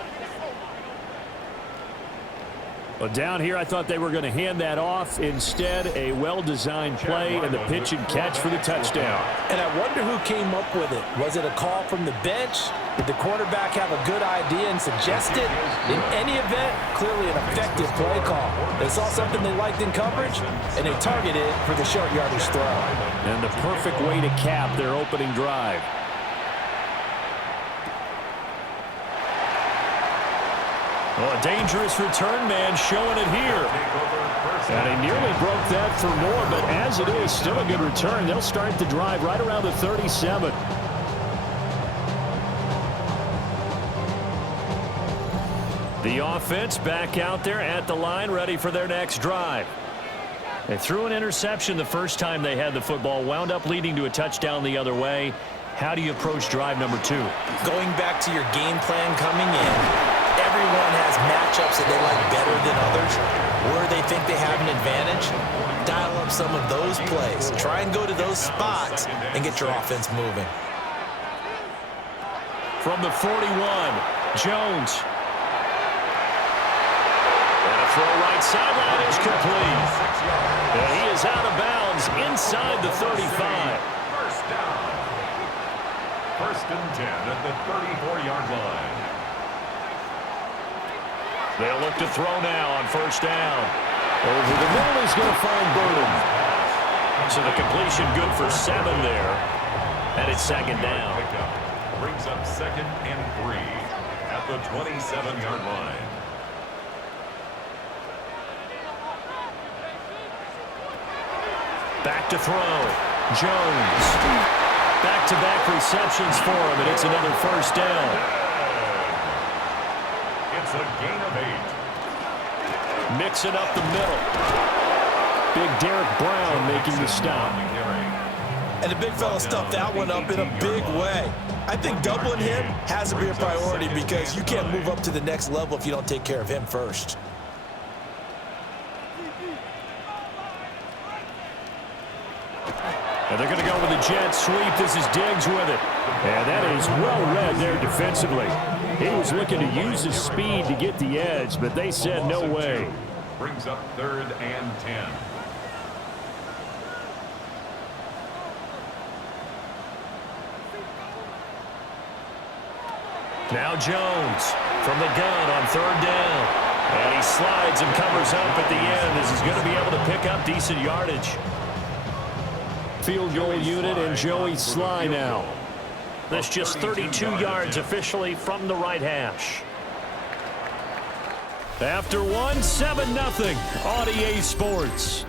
Well, down here, I thought they were going to hand that off. Instead, a well-designed play and the pitch and catch for the touchdown. And I wonder who came up with it. Was it a call from the bench? Did the quarterback have a good idea and suggest it? In any event, clearly an effective play call. They saw something they liked in coverage, and they targeted it for the short yardage throw. And the perfect way to cap their opening drive. Well, a dangerous return man showing it here. And he nearly broke that for more, but as it is, still a good return. They'll start the drive right around the 37. The offense back out there at the line, ready for their next drive. They threw an interception the first time they had the football, wound up leading to a touchdown the other way. How do you approach drive number 2? Going back to your game plan coming in, everyone has matchups that they like better than others, where they think they have an advantage. Dial up some of those plays. Try and go to those spots and get your offense moving. From the 41, Jones. And a throw right sideline is complete. And he is out of bounds inside the 35. First down. 1st and 10 at the 34-yard line. They'll look to throw now on 1st down. Over the middle, he's going to find Burden. So the completion good for 7 there. And it's 2nd down. Brings up 2nd and 3 at the 27-yard line. Back to throw. Jones. Back-to-back receptions for him, and it's another 1st down. It's a gain of 8. Mixing up the middle. Big Derek Brown making the stop. And the big fella stuffed that one up in a big way. I think doubling him has to be a priority because you can't move up to the next level if you don't take care of him first. And they're going to go with the jet sweep. This is Diggs with it. And that is well read there defensively. He was looking to use his speed to get the edge, but they said no way. Brings up 3rd and 10. Now Jones from the gun on 3rd down. And he slides and covers up at the end as he's going to be able to pick up decent yardage. Field goal unit and Joey Sly now. That's just 32 yards officially from the right hash. After one, 7-0 on EA Sports.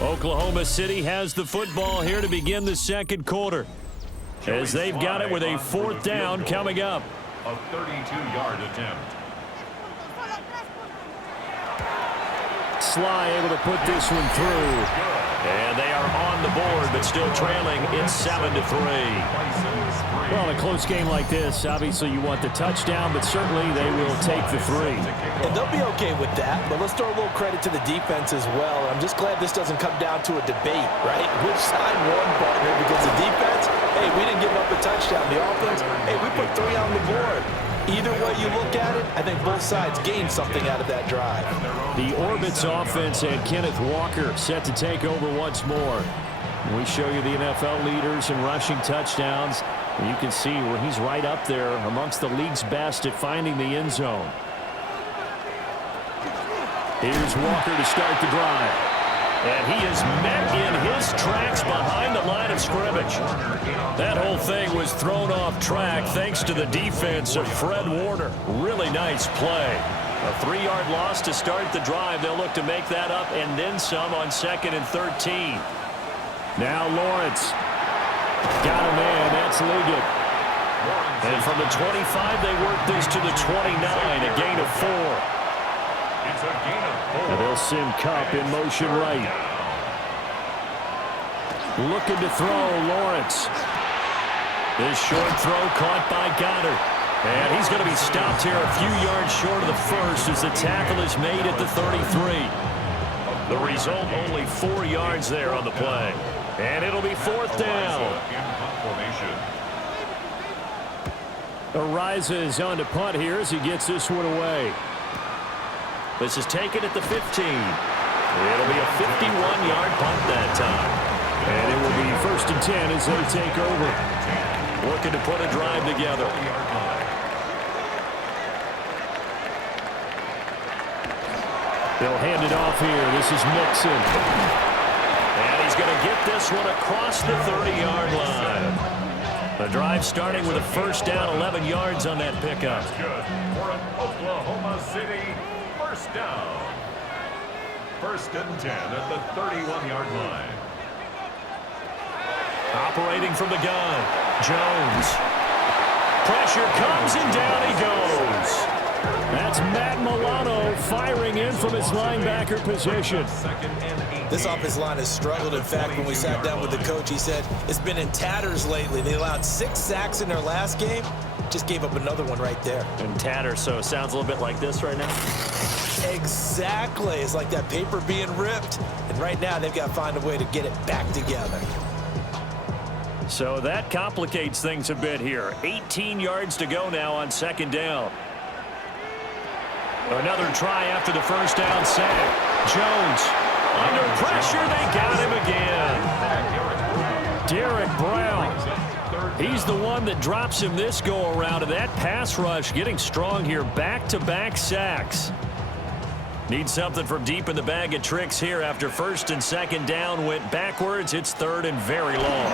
Oklahoma City has the football here to begin the second quarter, as they've got it with a 4th down coming up. A 32-yard attempt. Sly able to put this one through. And they are on the board, but still trailing. It's 7-3. Well, in a close game like this, obviously you want the touchdown, but certainly they will take the 3. And they'll be okay with that, but let's throw a little credit to the defense as well. I'm just glad this doesn't come down to a debate, right? Which side won, partner? Because the defense, hey, we didn't give up a touchdown. The offense, hey, we put 3 on the board. Either way you look at it, I think both sides gained something out of that drive. The Orbits offense and Kenneth Walker set to take over once more. We show you the NFL leaders in rushing touchdowns. And you can see where he's right up there amongst the league's best at finding the end zone. Here's Walker to start the drive. And he is met in his tracks behind the line of scrimmage. That whole thing was thrown off track thanks to the defense of Fred Warner. Really nice play. A 3-yard loss to start the drive. They'll look to make that up and then some on 2nd and 13. Now Lawrence. Got him in. That's Liggett. And from the 25, they work this to the 29. A gain of 4. It's a gain of 4. And they'll send Cup in motion right. Looking to throw, Lawrence. This short throw caught by Goddard. And he's going to be stopped here a few yards short of the first as the tackle is made at the 33. The result, only 4 yards there on the play. And it'll be 4th down. Ariza is on to punt here as he gets this one away. This is taken at the 15. It'll be a 51-yard punt that time. And it will be 1st and 10 as they take over. Looking to put a drive together. They'll hand it off here. This is Mixon. And he's going to get this one across the 30-yard line. The drive starting with a 1st down, 11 yards on that pickup. That's good for an Oklahoma City 1st down. 1st and 10 at the 31-yard line. Operating from the gun, Jones. Pressure comes and down he goes. That's Matt Milano firing in from his linebacker position. This offensive line has struggled. In fact, when we sat down with the coach, he said it's been in tatters lately. They allowed 6 sacks in their last game. Just gave up another one right there. In tatters, so it sounds a little bit like this right now. Exactly. It's like that paper being ripped. And right now, they've got to find a way to get it back together. So that complicates things a bit here. 18 yards to go now on 2nd down. Another try after the 1st down sack. Jones under pressure. They got him again. Derek Brown. He's the one that drops him this go-around. And that pass rush getting strong here. Back-to-back sacks. Need something from deep in the bag of tricks here after 1st and 2nd down went backwards. It's 3rd and very long.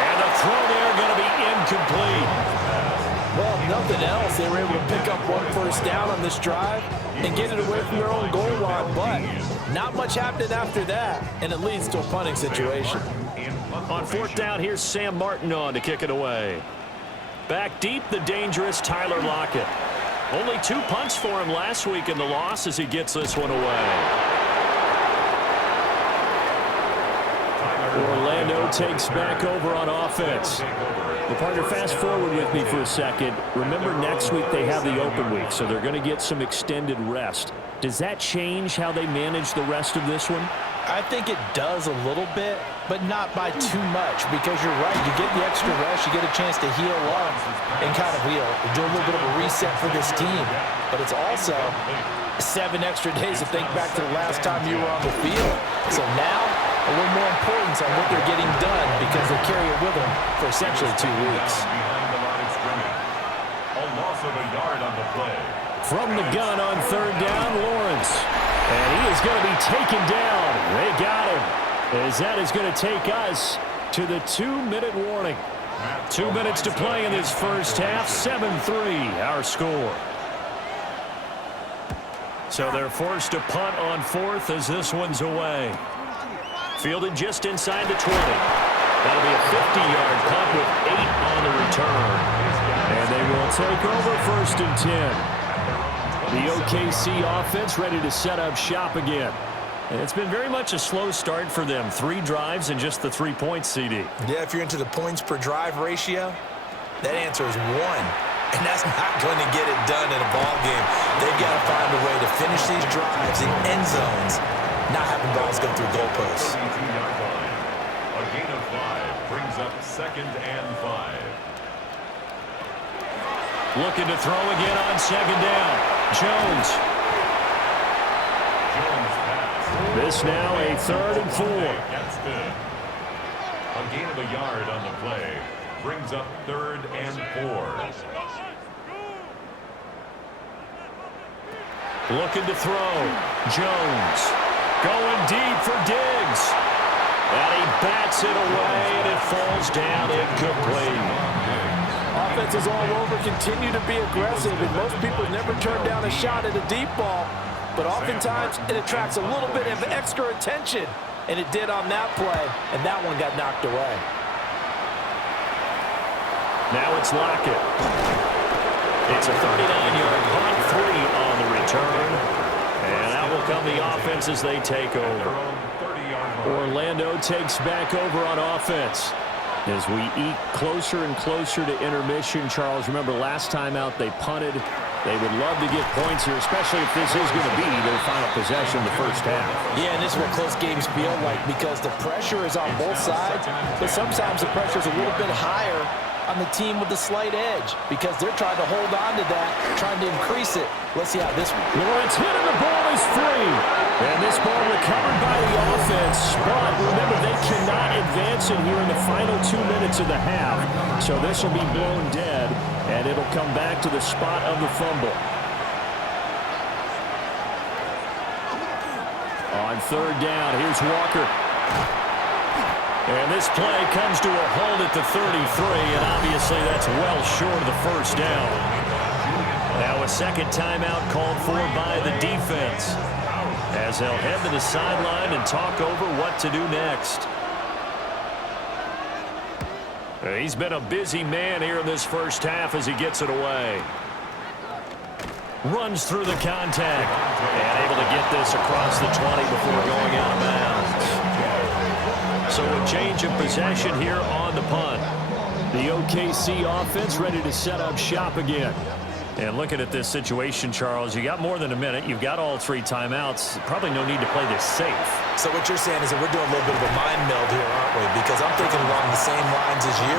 And the throw there going to be incomplete. Well, if nothing else, they were able to pick up 1 1st down on this drive and get it away from their own goal line. But not much happened after that, and it leads to a punting situation. On 4th down, here's Sam Martin on to kick it away. Back deep, the dangerous Tyler Lockett. Only 2 punts for him last week in the loss as he gets this one away. Orlando takes back over on offense. The partner, fast forward with me for a second. Remember, next week they have the open week, so they're going to get some extended rest. Does that change how they manage the rest of this one? I think it does a little bit, but not by too much, because you're right. You get the extra rest, you get a chance to heal up and kind of do a little bit of a reset for this team. But it's also 7 extra days to think back to the last time you were on the field. So now, a little more importance on what they're getting done because they carry it with them for essentially 2 weeks. A loss of a yard on the play. From the gun on 3rd down, Lawrence. And he is going to be taken down. They got him. As that is going to take us to the 2-minute warning. 2 minutes to play in this first half. 7-3 our score. So they're forced to punt on 4th as this one's away. Fielded just inside the 20. That'll be a 50-yard punt with 8 on the return. And they will take over 1st and 10. The OKC offense ready to set up shop again. And it's been very much a slow start for them. 3 drives and just the 3 points, CD. Yeah, if you're into the points per drive ratio, that answer is 1. And that's not going to get it done in a ball game. They've got to find a way to finish these drives in end zones, not having balls go through goalposts. A gain of 5 brings up 2nd and 5. Looking to throw again on 2nd down. Jones. This now a 3rd and 4. That's good. A gain of a yard on the play brings up 3rd and 4. Looking to throw. Jones. Going deep for Diggs. And he bats it away, and it falls down incomplete. Offenses all over continue to be aggressive, and most people never turn down a shot at a deep ball. But oftentimes, it attracts a little bit of extra attention, and it did on that play, and that one got knocked away. Now it's Lockett. It's a 39-yard punt, 3 on the return. And out will come the offense as they take over. Orlando takes back over on offense. As we eke closer and closer to intermission, Charles, remember last time out they punted. They would love to get points here, especially if this is going to be their final possession of the first half. Yeah, and this is what close games feel like because the pressure is on both sides, but sometimes the pressure is a little bit higher on the team with the slight edge because they're trying to hold on to that, trying to increase it. Let's see how this one. Lawrence hit and the ball is free. And this ball recovered by the offense. But remember, they cannot advance it here in the final 2 minutes of the half. So this will be blown dead, and it'll come back to the spot of the fumble. On 3rd down, here's Walker. And this play comes to a halt at the 33, and obviously that's well short of the first down. Now a second timeout called for by the defense as they'll head to the sideline and talk over what to do next. He's been a busy man here in this first half as he gets it away. Runs through the contact and able to get this across the 20 before going out of bounds. So a change of possession here on the punt. The OKC offense ready to set up shop again. And looking at this situation, Charles, you got more than a minute. You've got all 3 timeouts. Probably no need to play this safe. So what you're saying is that we're doing a little bit of a mind meld here, aren't we? Because I'm thinking along the same lines as you.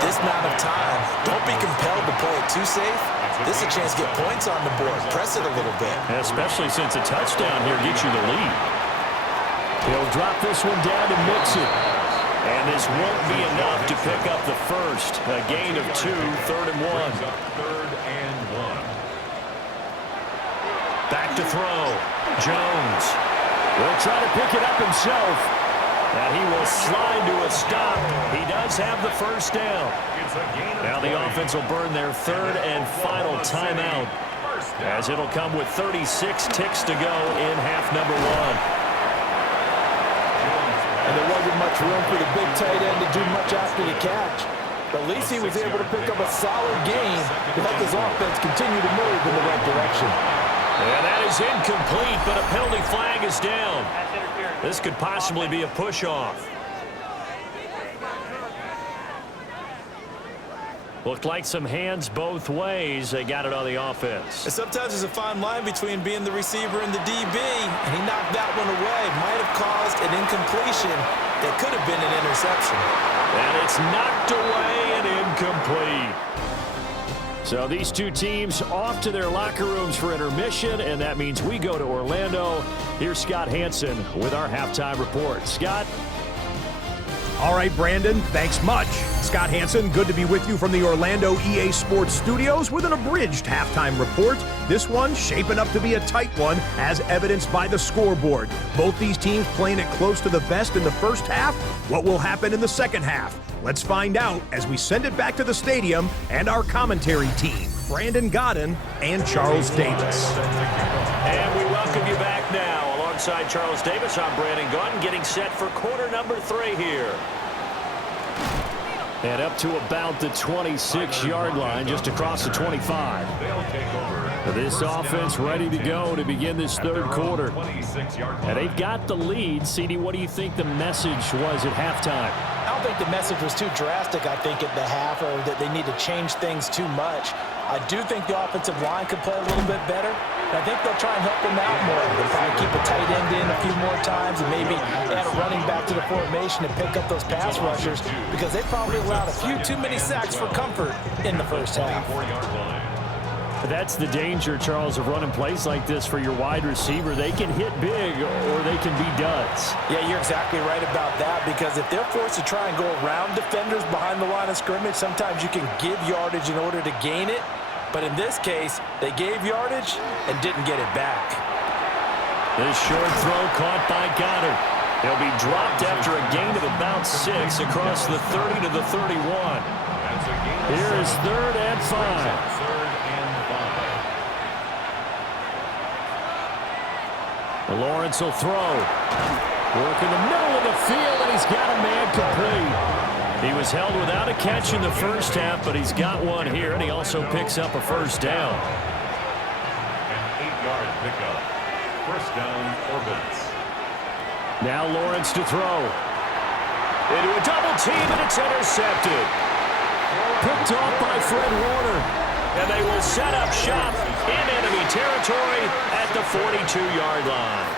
This amount of time, don't be compelled to play it too safe. This is a chance to get points on the board. Press it a little bit. Especially since a touchdown here gets you the lead. He'll drop this one down to mix it. And this won't be enough to pick up the first. A gain of 2, 3rd and 1. 3rd and 1. Back to throw. Jones will try to pick it up himself. And he will slide to a stop. He does have the first down. Now the offense will burn their 3rd and final timeout as it'll come with 36 ticks to go in half number 1. And there wasn't much room for the big tight end to do much after the catch. At least he was able to pick up a solid gain to help his offense continue to move in the right direction. And that is incomplete, but a penalty flag is down. This could possibly be a push-off. Looked like some hands both ways. They got it on the offense. And sometimes there's a fine line between being the receiver and the DB, and he knocked that one away. Might have caused an incompletion that could have been an interception. And it's knocked away and incomplete. So these two teams off to their locker rooms for intermission, and that means we go to Orlando. Here's Scott Hansen with our halftime report. Scott? All right, Brandon, thanks much. Scott Hansen, good to be with you from the Orlando EA Sports Studios with an abridged halftime report. This one shaping up to be a tight one, as evidenced by the scoreboard. Both these teams playing it close to the vest in the first half. What will happen in the second half? Let's find out as we send it back to the stadium and our commentary team, Brandon Godden and Charles Davis. And we welcome you back now. Alongside Charles Davis, I'm Brandon Godden, getting set for quarter number 3 here. And up to about the 26-yard line, just across the 25. This offense ready to go to begin this third quarter. And they've got the lead. CD, what do you think the message was at halftime? I don't think the message was too drastic, I think, at the half, or that they need to change things too much. I do think the offensive line could play a little bit better. And I think they'll try and help them out more. They'll probably keep a tight end in a few more times and maybe add a running back to the formation and pick up those pass rushers, because they probably allowed a few too many sacks for comfort in the first half. That's the danger, Charles, of running plays like this for your wide receiver. They can hit big or they can be duds. Yeah, you're exactly right about that, because if they're forced to try and go around defenders behind the line of scrimmage, sometimes you can give yardage in order to gain it. But in this case, they gave yardage and didn't get it back. This short throw caught by Goddard. He'll be dropped after a gain of about 6 across the 30 to the 31. Here is 3rd and 5. Lawrence will throw. Work in the middle of the field, and he's got a man complete. He was held without a catch in the first half, but he's got one here, and he also picks up a first down. An 8-yard pickup. First down, Orbits. Now Lawrence to throw. Into a double team, and it's intercepted. Picked off by Fred Warner. And they will set up shop in enemy territory at the 42-yard line.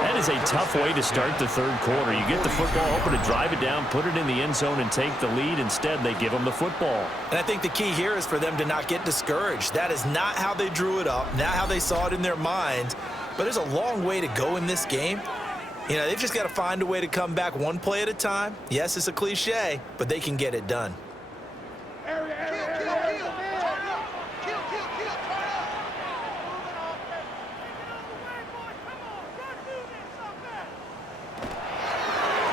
That is a tough way to start the third quarter. You get the football open to drive it down, put it in the end zone, and take the lead. Instead, they give them the football. And I think the key here is for them to not get discouraged. That is not how they drew it up, not how they saw it in their mind. But there's a long way to go in this game. You know, they've just got to find a way to come back one play at a time. Yes, it's a cliche, but they can get it done.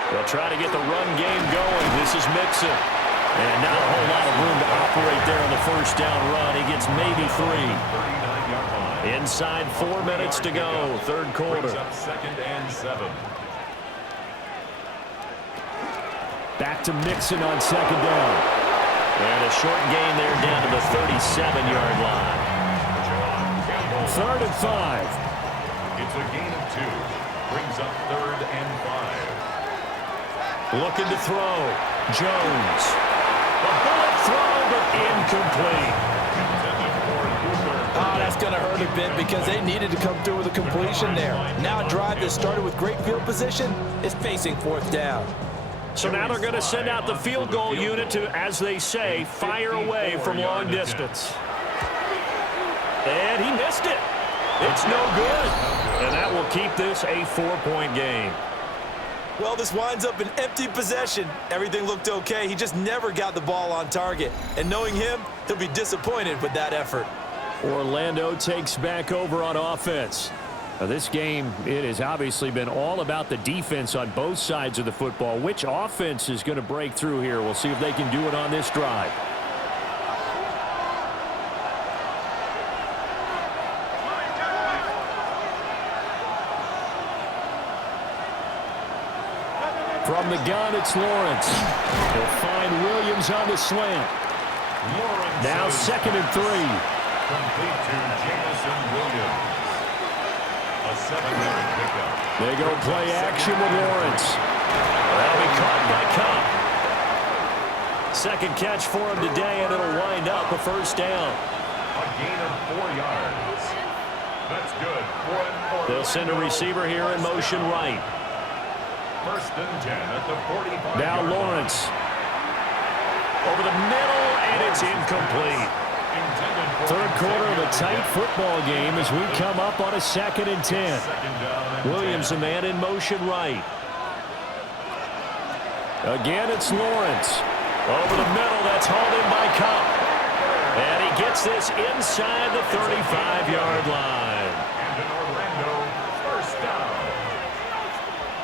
They'll try to get the run game going. This is Mixon. And not a whole lot of room to operate there on the first down run. He gets maybe 3. Inside 4 minutes to go, third quarter. Second and 7. Back to Mixon on second down. And a short gain there down to the 37-yard line. 3rd and 5. It's a gain of 2. Brings up 3rd and 5. Looking to throw. Jones. The bullet throw, but incomplete. Oh, that's going to hurt a bit, because they needed to come through with a completion there. Now a drive that started with great field position is facing 4th down. So now they're going to send out the field goal unit to, as they say, fire away from long distance. And he missed it. It's no good. And that will keep this a 4-point game. Well, this winds up an empty possession. Everything looked okay. He just never got the ball on target. And knowing him, he'll be disappointed with that effort. Orlando takes back over on offense. Now, this game, it has obviously been all about the defense on both sides of the football. Which offense is going to break through here? We'll see if they can do it on this drive. From the gun, it's Lawrence. He'll find Williams goes on the slant. Now 2nd and 3. Complete to Jamison Williams. A 7-yard pickup. They go play action with Lawrence. That'll be caught by Cup. Second catch for him today, and it'll wind up a first down. A gain of 4 yards. That's good for an Oilers. They'll send a receiver here in motion right. 1st and 10 at the 45. Now Lawrence. Over the middle, and it's incomplete. Third quarter of a tight football game as we come up on a 2nd and 10. Williams, a man in motion right. Again, it's Lawrence. Over the middle, that's hauled in by Cup. And he gets this inside the 35-yard line. And an Orlando first down.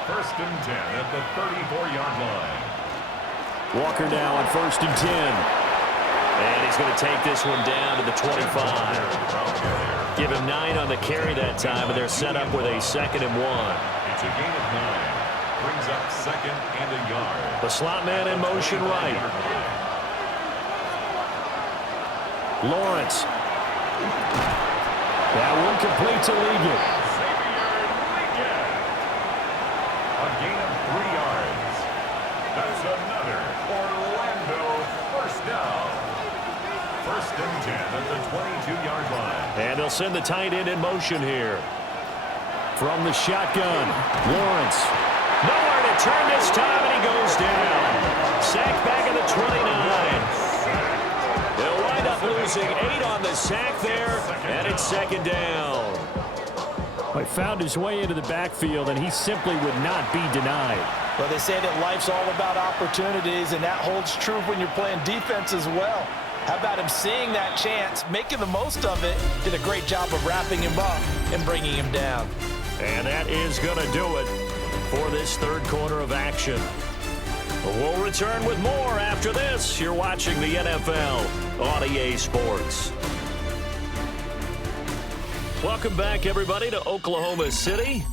1st and 10 at the 34-yard line. Walker now on 1st and 10. And he's going to take this one down to the 25. Give him 9 on the carry that time, and they're set up with a 2nd and 1. It's a gain of 9. Brings up 2nd and a yard. The slot man in motion right. Lawrence. That one complete to Ligon. A gain of 3 yards. That's another Orlando first down. 1st and 10 at the 22-yard line. And they'll send the tight end in motion here. From the shotgun, Lawrence. Nowhere to turn this time, and he goes down. Sack back at the 29. They'll wind up losing 8 on the sack there, and it's 2nd down. He found his way into the backfield, and he simply would not be denied. Well, they say that life's all about opportunities, and that holds true when you're playing defense as well. How about him seeing that chance, making the most of it, did a great job of wrapping him up and bringing him down. And that is going to do it for this third quarter of action. We'll return with more after this. You're watching the NFL on EA Sports. Welcome back, everybody, to Oklahoma City,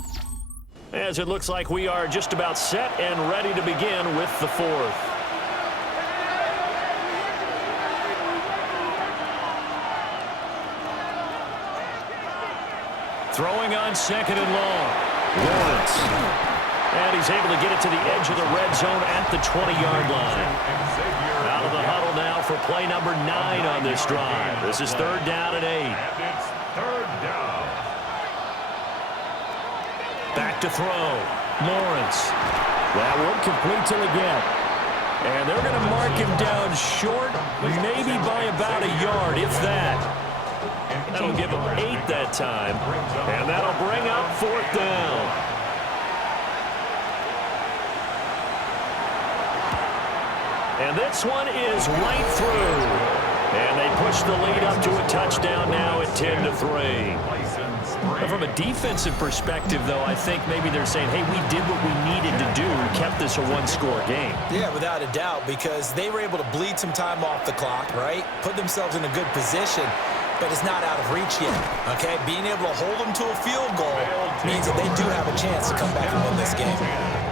as it looks like we are just about set and ready to begin with the fourth. Throwing on 2nd and long. Lawrence. And he's able to get it to the edge of the red zone at the 20-yard line. Out of the huddle now for play number 9 on this drive. This is 3rd down and 8. And it's 3rd down. Back to throw. Lawrence. That one complete to Ligon. And they're going to mark him down short, maybe by about a yard, if that. That'll give him 8 that time. And that'll bring up 4th down. And this one is right through. And they push the lead up to a touchdown now at 10-3. From a defensive perspective, though, I think maybe they're saying, hey, we did what we needed to do and kept this a one-score game. Yeah, without a doubt, because they were able to bleed some time off the clock, right? Put themselves in a good position, but it's not out of reach yet, okay? Being able to hold them to a field goal means that they do have a chance to come back and win this game.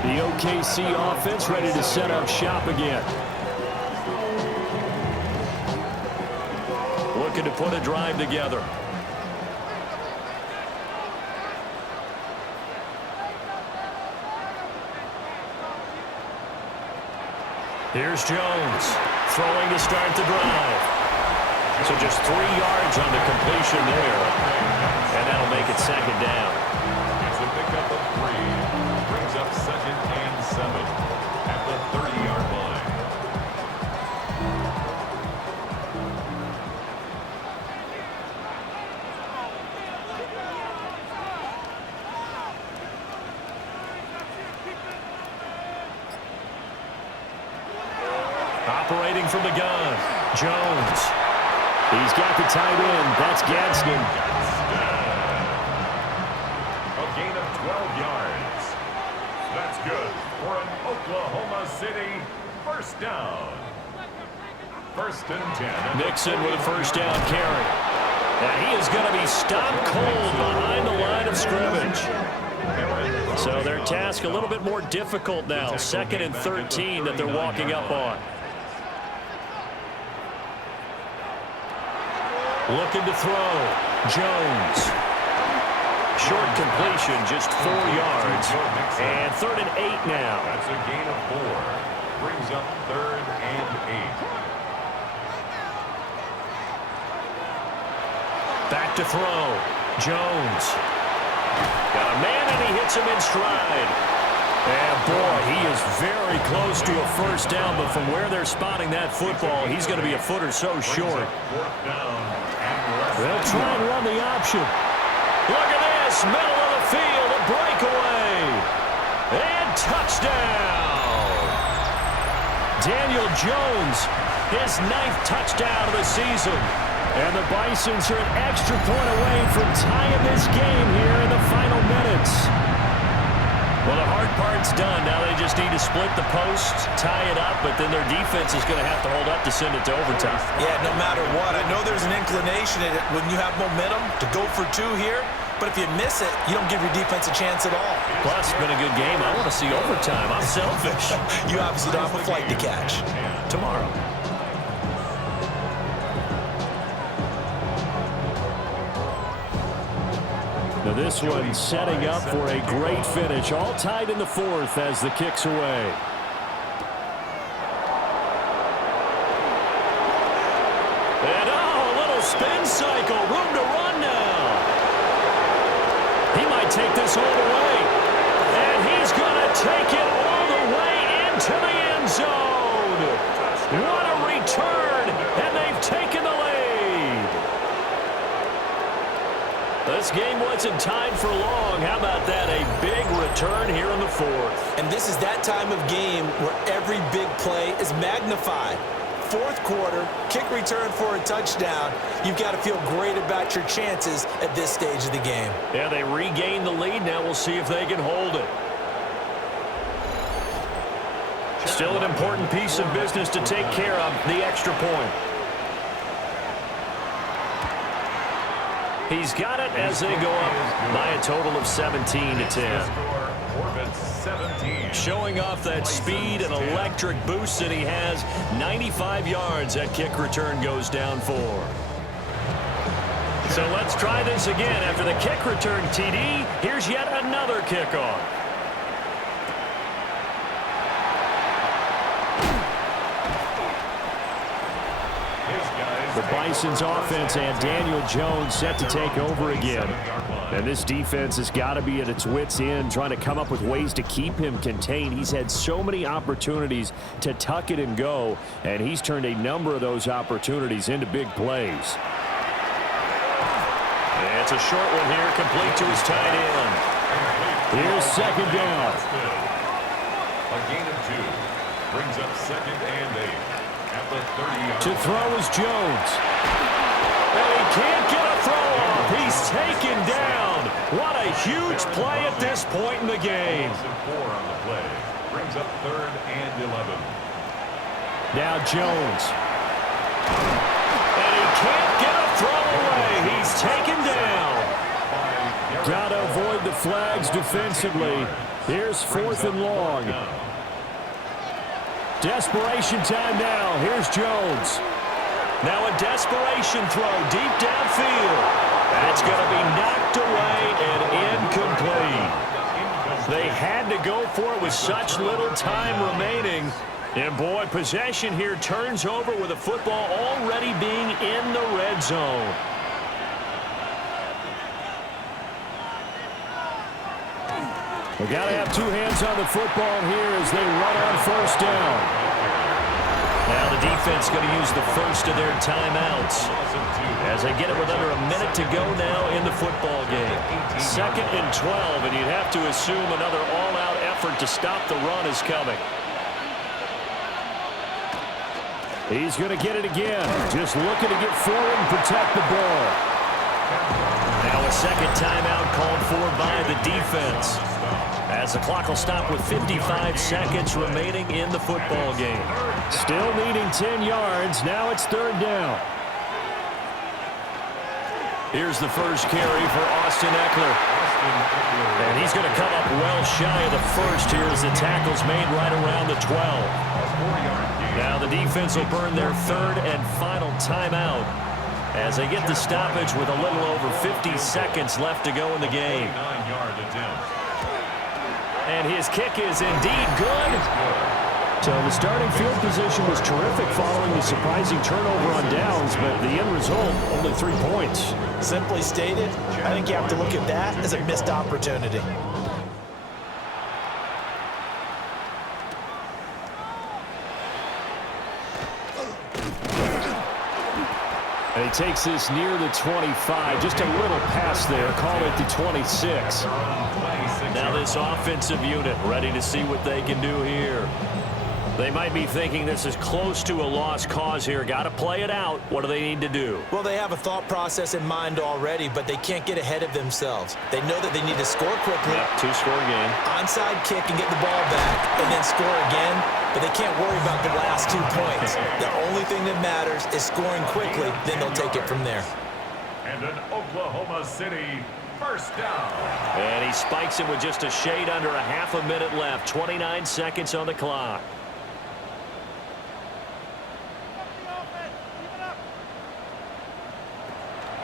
The OKC offense ready to set up shop again. Looking to put a drive together. Here's Jones, throwing to start the drive. So just 3 yards on the completion there. And that'll make it 2nd down. It's a pickup of 3. Brings up 2nd and 7 at the 30-yard line. Operating from the gun, Jones. He's got the tight end. That's Gadsden. A gain of 12 yards. That's good for an Oklahoma City first down. 1st and 10. Nixon with a first down carry. And he is going to be stopped cold behind the line of scrimmage. So their task a little bit more difficult now. 2nd and 13 that they're walking up on. Looking to throw. Jones. Short completion, just 4 yards. And 3rd and 8 now. That's a gain of 4. Brings up 3rd and 8. Back to throw. Jones. Got a man, and he hits him in stride. And, boy, he is very close to a first down, but from where they're spotting that football, he's going to be a foot or so short. They'll try and run the option. Look at this, middle of the field, a breakaway. And touchdown. Daniel Jones, his 9th touchdown of the season. And the Bisons are an extra point away from tying this game here in the final minutes. Well, the hard part's done. Now they just need to split the posts, tie it up, but then their defense is going to have to hold up to send it to overtime. Yeah, no matter what. I know there's an inclination when you have momentum to go for 2 here, but if you miss it, you don't give your defense a chance at all. Plus, it's been a good game. I want to see overtime. I'm selfish. You obviously don't have a flight to catch. Tomorrow. Now this one setting up for a great finish. All tied in the 4th as the kick's away. And a little spin cycle. Room to run now. He might take this all the way. And he's going to take it all the way into the end zone. What a return. And they've taken the lead. This game wasn't tied for long. How about that? A big return here in the 4th. And this is that time of game where every big play is magnified. 4th quarter, kick return for a touchdown. You've got to feel great about your chances at this stage of the game. Yeah, they regained the lead. Now we'll see if they can hold it. Still an important piece of business to take care of, the extra point. He's got it as they go up by a total of 17-10. Showing off that speed and electric boost that he has. 95 yards that kick return goes down for. So let's try this again. After the kick return TD, here's yet another kickoff. The Bisons offense and Daniel Jones set to take over again. And this defense has got to be at its wits' end, trying to come up with ways to keep him contained. He's had so many opportunities to tuck it and go, and he's turned a number of those opportunities into big plays. And it's a short one here, complete to his tight end. Here's 2nd down. A gain of 2. Brings up 2nd and 8. To throw is Jones. And he can't get a throw off. He's taken down. What a huge play at this point in the game. 4 on the play. Brings up 3rd and 11. Now Jones. And he can't get a throw away. He's taken down. Got to avoid the flags defensively. Here's 4th and long. Desperation time now. Here's Jones. Now a desperation throw deep downfield. That's going to be knocked away and incomplete. They had to go for it with such little time remaining. And boy, possession here turns over with the football already being in the red zone. We got to have 2 hands on the football here as they run on 1st down. Now the defense going to use the first of their timeouts as they get it with under a minute to go now in the football game. 2nd and 12, and you'd have to assume another all-out effort to stop the run is coming. He's going to get it again. Just looking to get forward and protect the ball. Now a 2nd timeout called for by the defense, as the clock will stop with 55 seconds remaining in the football game. Still needing 10 yards. Now it's 3rd down. Here's the first carry for Austin Eckler. And he's going to come up well shy of the first here as the tackle's made right around the 12. Now the defense will burn their 3rd and final timeout as they get the stoppage with a little over 50 seconds left to go in the game. 49-yard attempt. And his kick is indeed good. So the starting field position was terrific following the surprising turnover on downs, but the end result, only 3 points. Simply stated, I think you have to look at that as a missed opportunity. And he takes this near the 25. Just a little pass there. Call it the 26. Now this offensive unit ready to see what they can do here. They might be thinking this is close to a lost cause here. Got to play it out. What do they need to do? Well, they have a thought process in mind already, but they can't get ahead of themselves. They know that they need to score quickly. Yep, two-score game. Onside kick and get the ball back, and then score again. But they can't worry about the last 2 points. The only thing that matters is scoring quickly. Then they'll take it from there. And an Oklahoma City first down. And he spikes it with just a shade under a half a minute left. 29 seconds on the clock.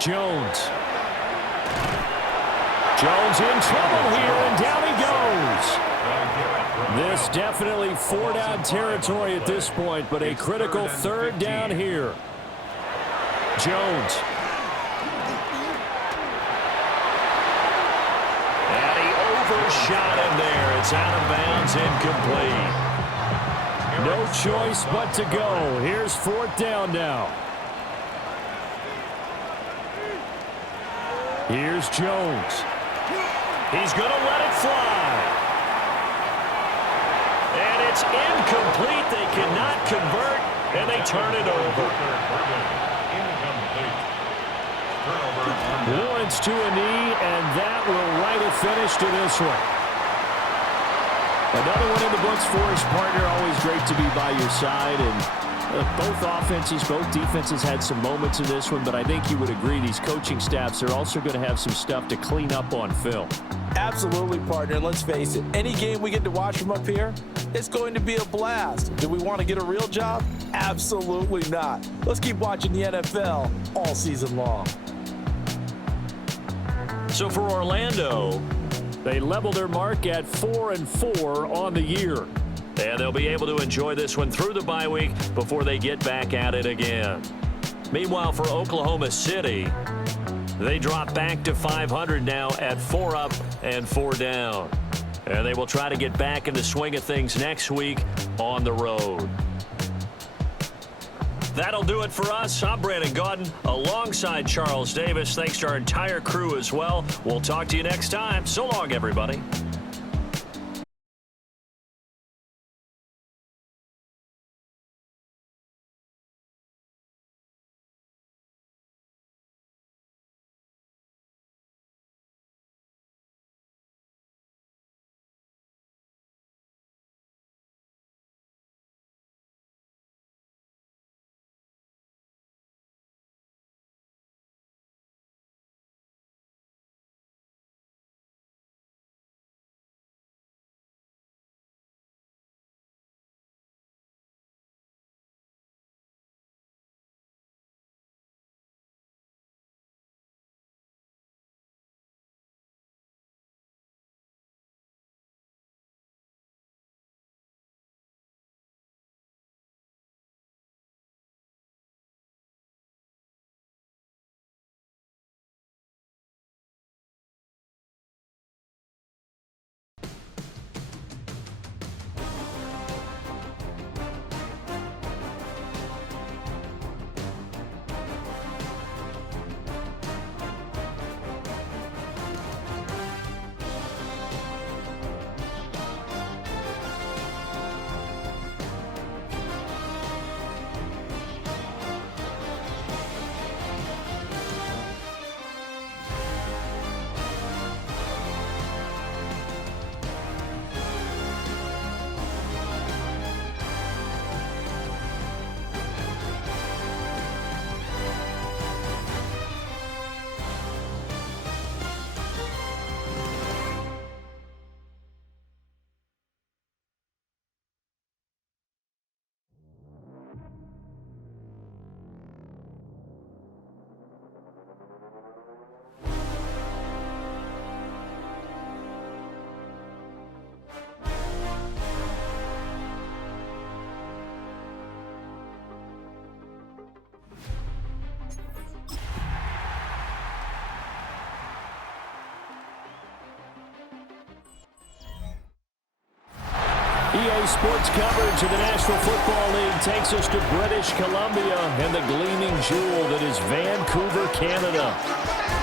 Jones. Jones in trouble here, and down he goes. This definitely four-down territory at this point, but a critical third down here. Jones. And he overshot him there. It's out of bounds, incomplete. No choice but to go. Here's fourth down now. Here's Jones. He's going to let it fly. And it's incomplete. They cannot convert, and they turn it over. Lawrence to a knee, and that will write a finish to this one. Another one in the books for his partner. Always great to be by your side. And both offenses, both defenses had some moments in this one, but I think you would agree these coaching staffs are also going to have some stuff to clean up on film. Absolutely, partner. Let's face it, any game we get to watch from up here, it's going to be a blast. Do we want to get a real job? Absolutely not. Let's keep watching the NFL all season long. So for Orlando, they level their mark at 4-4 on the year. and they'll be able to enjoy this one through the bye week before they get back at it again. Meanwhile, for Oklahoma City, they drop back to 500 now at 4 up and 4 down. And they will try to get back in the swing of things next week on the road. That'll do it for us. I'm Brandon Gaudin alongside Charles Davis. Thanks to our entire crew as well. We'll talk to you next time. So long, everybody. EA Sports coverage of the National Football League takes us to British Columbia and the gleaming jewel that is Vancouver, Canada.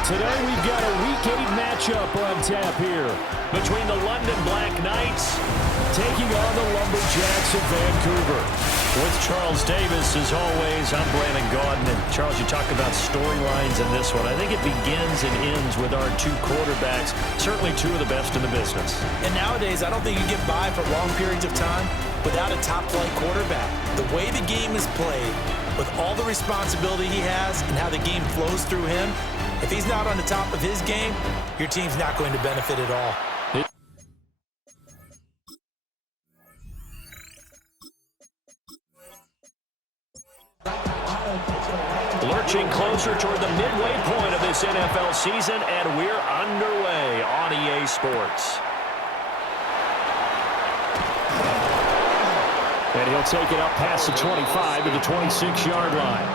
Today we've got a Week 8 matchup on tap here between the London Black Knights taking on the Lumberjacks of Vancouver. With Charles Davis, as always, I'm Brandon Gaudin. And Charles, you talk about storylines in this one. I think it begins and ends with our two quarterbacks, certainly two of the best in the business. And nowadays, I don't think you get by for long periods of time without a top-flight quarterback. The way the game is played, with all the responsibility he has and how the game flows through him, if he's not on the top of his game, your team's not going to benefit at all. Lurching closer toward the midway point of this NFL season, and we're underway on EA Sports. And he'll take it up past the 25 to the 26-yard line.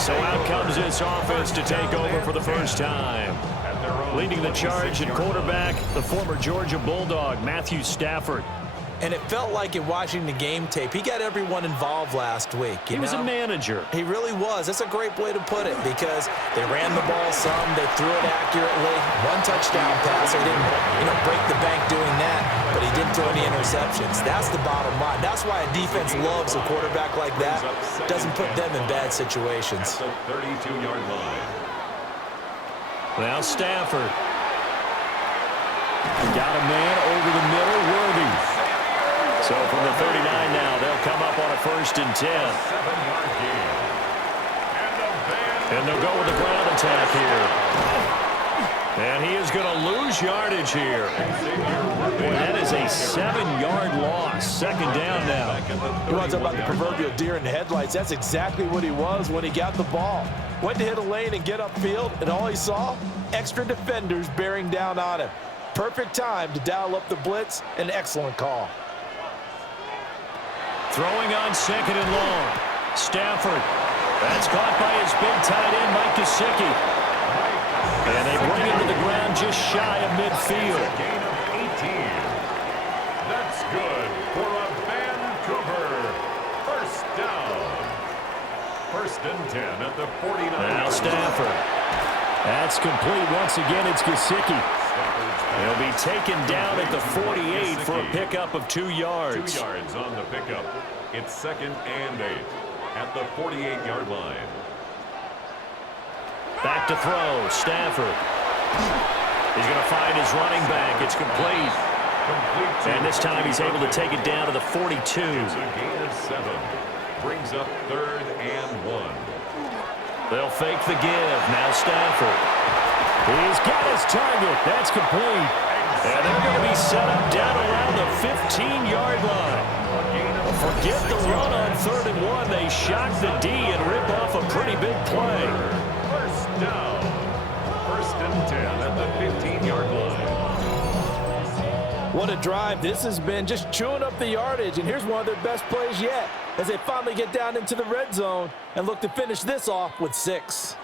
So out comes this offense to take over for the first time. Leading the charge at quarterback, the former Georgia Bulldog, Matthew Stafford. And it felt like in watching the game tape, he got everyone involved last week. He was a manager. He really was. That's a great way to put it because they ran the ball some, they threw it accurately. One touchdown pass. He didn't, break the bank doing that, but he didn't throw any interceptions. That's the bottom line. That's why a defense loves a quarterback like that. Doesn't put them in bad situations. At the 32-yard line. Now Stafford. Got a man over the middle, Worthy. So from the 39 now, they'll come up on a 1st and 10. 7-yard gain. And they'll go with the ground attack here. And he is going to lose yardage here. Boy, that is a 7-yard loss. 2nd down now. You want to talk about the proverbial deer in the headlights? That's exactly what he was when he got the ball. Went to hit a lane and get upfield, and all he saw, extra defenders bearing down on him. Perfect time to dial up the blitz. An excellent call. Throwing on 2nd and long. Stafford. That's caught by his big tight end, Mike Gesicki. And they bring him to the ground just shy of midfield. Gain of 18. That's good for a Vancouver first down. 1st and 10 at the 49. Now Stafford. That's complete. Once again, it's Gesicki. He'll be taken down at the 48 for a pickup of 2 yards. 2 yards on the pickup. It's 2nd and 8 at the 48-yard line. Back to throw. Stafford. He's going to find his running back. It's complete. And this time he's able to take it down to the 42. It's a gain of 7. Brings up 3rd and 1. They'll fake the give. Now Stafford. He's got his target. That's complete. And they're going to be set up down around the 15-yard line. Forget the run on 3rd and 1. They shock the D and rip off a pretty big play. First down. 1st and 10 at the 15-yard line. What a drive this has been, just chewing up the yardage. And here's one of their best plays yet as they finally get down into the red zone and look to finish this off with 6.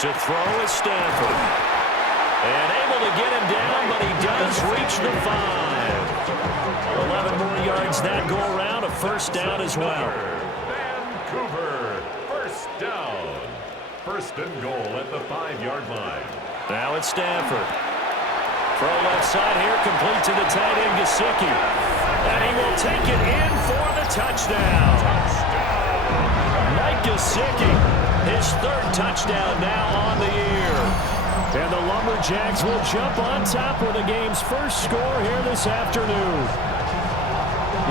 To throw is Stafford. And able to get him down, but he does reach the 5. 11 more yards that go around, a 1st down as well. Vancouver, 1st down. 1st and goal at the 5-yard line. Now it's Stafford. Throw left side here, complete to the tight end, Gesicki. And he will take it in for the touchdown. Mike Gesicki, his 3rd touchdown now on the year. And the Lumberjacks will jump on top with the game's first score here this afternoon.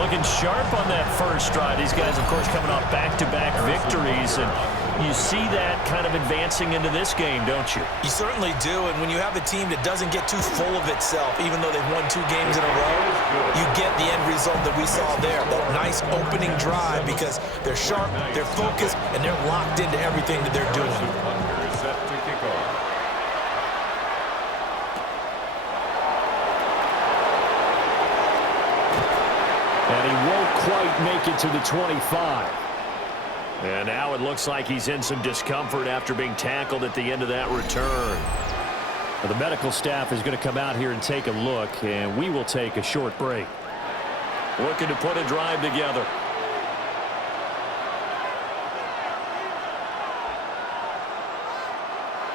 Looking sharp on that first drive. These guys, of course, coming off back-to-back victories, and you see that kind of advancing into this game, don't you? You certainly do, and when you have a team that doesn't get too full of itself, even though they've won 2 games in a row, you get the end result that we saw there, that nice opening drive, because they're sharp, they're focused, and they're locked into everything that they're doing. Set to kick off. And he won't quite make it to the 25. And now it looks like he's in some discomfort after being tackled at the end of that return. Well, the medical staff is going to come out here and take a look, and we will take a short break. looking to put a drive together.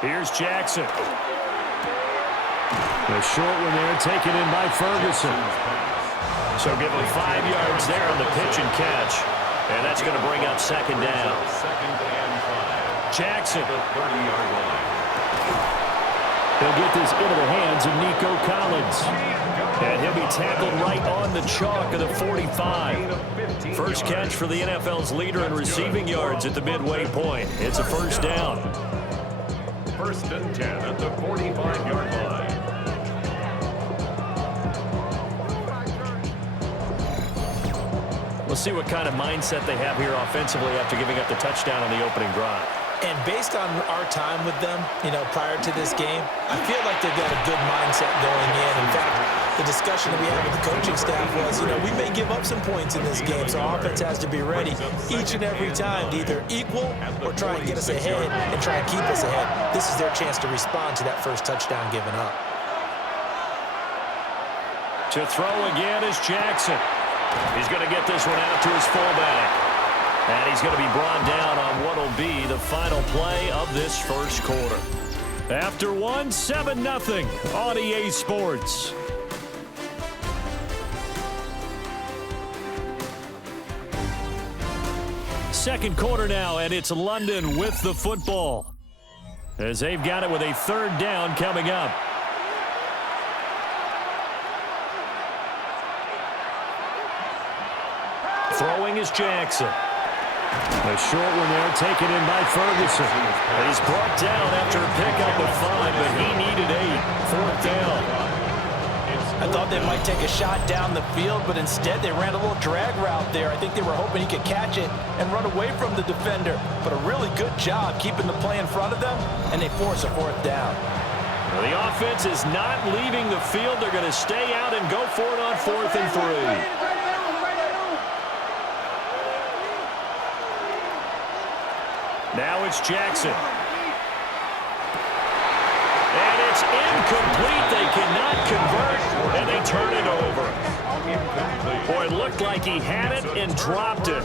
Here's Jackson. The short one there taken in by Ferguson. So give him 5 yards there on the pitch and catch. And that's going to bring up second down. Jackson. He'll get this into the hands of Nico Collins. And he'll be tackled right on the chalk of the 45. First catch for the NFL's leader in receiving yards at the midway point. It's a first down. First and 10 at the 45-yard line. We'll see what kind of mindset they have here offensively after giving up the touchdown on the opening drive. And based on our time with them, prior to this game, I feel like they've got a good mindset going in. In fact, the discussion that we had with the coaching staff was, we may give up some points in this game, so our offense has to be ready each and every time to either equal or try and get us ahead and try and keep us ahead. This is their chance to respond to that first touchdown given up. To throw again is Jackson. He's going to get this one out to his fullback. And he's going to be brought down on what will be the final play of this first quarter. After 7-0 on EA Sports. Second quarter now, and it's London with the football. As they've got it with a third down coming up. Throwing is Jackson. A short one there taken in by Ferguson. He's brought down after a pickup of 5, but he needed 8. Fourth down. I thought they might take a shot down the field, but instead they ran a little drag route there. I think they were hoping he could catch it and run away from the defender. But a really good job keeping the play in front of them, and they force a fourth down. Well, the offense is not leaving the field. They're going to stay out and go for it on 4th and 3. Now it's Jackson. And it's incomplete. They cannot convert, and they turn it over. Boy, it looked like he had it and dropped it.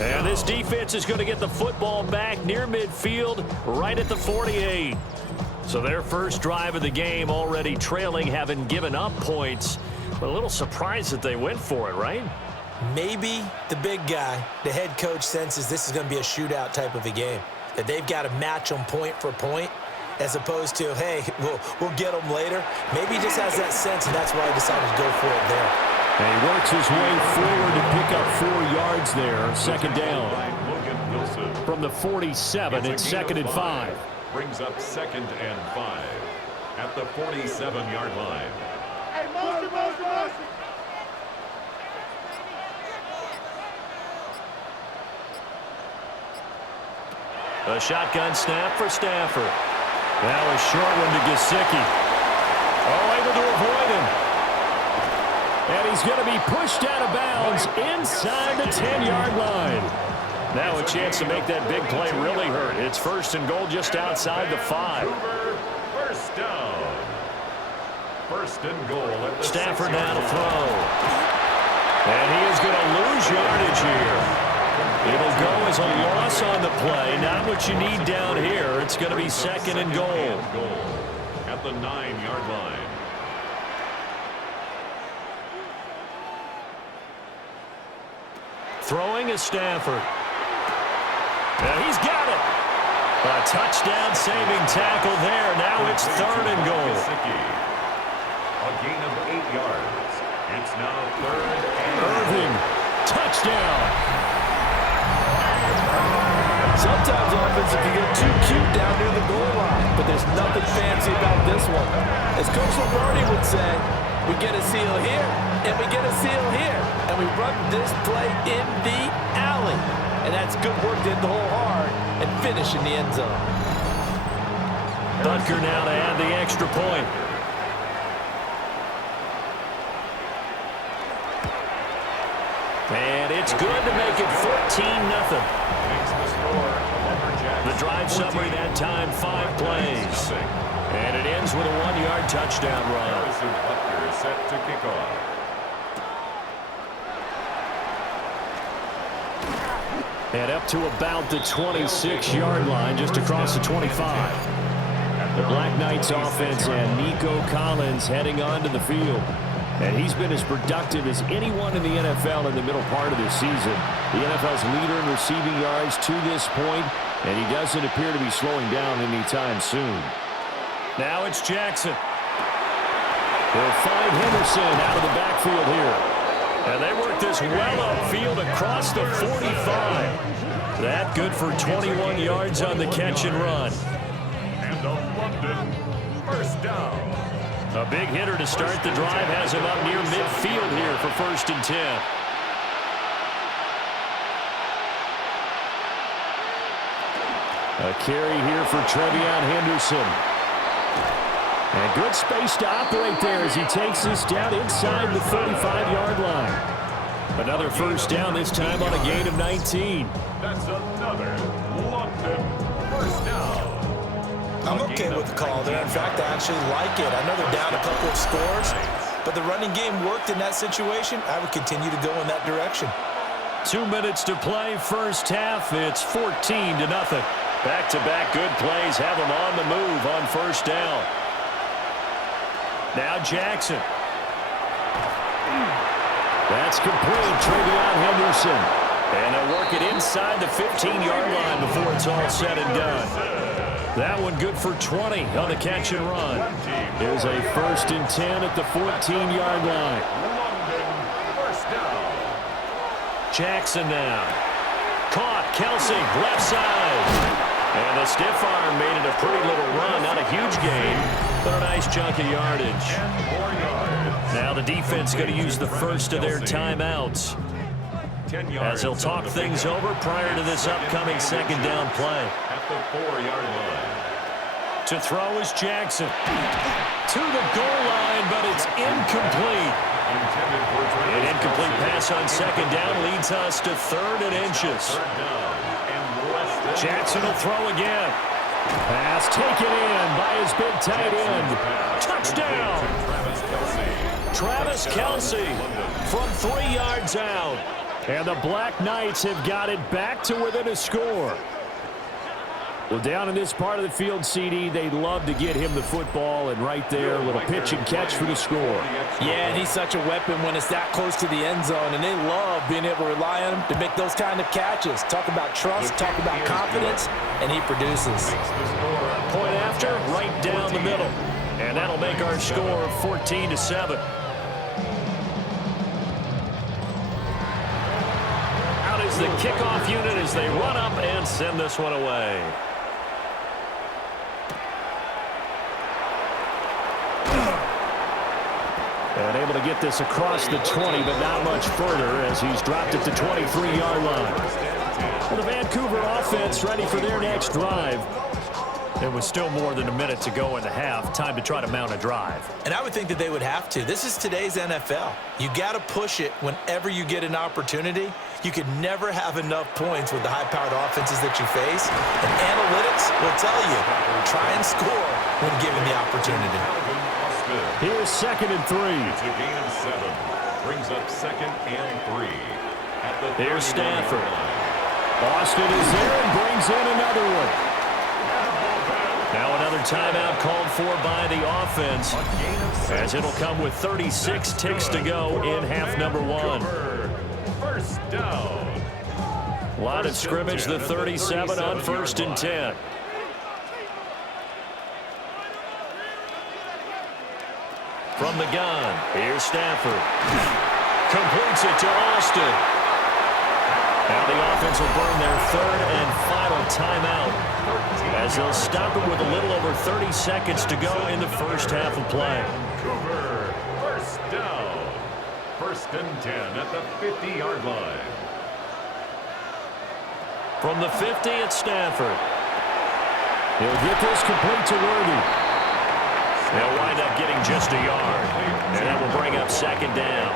And this defense is going to get the football back near midfield, right at the 48. So their first drive of the game already trailing, having given up points. But a little surprised that they went for it, right? Maybe the big guy, the head coach, senses this is going to be a shootout type of a game. That they've got to match them point for point, as opposed to, hey, we'll get them later. Maybe he just has that sense, and that's why he decided to go for it there. And he works his way forward to pick up 4 yards there. Second down. From the 47, it's 2nd and 5. Brings up 2nd and 5 at the 47-yard line. Hey, motion. A shotgun snap for Stafford. Now a short one to Gesicki. Oh, able to avoid him. And he's going to be pushed out of bounds inside the 10-yard line. Now a chance to make that big play really hurt. It's 1st and goal just outside the 5. First down. 1st and goal at the Stafford now to throw. And he is going to lose yardage here. It'll go as a loss on the play. Not what you need down here. It's going to be 2nd and goal. At the 9-yard line. Throwing is Stafford. And he's got it. A touchdown saving tackle there. Now it's 3rd and goal. A gain of 8 yards. It's now 3rd and Irving. Touchdown. Sometimes offensive can get too cute down near the goal line, but there's nothing fancy about this one. As Coach Lombardi would say, we get a seal here, and we get a seal here, and we run this play in the alley. And that's good work to hit the hole hard and finish in the end zone. Butker now to add the extra point. And it's good to make it 14-0. The drive summary that time, 5 plays. And it ends with a 1-yard touchdown run. Butker set to kick off. And up to about the 26-yard line, just across the 25. The Black Knights offense and Nico Collins heading onto the field. And he's been as productive as anyone in the NFL in the middle part of the season. The NFL's leader in receiving yards to this point, and he doesn't appear to be slowing down anytime soon. Now it's Jackson. They'll find Henderson out of the backfield here. And they work this well upfield across the 45. That good for 21 yards on the catch and run. And a London first down. A big hitter to start the drive has him up near midfield here for 1st and 10. A carry here for Trevion Henderson. And good space to operate there as he takes this down inside the 35-yard line. Another first down, this time on a gain of 19. That's another London first down. I'm okay with the call there. In fact, I actually like it. I know they're down a couple of scores, but the running game worked in that situation. I would continue to go in that direction. 2 minutes to play, first half. It's 14-0. Back-to-back good plays have them on the move on first down. Now Jackson. That's complete. Trevion Henderson. And they'll work it inside the 15-yard line before it's all said and done. That one good for 20 on the catch and run. There's a 1st and 10 at the 14-yard line. Jackson now. Caught. Kelsey, left side. And the stiff arm made it a pretty little run. Not a huge gain, but a nice chunk of yardage. Now the defense going to use the first of their timeouts as they'll talk things over prior to this upcoming second down play. At the 4-yard line. To throw is Jackson. To the goal line, but it's incomplete. An incomplete pass on second down leads us to 3rd and inches. Jackson will throw again. Pass taken in by his big tight end. Touchdown! Travis Kelce from 3 yards out. And the Black Knights have got it back to within a score. Well, down in this part of the field, CD, they'd love to get him the football, and right there, a little pitch and catch for the score. Yeah, and he's such a weapon when it's that close to the end zone, and they love being able to rely on him to make those kind of catches. Talk about trust, talk about confidence, and he produces. Point after, right down the middle. And that'll make our score 14-7. Out is the kickoff unit as they run up and send this one away. And able to get this across the 20, but not much further as he's dropped it to 23-yard line. Well, the Vancouver offense ready for their next drive. There was still more than a minute to go in the half. Time to try to mount a drive. And I would think that they would have to. This is today's NFL. You got to push it whenever you get an opportunity. You could never have enough points with the high-powered offenses that you face. And analytics will tell you, try and score when given the opportunity. Here's 2nd and 3. It's a gain of 7. Brings up 2nd and 3. Here's Stafford. Austin is there and brings in another one. Now another timeout called for by the offense, as it'll come with 36 ticks to go in half number 1. First down. Line of scrimmage, the 37 on 1st and 10. From the gun, here's Stafford. Completes it to Austin. Now the offense will burn their 3rd and final timeout, as they'll stop it with a little over 30 seconds to go in the first half of play. Vancouver, first down. 1st and 10 at the 50-yard line. From the 50, it's Stafford. He'll get this complete to Worthy. They'll wind up getting just a yard, and that will bring up 2nd down.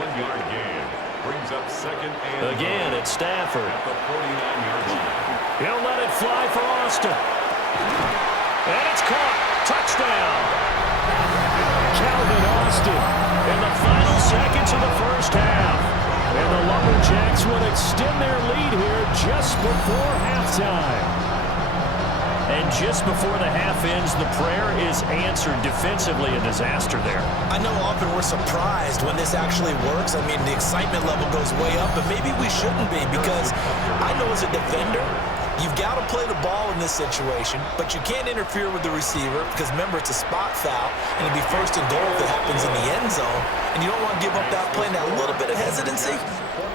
1-yard gain. Brings up 2nd and Again, it's Stafford. at the 49-yard line. He'll let it fly for Austin. And it's caught. Touchdown. Calvin Austin. In the final seconds of the first half. And the Lumberjacks will extend their lead here just before halftime. And just before the half ends, the prayer is answered. Defensively, a disaster there. I know often we're surprised when this actually works. I mean, the excitement level goes way up, but maybe we shouldn't be, because I know as a defender, you've got to play the ball in this situation, but you can't interfere with the receiver because, remember, it's a spot foul, and it'll be first and goal if it happens in the end zone, and you don't want to give up that play. Now, a little bit of hesitancy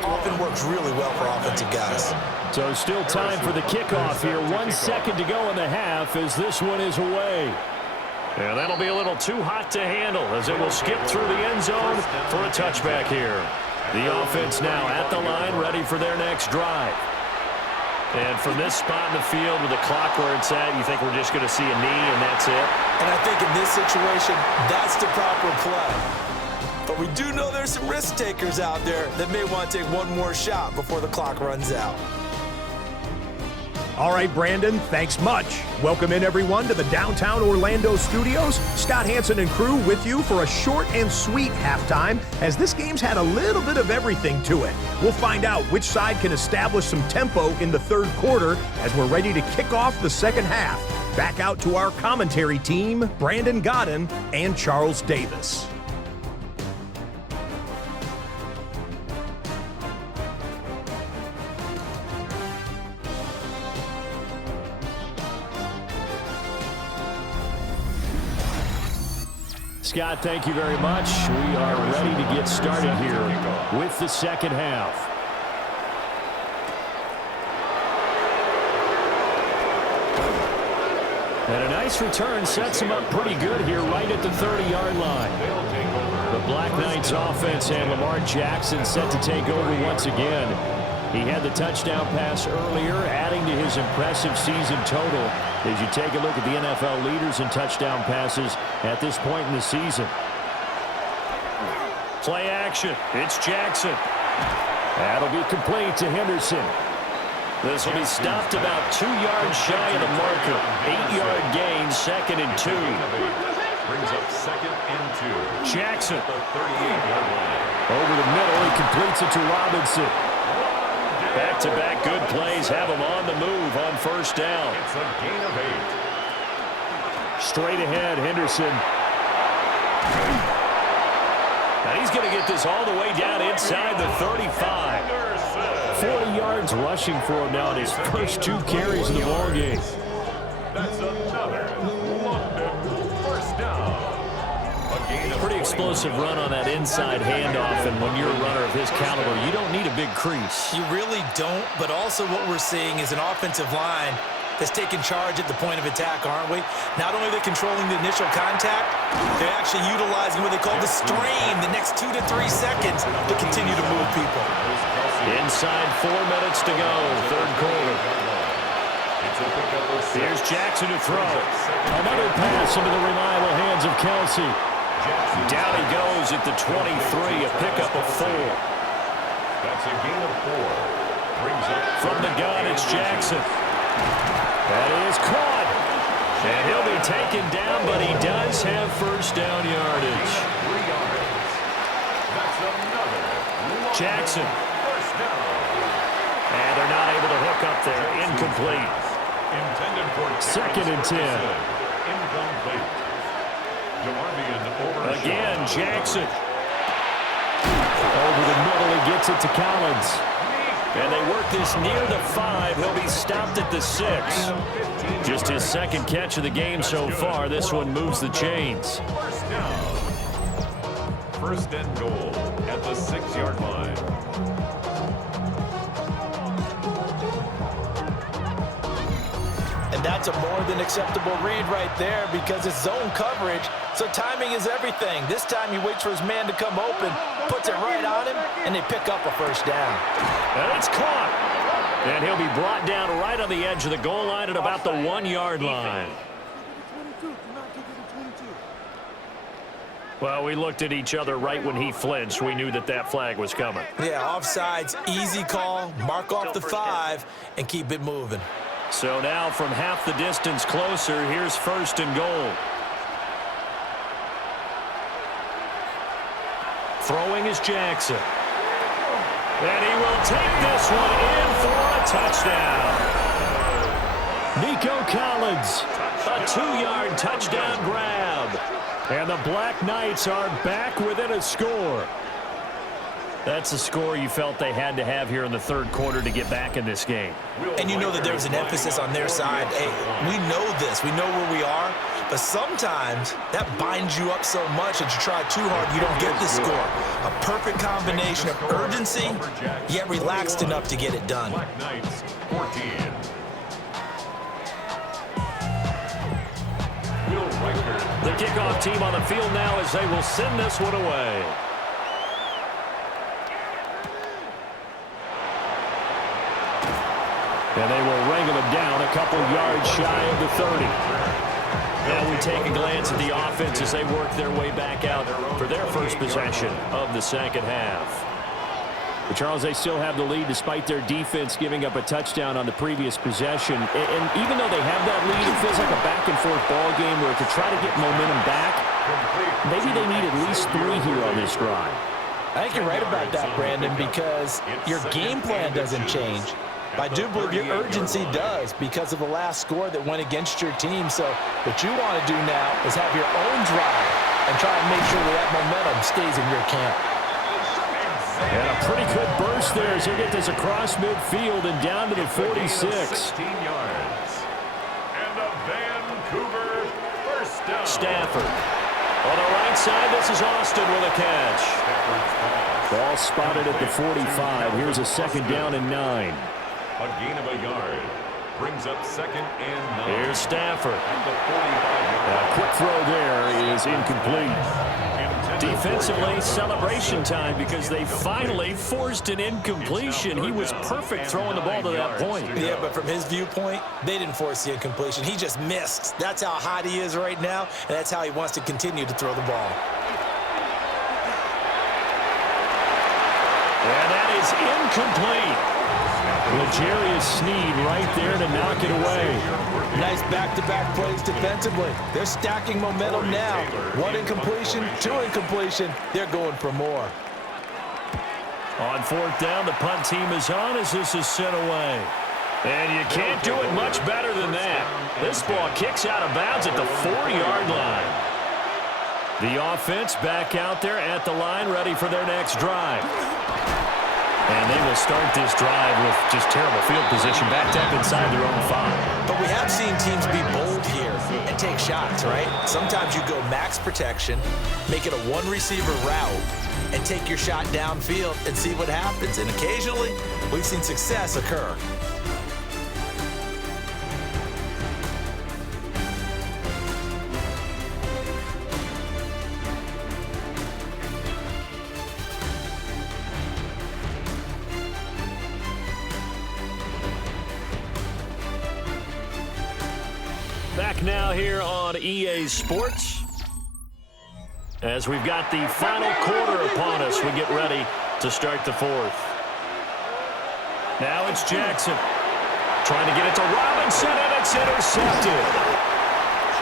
often works really well for offensive guys. So still time for the kickoff here. 1 second to go in the half as this one is away. And that'll be a little too hot to handle as it will skip through the end zone for a touchback here. The offense now at the line, ready for their next drive. And from this spot in the field with the clock where it's at, you think we're just going to see a knee and that's it? And I think in this situation, that's the proper play. But we do know there's some risk takers out there that may want to take one more shot before the clock runs out. All right, Brandon, thanks much. Welcome in, everyone, to the downtown Orlando studios. Scott Hansen and crew with you for a short and sweet halftime, as this game's had a little bit of everything to it. We'll find out which side can establish some tempo in the third quarter as we're ready to kick off the second half. Back out to our commentary team, Brandon Godden and Charles Davis. Scott, thank you very much. We are ready to get started here with the second half. And a nice return sets him up pretty good here right at the 30-yard line. The Black Knights offense and Lamar Jackson set to take over once again. He had the touchdown pass earlier, adding to his impressive season total as you take a look at the NFL leaders in touchdown passes at this point in the season. Play action. It's Jackson. That'll be complete to Henderson. This will be stopped about 2 yards shy of the marker. 8-yard gain, 2nd and 2. Brings up 2nd and 2. Jackson. The 38-yard line. Over the middle, he completes it to Robinson. Back-to-back good plays have him on the move on first down. It's a gain of 8. Straight ahead, Henderson. And he's going to get this all the way down inside the 35. 40 yards rushing for him now in his first 2 carries of the ballgame. That's another London first down. Pretty explosive run on that inside handoff, and when you're a runner of his caliber, you don't need a big crease. You really don't, but also what we're seeing is an offensive line that's taking charge at the point of attack, aren't we? Not only are they controlling the initial contact, they're actually utilizing what they call the stream, the next 2 to 3 seconds to continue to move people. Inside 4 minutes to go, third quarter. Here's Jackson to throw. Another pass into the reliable hands of Kelsey. Down he goes at the 23, a pickup of 4. That's a gain of 4. Brings up from the gun, it's Jackson. That is caught. And he'll be taken down, but he does have first down yardage. 3 yards. That's another Jackson. first down. And they're not able to hook up there. Incomplete. Intended for 2nd and 10. Incomplete. Again, Jackson. Over the middle, he gets it to Collins. And they work this near the 5. He'll be stopped at the 6. Just his 2nd catch of the game so far. This one moves the chains. First down. First and goal at the 6-yard line. And that's a more than acceptable read right there because it's zone coverage, so timing is everything. This time he waits for his man to come open, puts it right on him, and they pick up a first down. And it's caught. And he'll be brought down right on the edge of the goal line at about the 1-yard line. Well, we looked at each other right when he flinched. We knew that that flag was coming. Yeah, offsides, easy call, mark off the 5, and keep it moving. So now from half the distance closer, here's first and goal. Throwing is Jackson. And he will take this one in for a touchdown. Nico Collins, a 2-yard touchdown grab. And the Black Knights are back within a score. That's a score you felt they had to have here in the third quarter to get back in this game. And you know that there's an emphasis on their side. Hey, we know this. We know where we are. But sometimes that binds you up so much that you try too hard, you don't get the score. A perfect combination of urgency, yet relaxed enough to get it done. Black Knights, 14. The kickoff team on the field now as they will send this one away. And they will wrangle him down a couple yards shy of the 30. Now we take a glance at the offense as they work their way back out for their first possession of the second half. But Charles, they still have the lead despite their defense giving up a touchdown on the previous possession. And even though they have that lead, it feels like a back-and-forth ball game where to try to get momentum back, maybe they need at least 3 here on this drive. I think you're right about that, Brandon, because your game plan doesn't change. I do believe your urgency does because of the last score that went against your team. So what you want to do now is have your own drive and try and make sure that momentum stays in your camp. And a pretty good burst there as they get this across midfield and down to the 46. 16 yards. And a Vancouver first down. Stafford. On the right side, this is Austin with a catch. Ball spotted at the 45. Here's a second down and 9. A gain of a yard. Brings up second and 9. Here's Stafford. At the 45-yard. A quick throw there is incomplete. Defensively, celebration time because they finally forced an incompletion. He was perfect throwing the ball to that point. Yeah, but from his viewpoint, they didn't force the incompletion. He just missed. That's how hot he is right now, and that's how he wants to continue to throw the ball. And that is incomplete. L'Jarius Sneed right there to knock it away. Nice back-to-back plays defensively. They're stacking momentum now. 1 incompletion, 2 incompletion. They're going for more. On fourth down, the punt team is on as this is sent away. And you can't do it much better than that. This ball kicks out of bounds at the 4-yard line. The offense back out there at the line, ready for their next drive. And they will start this drive with just terrible field position backed up inside their own 5. But we have seen teams be bold here and take shots, right? Sometimes you go max protection, make it a 1-receiver route, and take your shot downfield and see what happens. And occasionally, we've seen success occur. Back now here on EA Sports. As we've got the final quarter upon us, we get ready to start the fourth. Now it's Jackson. Trying to get it to Robinson, and it's intercepted.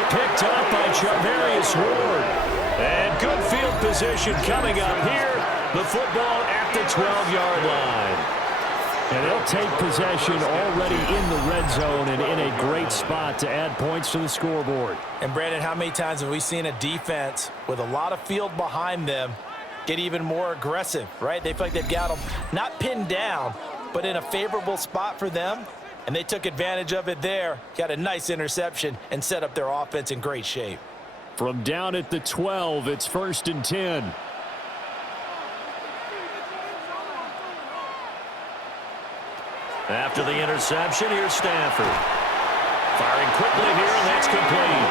Picked up by Charvarius Ward. And good field position coming up here. The football at the 12-yard line. And they'll take possession already in the red zone and in a great spot to add points to the scoreboard. And, Brandon, how many times have we seen a defense with a lot of field behind them get even more aggressive, right? They feel like they've got them not pinned down, but in a favorable spot for them, and they took advantage of it there, got a nice interception, and set up their offense in great shape. From down at the 12, it's 1st and 10. After the interception, here's Stafford. Firing quickly here, and that's complete.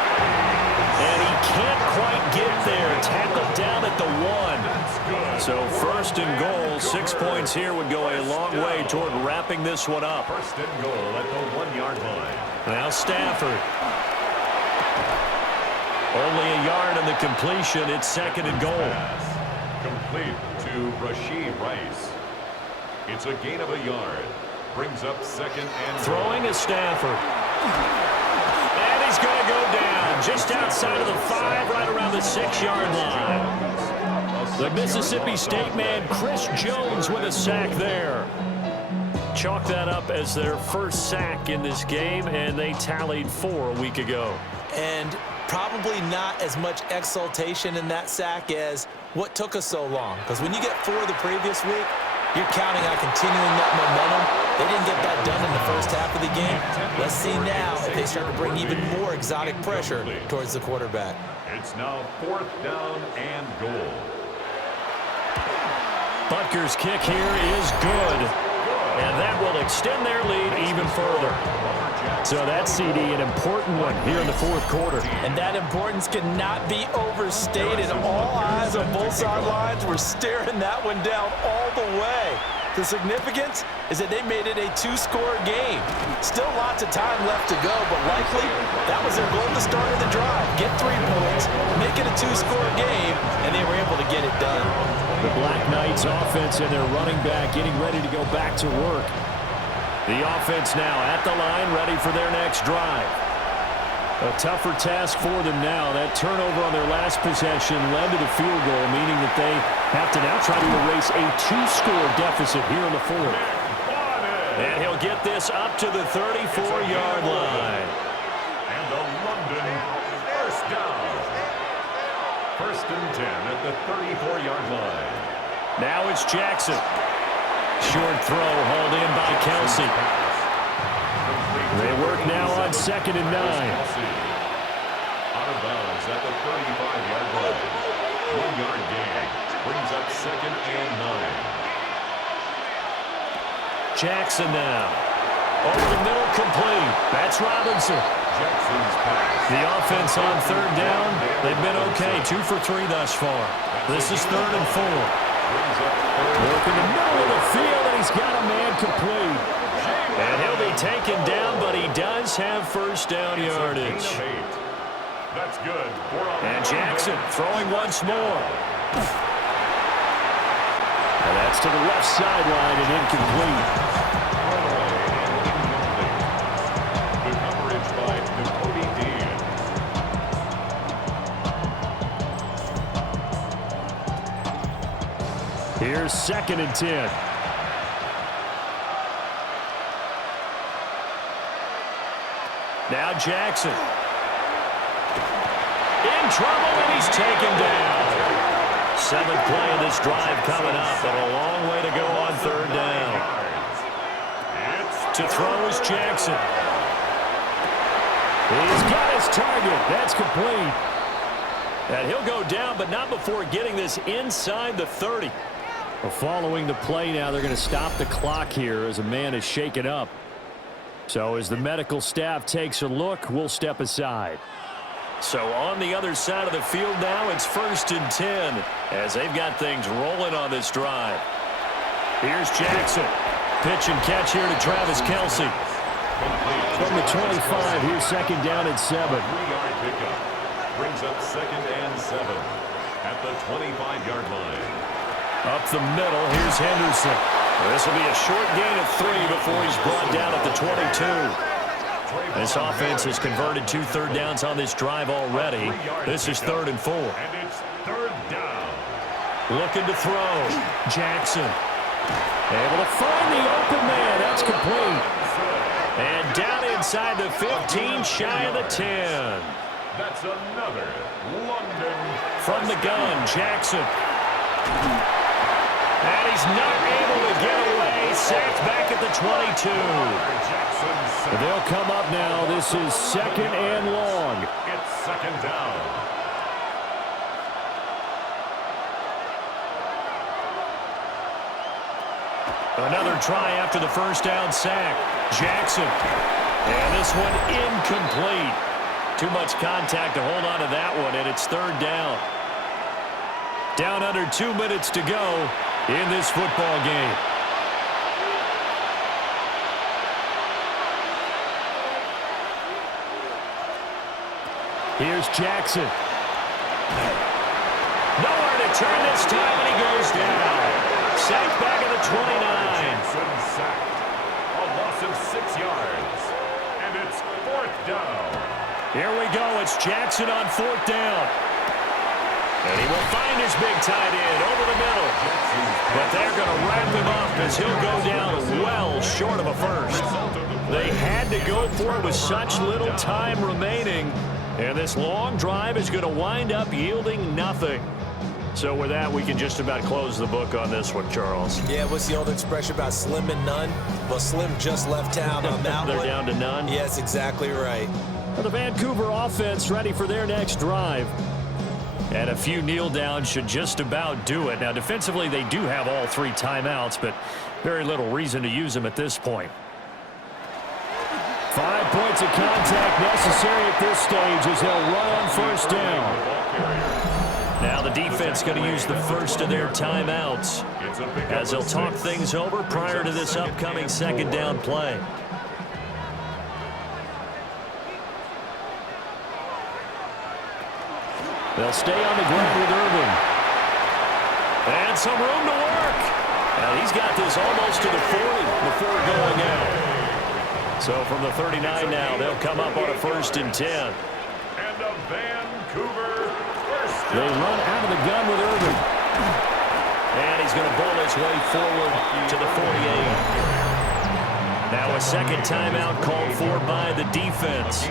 And he can't quite get there. Tackled down at the 1. So 1st and goal, 6 points here would go a long way toward wrapping this one up. 1st and goal at the 1-yard line. Now Stafford. Only a yard on the completion. It's 2nd and goal. Complete to Rashee Rice. It's a gain of a yard. Brings up 2nd and throwing is Stafford. And he's going to go down just outside of the 5, right around the 6-yard line. The Mississippi State man, Chris Jones, with a sack there. Chalk that up as their first sack in this game, and they tallied 4 a week ago. And probably not as much exultation in that sack as what took us so long. Because when you get 4 the previous week, you're counting on continuing that momentum. They didn't get that done in the first half of the game. Let's see now if they start to bring even more exotic pressure towards the quarterback. It's now 4th down and goal. Butker's kick here is good. And that will extend their lead even further. So that CD, an important one here in the 4th quarter. And that importance cannot be overstated. All eyes on both sidelines were staring that one down all the way. The significance is that they made it a 2-score game. Still lots of time left to go, but likely that was their goal at the start of the drive. Get 3 points, make it a 2-score game, and they were able to get it done. The Black Knights offense and their running back getting ready to go back to work. The offense now at the line, ready for their next drive. A tougher task for them now. That turnover on their last possession led to the field goal, meaning that they have to now try to erase a 2-score deficit here in the 4th. And he'll get this up to the 34-yard line. And the London first down. 1st and 10 at the 34-yard line. Now it's Jackson. Short throw hauled in by Kelsey. They work now on 2nd and 9. Out of bounds at the 35-yard line. 1-yard gain brings up 2nd and 9. Jackson now. Over the middle, complete. That's Robinson. Jackson's pass. The offense on 3rd down. They've been okay. 2 for 3 thus far. This is 3rd and 4. Work in the middle of the field, and he's got a man complete. And he'll be taken down, but he does have first down yardage. That's good. And Jackson throwing once more. And that's to the left sideline and incomplete. The coverage by Nicody Dean. Here's 2nd and 10. Now Jackson. In trouble, and he's taken down. 7th play of this drive coming up, but a long way to go on 3rd down. To throw is Jackson. He's got his target. That's complete. And he'll go down, but not before getting this inside the 30. Well, following the play now, they're going to stop the clock here as a man is shaken up. So as the medical staff takes a look, we'll step aside. So on the other side of the field now, it's 1st and 10 as they've got things rolling on this drive. Here's Jackson. Pitch and catch here to Travis Kelce. From the 25, here's 2nd down and 7. 3-yard pickup brings up 2nd and 7 at the 25-yard line. Up the middle, here's Henderson. This will be a short gain of 3 before he's brought down at the 22. This offense has converted 2 third downs on this drive already. This is 3rd and 4. And it's 3rd down. Looking to throw. Jackson. Able to find the open man. That's complete. And down inside the 15, shy of the 10. That's another London. From the gun, Jackson. And he's not able to get away. Sacked back at the 22. They'll come up now. This is 2nd and long. It's 2nd down. Another try after the first down sack. Jackson. And this one incomplete. Too much contact to hold on to that one, and it's 3rd down. Down under 2 minutes to go in this football game. Here's Jackson. Nowhere to turn this time, and he goes down. Sacked back at the 29. Jackson sacked. A loss of 6 yards. And it's 4th down. Here we go. It's Jackson on 4th down. And he will find his big tight end over the middle. But they're going to wrap him up as he'll go down well short of a first. They had to go for it with such little time remaining. And this long drive is going to wind up yielding nothing. So with that, we can just about close the book on this one, Charles. Yeah, what's the old expression about slim and none? Well, Slim just left town on that They're one. down to none? Yes, exactly right. Well, the Vancouver offense ready for their next drive. And a few kneel downs should just about do it. Now, defensively, they do have all 3 timeouts, but very little reason to use them at this point. 5 points of contact necessary at this stage as they'll run on first down. Now the defense going to use the first of their timeouts as they'll talk things over prior to this upcoming second down play. They'll stay on the ground with Irving. And some room to work. Now he's got this almost to the 40 before going out. So from the 39 now, they'll come up on a 1st and 10. And a Vancouver first They run out of the gun with Irving. And he's going to bowl his way forward to the 48. Now a second timeout called for by the defense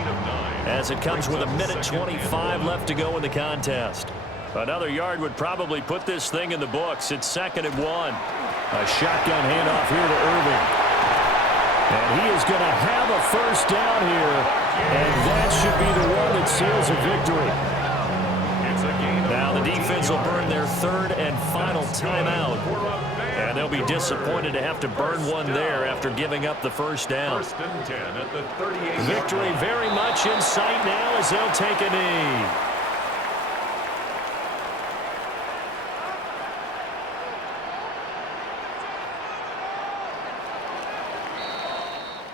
as it comes with 1:25 left to go in the contest. Another yard would probably put this thing in the books. It's 2nd and 1. A shotgun handoff here to Irving. And he is going to have a first down here. And that should be the one that seals a victory. Now the defense will burn their 3rd and final timeout. And they'll be disappointed to have to burn one there after giving up the first down. 1st and 10 at the 38. Victory very much in sight now as they'll take a knee.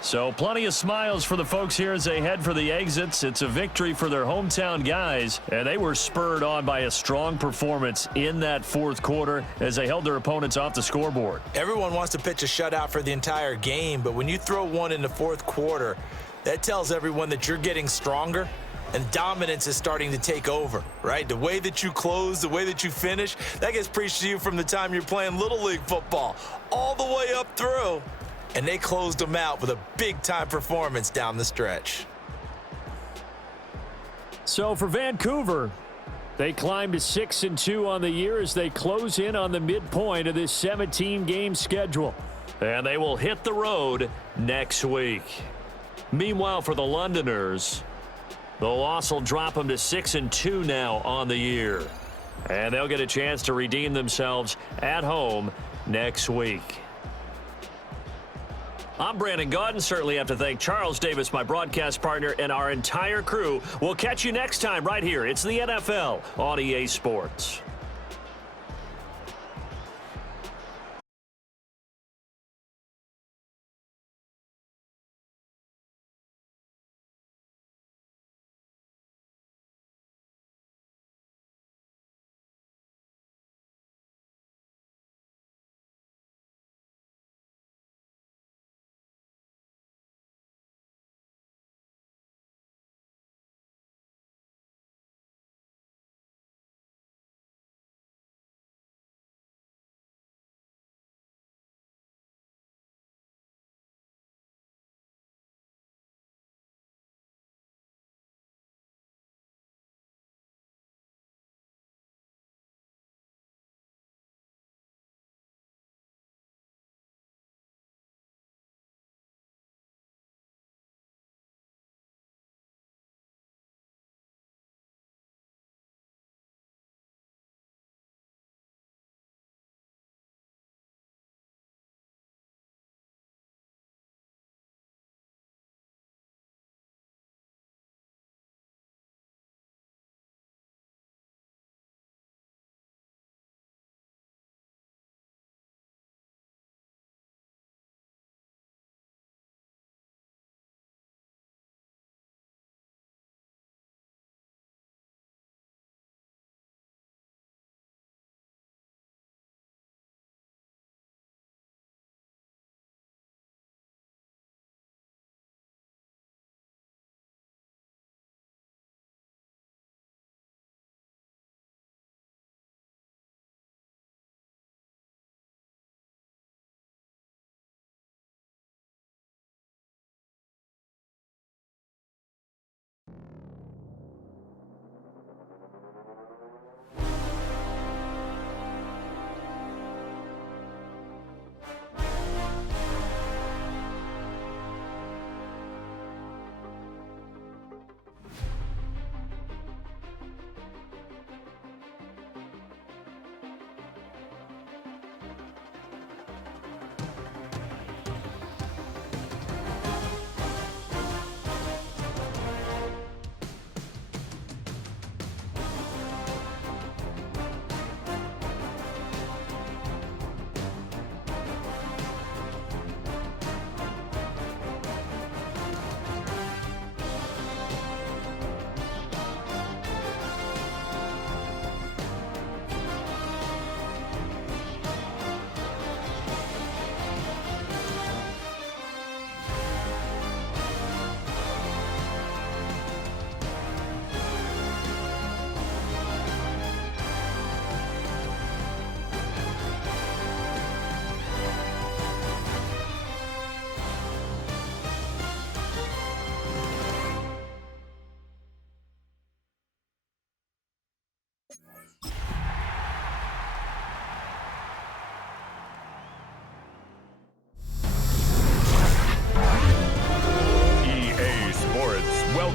So plenty of smiles for the folks here as they head for the exits. It's a victory for their hometown guys, and they were spurred on by a strong performance in that 4th quarter as they held their opponents off the scoreboard. Everyone wants to pitch a shutout for the entire game, but when you throw one in the 4th quarter, that tells everyone that you're getting stronger and dominance is starting to take over, right? The way that you close, the way that you finish, that gets preached to you from the time you're playing Little League football all the way up through. And they closed them out with a big-time performance down the stretch. So for Vancouver, they climb to 6 and 2 on the year as they close in on the midpoint of this 17-game schedule. And they will hit the road next week. Meanwhile, for the Londoners, the loss will drop them to 6 and 2 now on the year. And they'll get a chance to redeem themselves at home next week. I'm Brandon Gaudin. Certainly have to thank Charles Davis, my broadcast partner, and our entire crew. We'll catch you next time right here. It's the NFL on EA Sports.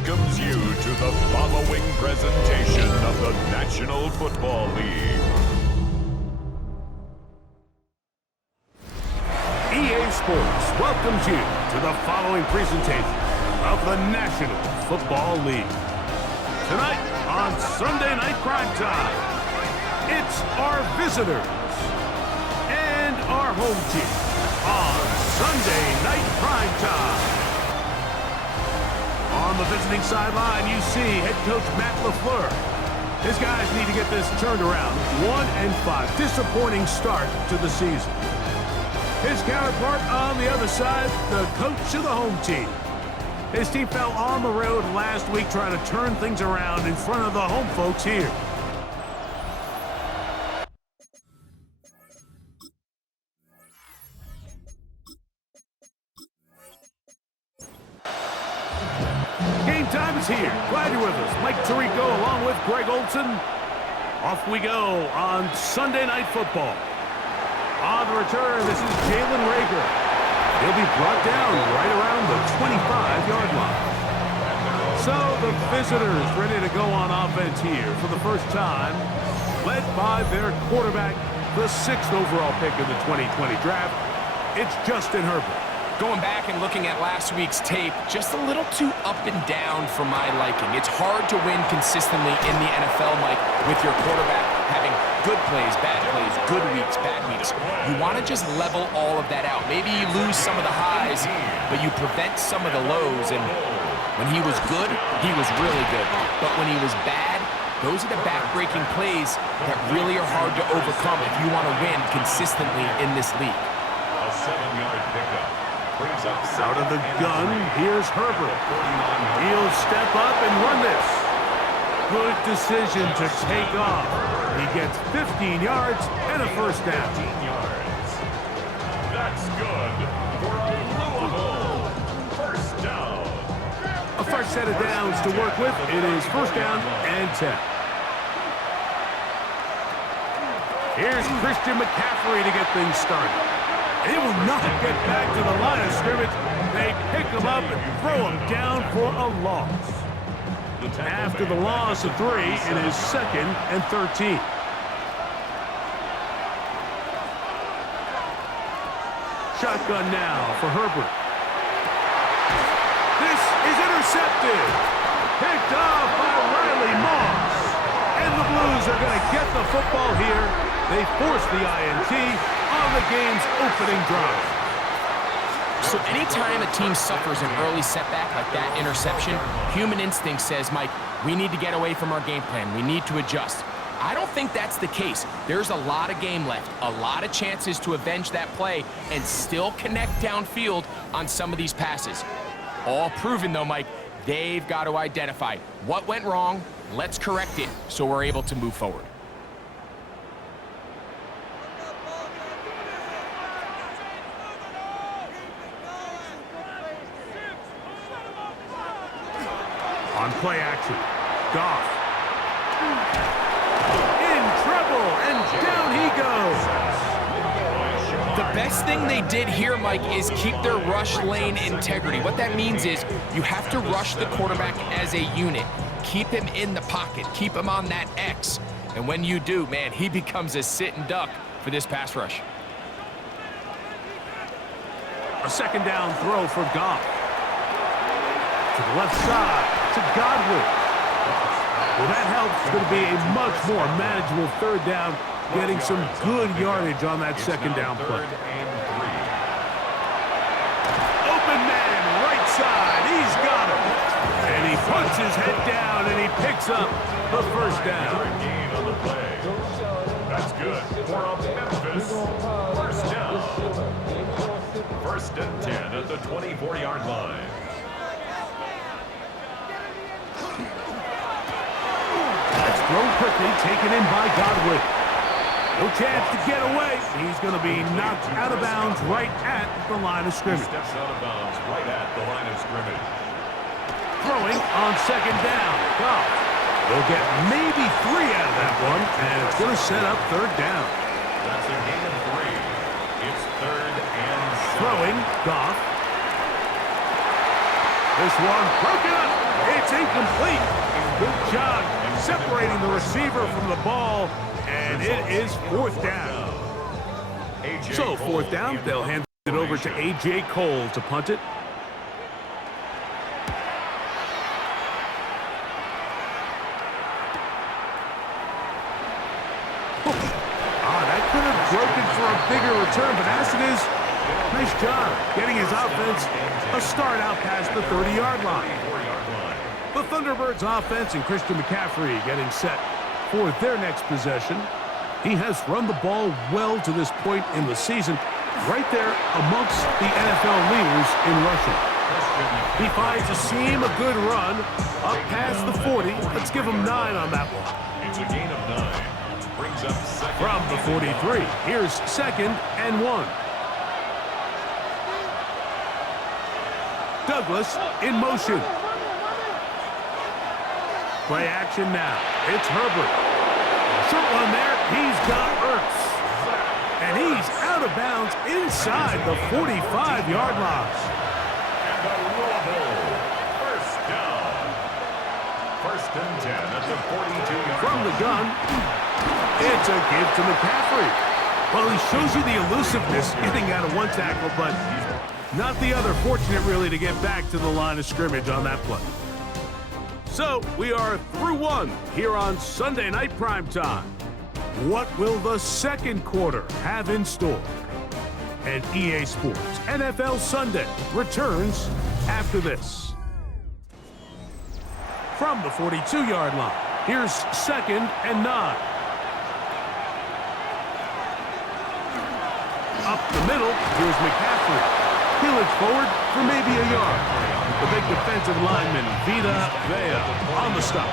welcomes you to the following presentation of the National Football League. EA Sports welcomes you to the following presentation of the National Football League. Tonight on Sunday Night Prime Time, it's our visitors and our home team on Sunday Night Prime Time. On the visiting sideline, you see head coach Matt LaFleur. His guys need to get this turned around. 1-5. Disappointing start to the season. His counterpart on the other side, the coach of the home team. His team fell on the road last week trying to turn things around in front of the home folks here. Game time is here. Glad you're with us. Mike Tirico along with Greg Olson. Off we go on Sunday Night Football. On the return, this is Jalen Rager. He'll be brought down right around the 25-yard line. So the visitors ready to go on offense here for the first time, led by their quarterback, the 6th overall pick in the 2020 draft. It's Justin Herbert. Going back and looking at last week's tape, just a little too up and down for my liking. It's hard to win consistently in the NFL, Mike, with your quarterback having good plays, good weeks, bad weeks. You want to just level all of that out. Maybe you lose some of the highs, but you prevent some of the lows. And when he was good, he was really good. But when he was bad, those are the back-breaking plays that really are hard to overcome if you want to win consistently in this league. A 7-yard pickup. Out of the gun, here's Herbert. He'll step up and run this. Good decision to take off. He gets 15 yards and a first down. 15 yards. That's good for a Louisville first down. A fresh set of downs to work with. It is first down and 10. Here's Christian McCaffrey to get things started. He will not get back to the line of scrimmage. They pick him up and throw him down for a loss. After the loss of 3, it is 2nd and 13. Shotgun now for Herbert. This is intercepted. Picked off by Riley Moss. And the Blues are going to get the football here. They force the INT on the game's opening drive. So anytime a team suffers an early setback like that interception, human instinct says, Mike, we need to get away from our game plan. We need to adjust. I don't think that's the case. There's a lot of game left, a lot of chances to avenge that play and still connect downfield on some of these passes. All proven, though, Mike, they've got to identify what went wrong, let's correct it so we're able to move forward. On play action, Goff. In trouble, and down he goes. The best thing they did here, Mike, is keep their rush lane integrity. What that means is you have to rush the quarterback as a unit. Keep him in the pocket. Keep him on that X. And when you do, man, he becomes a sitting duck for this pass rush. A second down throw for Goff. To the left side, to Godwin. Well, that helps. It's going to be a much more manageable third down, getting some good yardage on that second down play. Open man, right side. He's got him. And he puts his head down, and he picks up the first down. Gain on the play. That's good for a Memphis first down. 1st and 10 at the 24-yard line. Thrown quickly, taken in by Godwin. No chance to get away. He's going to be knocked out of bounds right at the line of scrimmage. Steps out of bounds right at the line of scrimmage. Throwing on second down. Goff. They'll get maybe 3 out of that one, and it's going to set up third down. That's a gain of 3. It's 3rd and 7. Throwing, Goff. This one broken up. It's incomplete. Good job separating the receiver from the ball, and it is fourth down. So fourth down, they'll hand it over to A.J. Cole to punt it. That could have broken for a bigger return, but as it is, nice job getting his offense a start out past the 30-yard line. The Thunderbirds offense and Christian McCaffrey getting set for their next possession. He has run the ball well to this point in the season, right there amongst the NFL leaders in rushing. He finds a seam, a good run, up past the 40. Let's give him 9 on that one. It's a gain of 9. Brings up second. From the 43, here's 2nd and 1. Douglas in motion. Play action now. It's Herbert. Short one there. He's got Ertz. And he's out of bounds inside the 45-yard line. And the Louisville first down. 1st and 10 at the 42-yard From the gun, it's a give to McCaffrey. Well, he shows you the elusiveness getting out of one tackle, but not the other. Fortunate, really, to get back to the line of scrimmage on that play. So, we are through one here on Sunday Night Primetime. What will the second quarter have in store? And EA Sports NFL Sunday returns after this. From the 42-yard line, here's 2nd and 9. Up the middle, here's McCaffrey. He'll edge forward for maybe a yard. The big defensive lineman, Vita Vea, on the stop.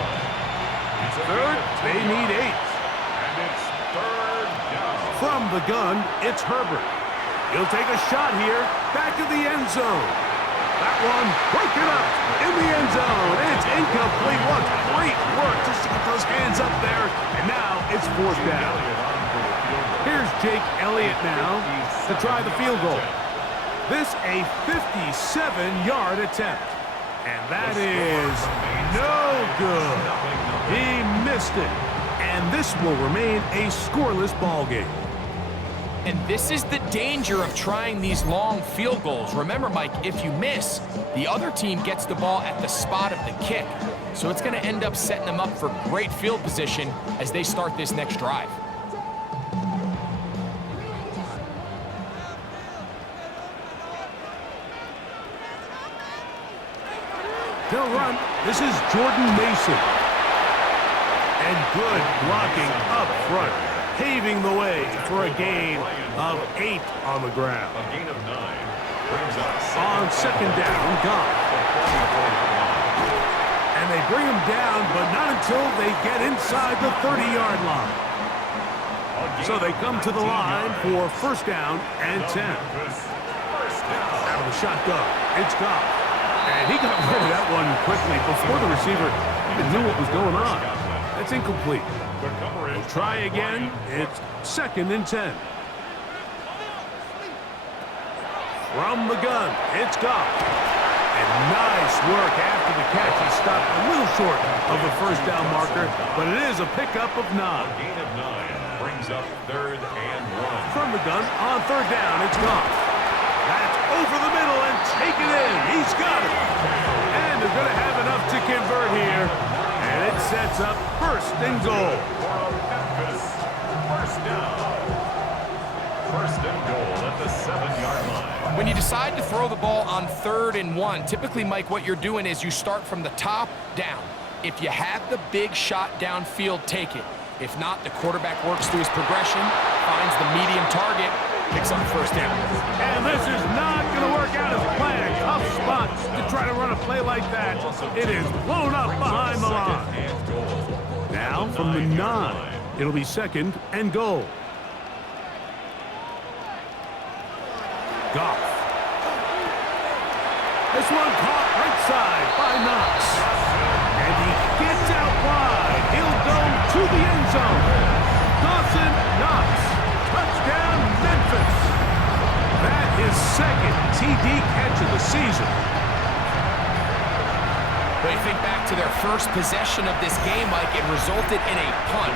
Third, they need 8. And it's 3rd down. From the gun, it's Herbert. He'll take a shot here, back of the end zone. That one broken up in the end zone. It's incomplete. What great work just to get those hands up there. And now it's 4th down. Here's Jake Elliott now to try the field goal. This a 57-yard attempt. And that is no good. He missed it. And this will remain a scoreless ball game. And this is the danger of trying these long field goals. Remember, Mike, if you miss, the other team gets the ball at the spot of the kick. So it's going to end up setting them up for great field position as they start this next drive. They'll run. This is Jordan Mason. And good blocking up front, paving the way for a gain of 8 on the ground. A gain of 9. Brings up On 2nd down, Goff. And they bring him down, but not until they get inside the 30-yard line. So they come to the line for 1st down and 10. Out of the shotgun, it's Goff. And he got rid of that one quickly before the receiver even knew what was going on. That's incomplete. We'll try again. It's 2nd and 10. From the gun, it's Goff. And nice work after the catch. He stopped a little short of the 1st down marker, but it is a pickup of 9. gain of 9. Brings up 3rd and 1. From the gun, on 3rd down, it's Goff. That's over the middle and take it in. He's got it. And they're going to have enough to convert here. And it sets up 1st and goal. First down. 1st and goal at the 7-yard line. When you decide to throw the ball on 3rd and 1, typically, Mike, what you're doing is you start from the top down. If you have the big shot downfield, take it. If not, the quarterback works through his progression, finds the medium target, picks up 1st down. And this is not going to work out as planned. Tough spot to try to run a play like that. It is blown up behind the line. Now from the 9, it'll be 2nd and goal. Goff. This one caught right side by Knox. And he gets out wide. He'll go to the end zone. Dawson Knox. Touchdown, Memphis. That is 2nd TD catch of the season. But you think back to their first possession of this game, Mike, it resulted in a punt.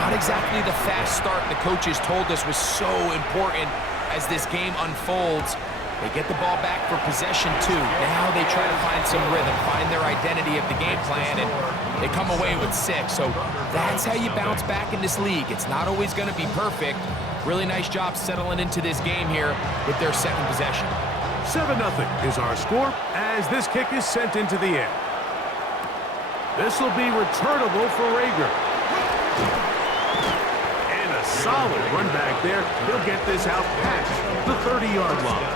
Not exactly the fast start the coaches told us was so important as this game unfolds. They get the ball back for possession 2. Now they try to find some rhythm, find their identity of the game plan, and they come away with 6. So that's how you bounce back in this league. It's not always going to be perfect. Really nice job settling into this game here with their second possession. 7-0 is our score as this kick is sent into the air. This will be returnable for Rager. And a solid run back there. He'll get this out past the 30-yard line.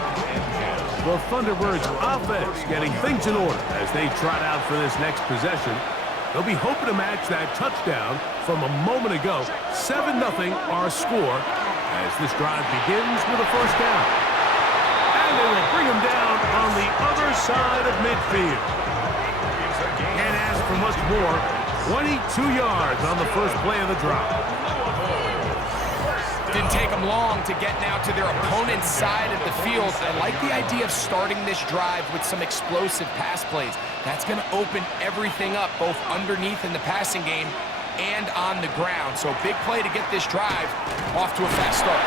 The Thunderbirds offense getting things in order as they trot out for this next possession. They'll be hoping to match that touchdown from a moment ago. 7-0 our score as this drive begins with a first down. And they will bring him down on the other side of midfield. Can't ask for much more. 22 yards on the first play of the drive. Didn't take them long to get now to their opponent's side of the field. I like the idea of starting this drive with some explosive pass plays. That's going to open everything up, both underneath in the passing game and on the ground. So big play to get this drive off to a fast start.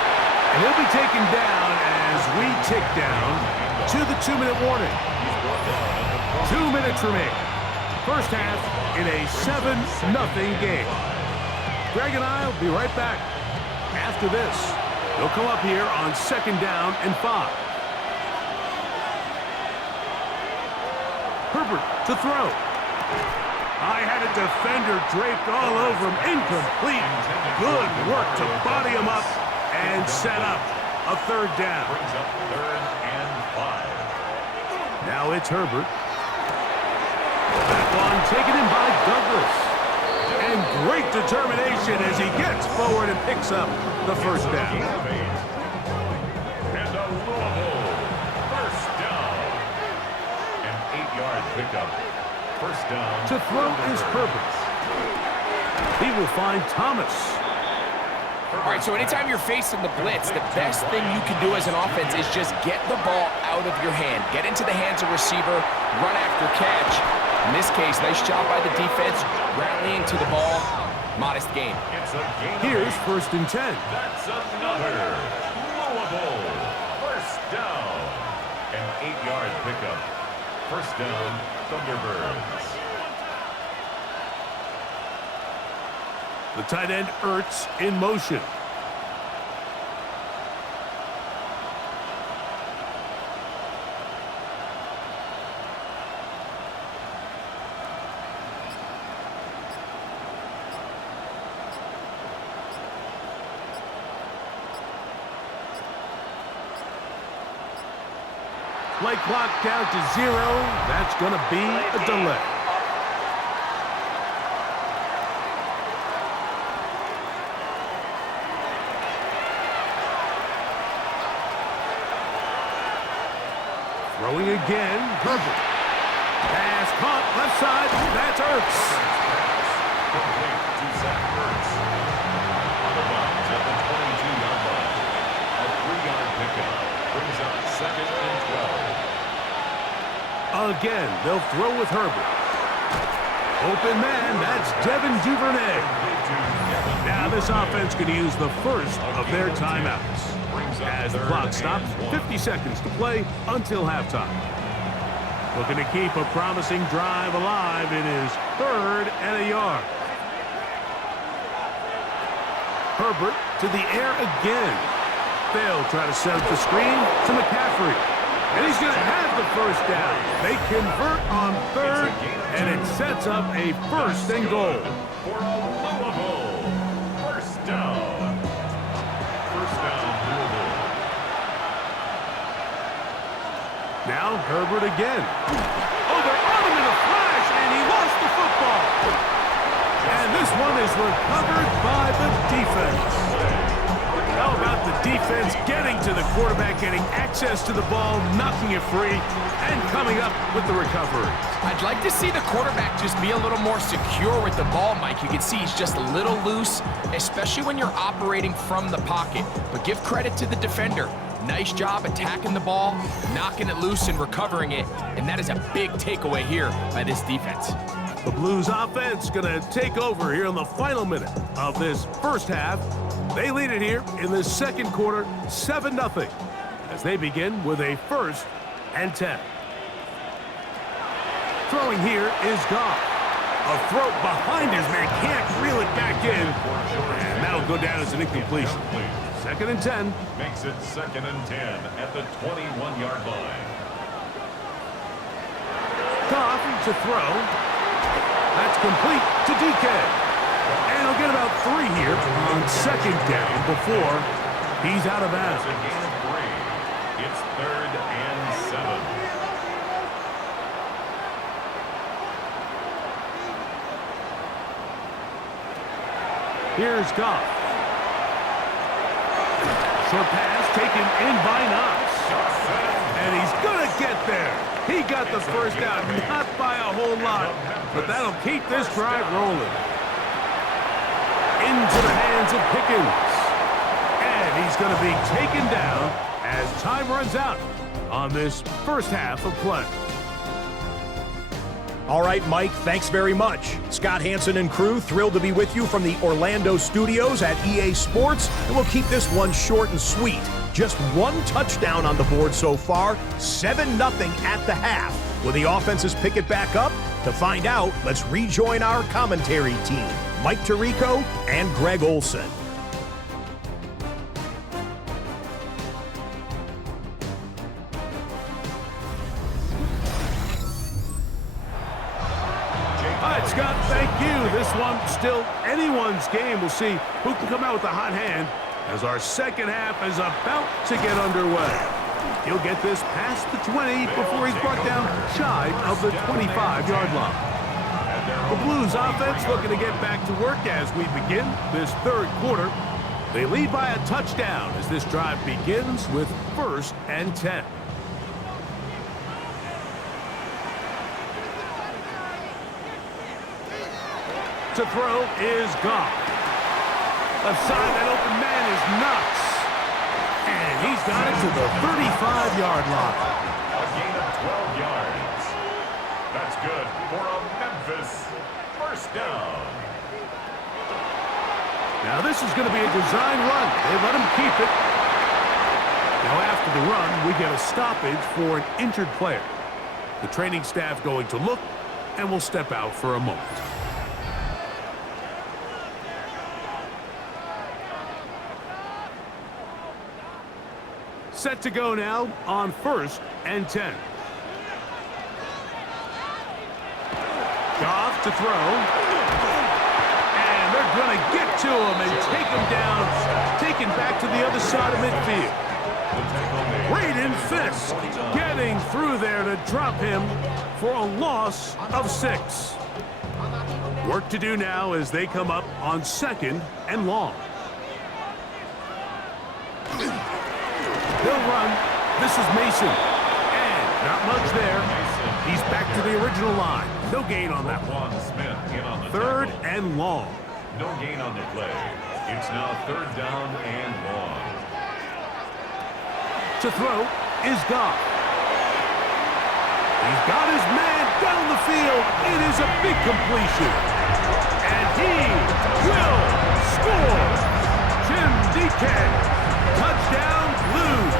And he'll be taken down as we tick down to the 2-minute warning. 2 minutes remain. First half in a 7-0 game. Greg and I will be right back. After this, they'll come up here on 2nd down and 5. Herbert to throw. I had a defender draped all over him. Incomplete. Good work to body him up and set up a 3rd down. Brings up 3rd and 5. Now it's Herbert. That one taken in by Douglas. And great determination as he gets forward and picks up the first down. And a Louisville first down. An 8-yard pickup. First down. To throw is Herbert. He will find Thomas. All right, so anytime you're facing the blitz, the best thing you can do as an offense is just get the ball out of your hand. Get into the hands of receiver, run after catch. In this case, nice job by the defense, rallying to the ball. Modest gain. Here's 1st and 10. That's another Louisville first down. An 8-yard pickup. First down, Thunderbirds. The tight end Ertz in motion. Play clock down to 0. That's going to be a delay. Throwing again, Herbert. Pass caught, left side, that's Ertz. Complete to Zach Ertz. On the bounce at the 22-yard line. A 3-yard pickup brings up 2nd and 12. Again, they'll throw with Herbert. Open man, that's Devin Duvernay. Now this offense could use the first of their timeouts. As the clock stops, 50 seconds to play until halftime. Looking to keep a promising drive alive. It is 3rd and a yard. Herbert to the air again. They'll try to set up the screen to McCaffrey. And he's going to have the first down. They convert on 3rd, and it sets up a 1st and goal. For a Louisville first down. First down, Louisville. Now Herbert again. Oh, they're on him in a flash, and he lost the football. And this one is recovered by the defense. How about the defense getting to the quarterback, getting access to the ball, knocking it free, and coming up with the recovery? I'd like to see the quarterback just be a little more secure with the ball, Mike. You can see he's just a little loose, especially when you're operating from the pocket. But give credit to the defender. Nice job attacking the ball, knocking it loose and recovering it, and that is a big takeaway here by this defense. The Blues offense going to take over here in the final minute of this first half. They lead it here in the second quarter, 7-0, as they begin with a 1st and 10. Throwing here is Goff. A throw behind his man, can't reel it back in, and that'll go down as an incompletion. 2nd and 10. Makes it 2nd and 10 at the 21-yard line. Goff to throw. That's complete to DK. And he'll get about 3 here on 2nd down before he's out of bounds. It's a gain of 3. It's 3rd and 7. Here's Goff. Short pass taken in by Knox. And he's going to get there. He got the first down, not by a whole lot, but that'll keep this drive rolling. Into the hands of Pickens. And he's going to be taken down as time runs out on this first half of play. All right, Mike, thanks very much. Scott Hansen and crew, thrilled to be with you from the Orlando studios at EA Sports, and we'll keep this one short and sweet. Just 1 touchdown on the board so far, 7-0 at the half. Will the offenses pick it back up? To find out, let's rejoin our commentary team, Mike Tirico and Greg Olson. Scott, thank you. This one still anyone's game. We'll see who can come out with a hot hand as our second half is about to get underway. He'll get this past the 20 before he's brought down shy of the 25-yard line. The Blues offense looking to get back to work as we begin this third quarter. They lead by a touchdown as this drive begins with 1st and 10. To throw is Goff. Left side, that open man is Knox. And he's got it to the 35-yard line. A gain of 12 yards. That's good for a Memphis first down. Now this is going to be a design run. They let him keep it. Now after the run, we get a stoppage for an injured player. The training staff going to look, and we'll step out for a moment. Set to go now on 1st and 10. Goff to throw. And they're going to get to him and take him down, taken back to the other side of midfield. Braden Fisk getting through there to drop him for a loss of 6. Work to do now as they come up on 2nd and long. They'll run. This is Mason. And not much there. He's back to the original line. No gain on that one. Smith in on the 3rd tackle. and long. No gain on the play. It's now 3rd down and long. To throw is Goff. He's got his man down the field. It is a big completion. And he will score. Jim DK. Touchdown Blues.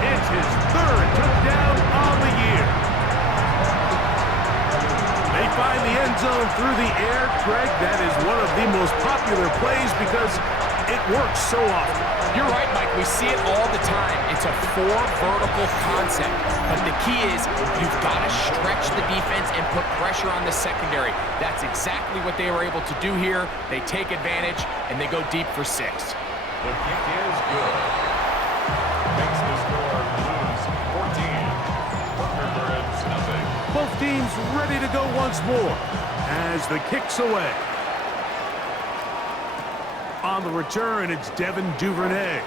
It's his 3rd touchdown on the year. They find the end zone through the air. Greg, that is one of the most popular plays because it works so often. You're right, Mike. We see it all the time. It's a 4 vertical concept. But the key is you've got to stretch the defense and put pressure on the secondary. That's exactly what they were able to do here. They take advantage, and they go deep for 6. The kick is good. Makes the score Blues 14. Thunderbirds nothing. Both teams ready to go once more as the kick's away. On the return, it's Devin Duvernay.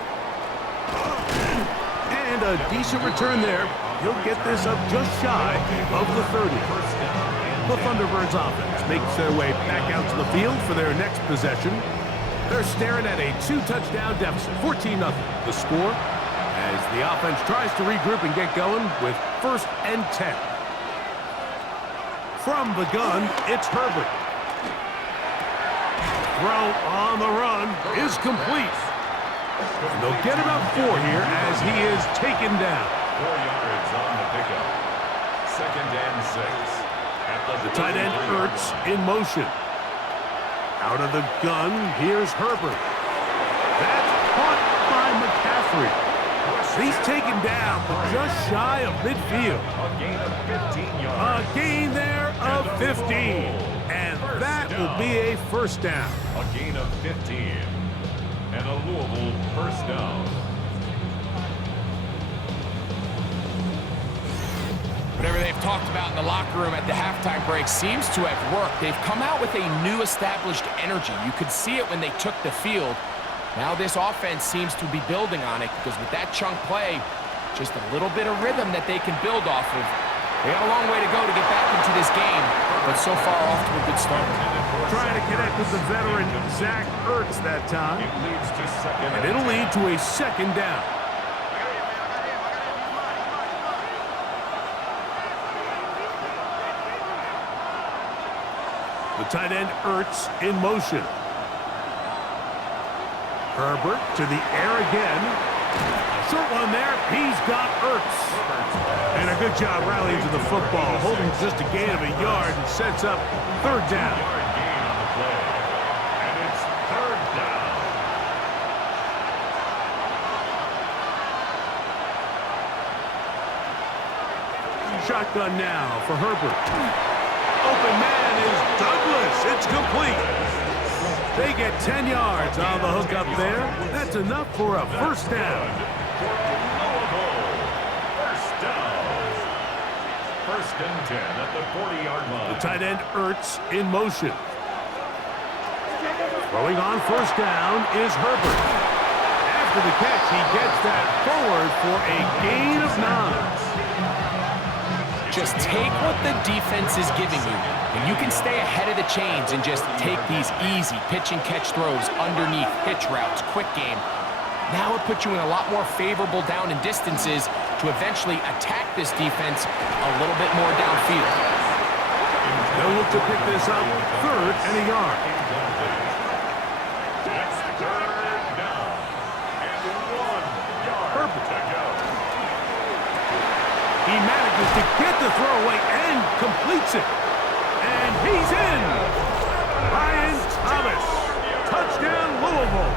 And a decent return there. He'll get this up just shy of the 30. The Thunderbirds offense makes their way back out to the field for their next possession. They're staring at a 2-touchdown deficit, 14-0. The score as the offense tries to regroup and get going with 1st and 10. From the gun, it's Herbert. Throw on the run is complete. And they'll get about 4 here as he is taken down. 4 yards on the pickup. 2nd and 6. The tight end Ertz in motion. Out of the gun, here's Herbert. That's caught by McCaffrey. He's taken down, but just shy of midfield. A gain of 15 yards. A gain there of 15. And that will be a 1st down. A gain of 15. And a Louisville 1st down. Whatever they've talked about in the locker room at the halftime break seems to have worked. They've come out with a new established energy. You could see it when they took the field. Now this offense seems to be building on it because with that chunk play, just a little bit of rhythm that they can build off of. They got a long way to go to get back into this game, but so far off to a good start. Trying to connect with the veteran Zach Ertz that time. It leads to 2nd. And it'll lead to a 2nd down. The tight end Ertz in motion. Herbert to the air again. Short one there. He's got Ertz. And a good job rallying to the football. Holding just a gain of a yard and sets up 3rd down. Yard gain on the play. And it's 3rd down. Shotgun now for Herbert. Open man is Douglas. It's complete. They get 10 yards on the hook up there. That's enough for a 1st down. First down. 1st and 10 at the 40-yard line. The tight end Ertz in motion. Throwing on 1st down is Herbert. After the catch, he gets that forward for a gain of 9. Just take what the defense is giving you, and you can stay ahead of the chains and just take these easy pitch and catch throws underneath, hitch routes, quick game. Now it puts you in a lot more favorable down and distances to eventually attack this defense a little bit more downfield. They'll look to pick this up 3rd and a yard. It's 3rd down. And 1 yard Herbert. to go. He manages to get the throwaway and completes it. And he's in. Ryan Thomas. Touchdown, Louisville.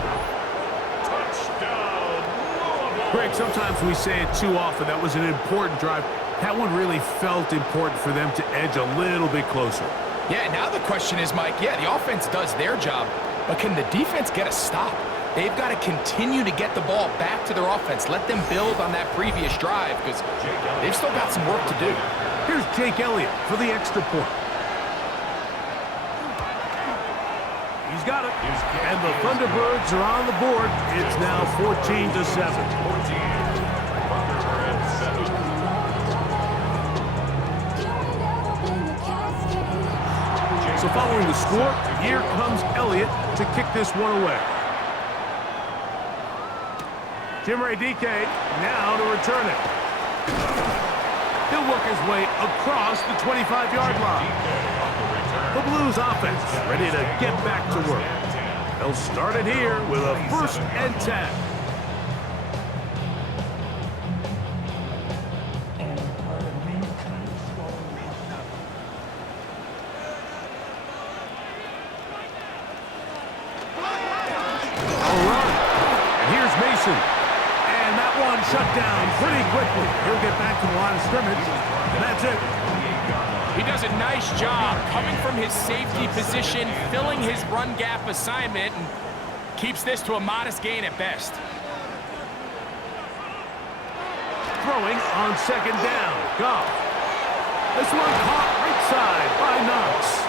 Touchdown, Louisville. Greg, sometimes we say it too often. That was an important drive. That one really felt important for them to edge a little bit closer. Yeah, now the question is, Mike, yeah, the offense does their job, but can the defense get a stop? They've got to continue to get the ball back to their offense. Let them build on that previous drive because they've still got some work to do. Here's Jake Elliott for the extra point. He's got it. And the Thunderbirds are on the board. It's now 14-7. 14. Thunderbirds 7. So following the score, here comes Elliott to kick this one away. Jimmy DK now to return it. He'll work his way across the 25-yard line. The Blues offense ready to get back to work. They'll start it here with a 1st and 10. All right, and here's Mason. And that one shut down pretty quickly. He'll get back to the line of scrimmage, and that's it. He does a nice job coming from his safety position, filling his run gap assignment, and keeps this to a modest gain at best. Throwing on 2nd down. Goff. This one caught right side by Knox.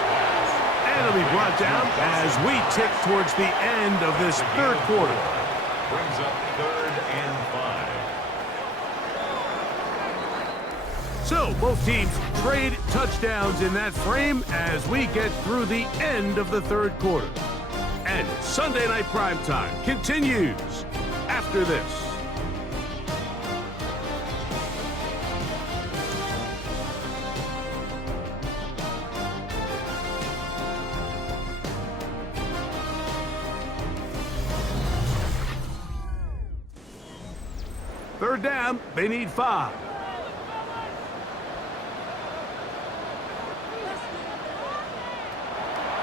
And it'll be brought down as we tick towards the end of this 3rd quarter. Brings up 3rd and 5. So both teams trade touchdowns in that frame as we get through the end of the 3rd quarter. And Sunday Night Primetime continues after this. third down, they need 5.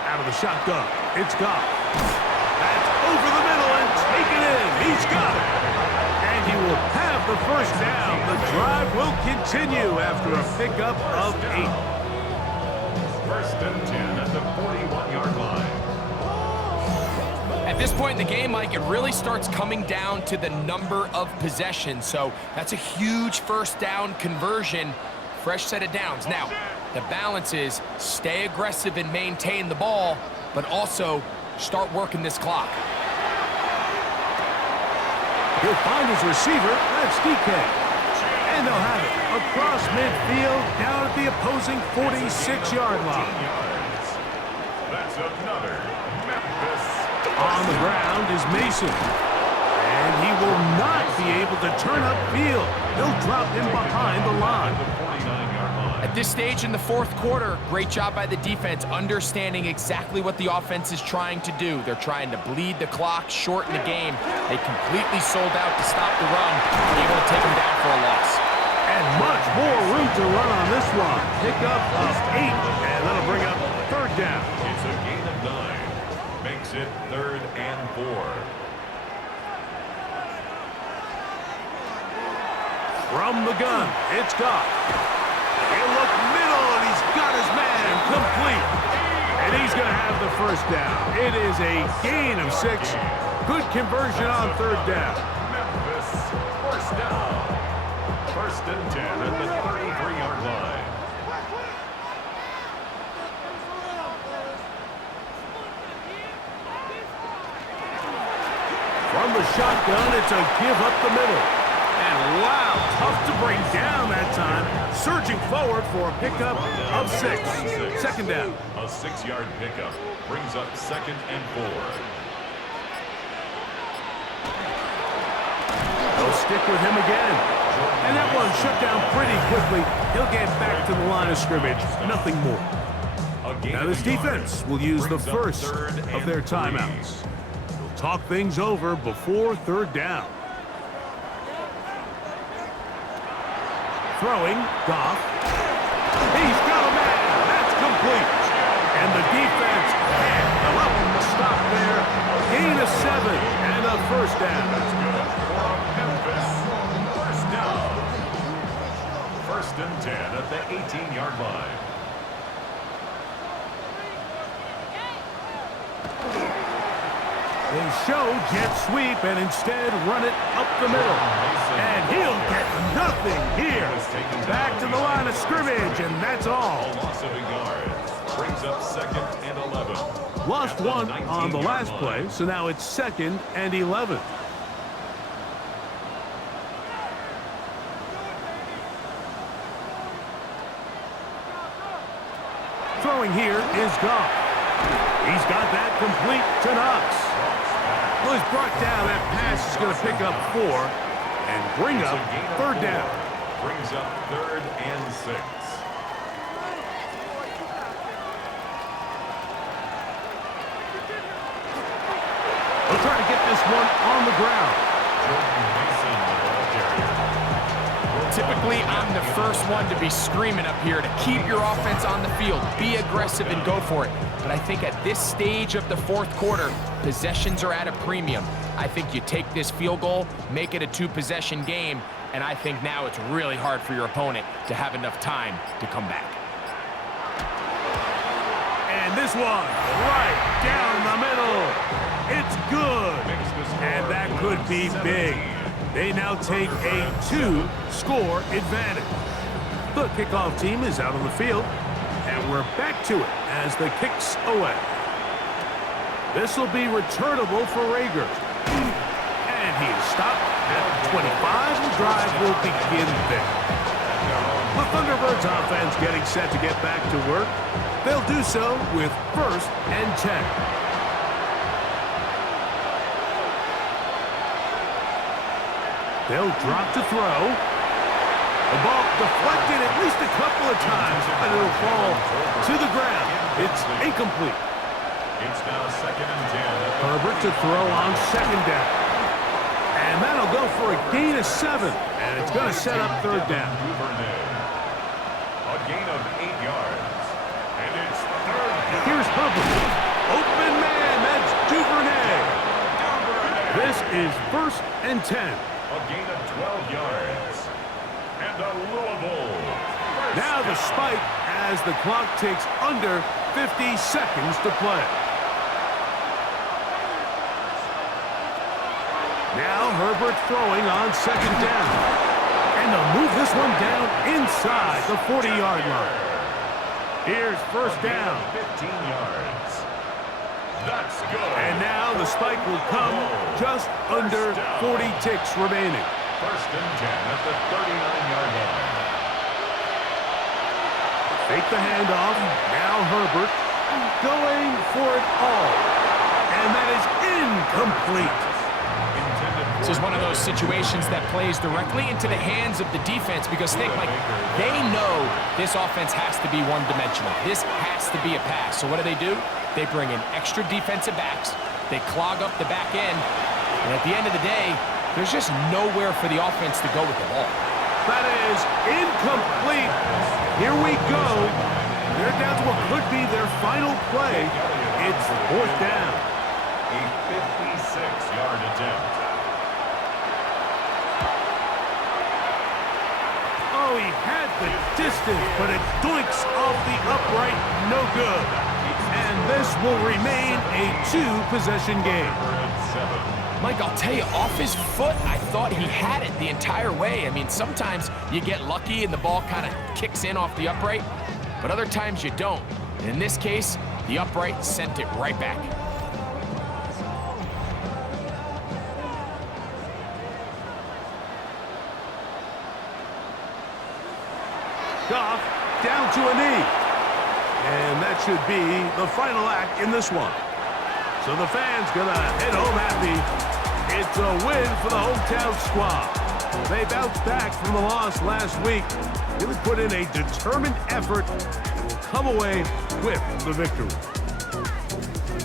Out of the shotgun, it's Goff. That's over the middle and taken in. He's got it. And he will have the first down. The drive will continue after a pickup of 8. First and 10 at the 41-yard line. At this point in the game, Mike, it really starts coming down to the number of possessions. So that's a huge first down conversion. Fresh set of downs. Now, the balance is stay aggressive and maintain the ball, but also start working this clock. He'll find his receiver. That's DK. And they'll have it across midfield down at the opposing 46-yard line. That's another Memphis. On the ground is Mason. And he will not be able to turn upfield. They'll drop him behind the line. At this stage in the fourth quarter, great job by the defense understanding exactly what the offense is trying to do. They're trying to bleed the clock, shorten the game. They completely sold out to stop the run, able to take them down for a loss. And much more room to run on this one. Pick up of 8, and that'll bring up third down. It's a gain of 9. Makes it 3rd and 4. From the gun, it's Goff. He'll look middle, and he's got his man complete. And he's going to have the first down. It is a gain of 6. Good conversion on third down. Memphis, first down. First and 10 at the 33-yard line. From the shotgun, it's a give up the middle. And wow, tough to bring down that time. Surging forward for a pickup of 6. Second down. A 6-yard pickup brings up 2nd and 4. They'll stick with him again. And that one shut down pretty quickly. He'll get back to the line of scrimmage. Nothing more. Now this defense will use the first of their timeouts. They'll talk things over before third down. Throwing, Goff. He's got a man. That's complete. And the defense can't come up with the stop there. Gain of 7 and a first down. That's good for Memphis. First down. First and 10 at the 18-yard line. They show jet sweep and instead run it up the middle. And he'll get nothing here. Back to the line of scrimmage, and that's all. A loss of a yard brings up 2nd and 11. Lost one on the last play, so now it's 2nd and 11. Throwing here is Goff. He's got that complete to Knox. Well, he's brought down. That pass is going to pick up 4 and bring up third down. Brings up 3rd and 6. They'll try to get this one on the ground. Typically, I'm the first one to be screaming up here to keep your offense on the field. Be aggressive and go for it. But I think at this stage of the fourth quarter, possessions are at a premium. I think you take this field goal, make it a 2-possession game, and I think now it's really hard for your opponent to have enough time to come back. And this one, right down the middle. It's good. And that could be big. They now take a 2-score advantage. The kickoff team is out on the field, and we're back to it as the kicks away. This will be returnable for Rager. And he's stopped at 25. The drive will begin there. The Thunderbirds offense getting set to get back to work. They'll do so with 1st and 10. They'll drop to throw. The ball deflected at least a couple of times, but it'll fall to the ground. It's incomplete. It's now 2nd and 10. Herbert to throw on 2nd down. And And that'll go for a gain of 7. And it's going to set up third down. A gain of 8 yards. And it's third down. Here's Herbert. Open man, that's Duvernay. This is 1st and 10. A gain of 12 yards. And a Louisville. Now the spike as the clock takes under 50 seconds to play. Now Herbert throwing on 2nd down. And they'll move this one down inside the 40-yard line. Here's 1st down. 15 yards. That's good. And now the spike will come just under 40 ticks remaining. 1st and 10 at the 39-yard line. Take the handoff. Now Herbert going for it all. And that is incomplete. This is one of those situations that plays directly into the hands of the defense because think, Mike, they know this offense has to be one-dimensional. This has to be a pass. So what do? They bring in extra defensive backs. They clog up the back end. And at the end of the day, there's just nowhere for the offense to go with the ball. That is incomplete. Here we go. They're down to what could be their final play. It's 4th down. A 56-yard attempt. Oh, he had the distance, but it doinks off the upright. No good. And this will remain a 2-possession game. Mike, I'll tell you, off his foot, I thought he had it the entire way. I mean, sometimes you get lucky and the ball kind of kicks in off the upright, but other times you don't. And in this case, the upright sent it right back. Goff down to a knee. And that should be the final act in this one. So the fans gonna head home happy. It's a win for the hometown squad. They bounced back from the loss last week. Really put in a determined effort and will come away with the victory.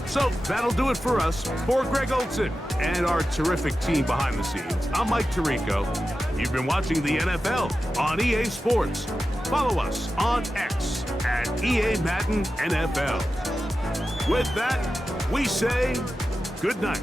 So that'll do it for us. For Greg Olson and our terrific team behind the scenes, I'm Mike Tirico. You've been watching the NFL on EA Sports. Follow us on X at EA Madden NFL. With that, we say good night.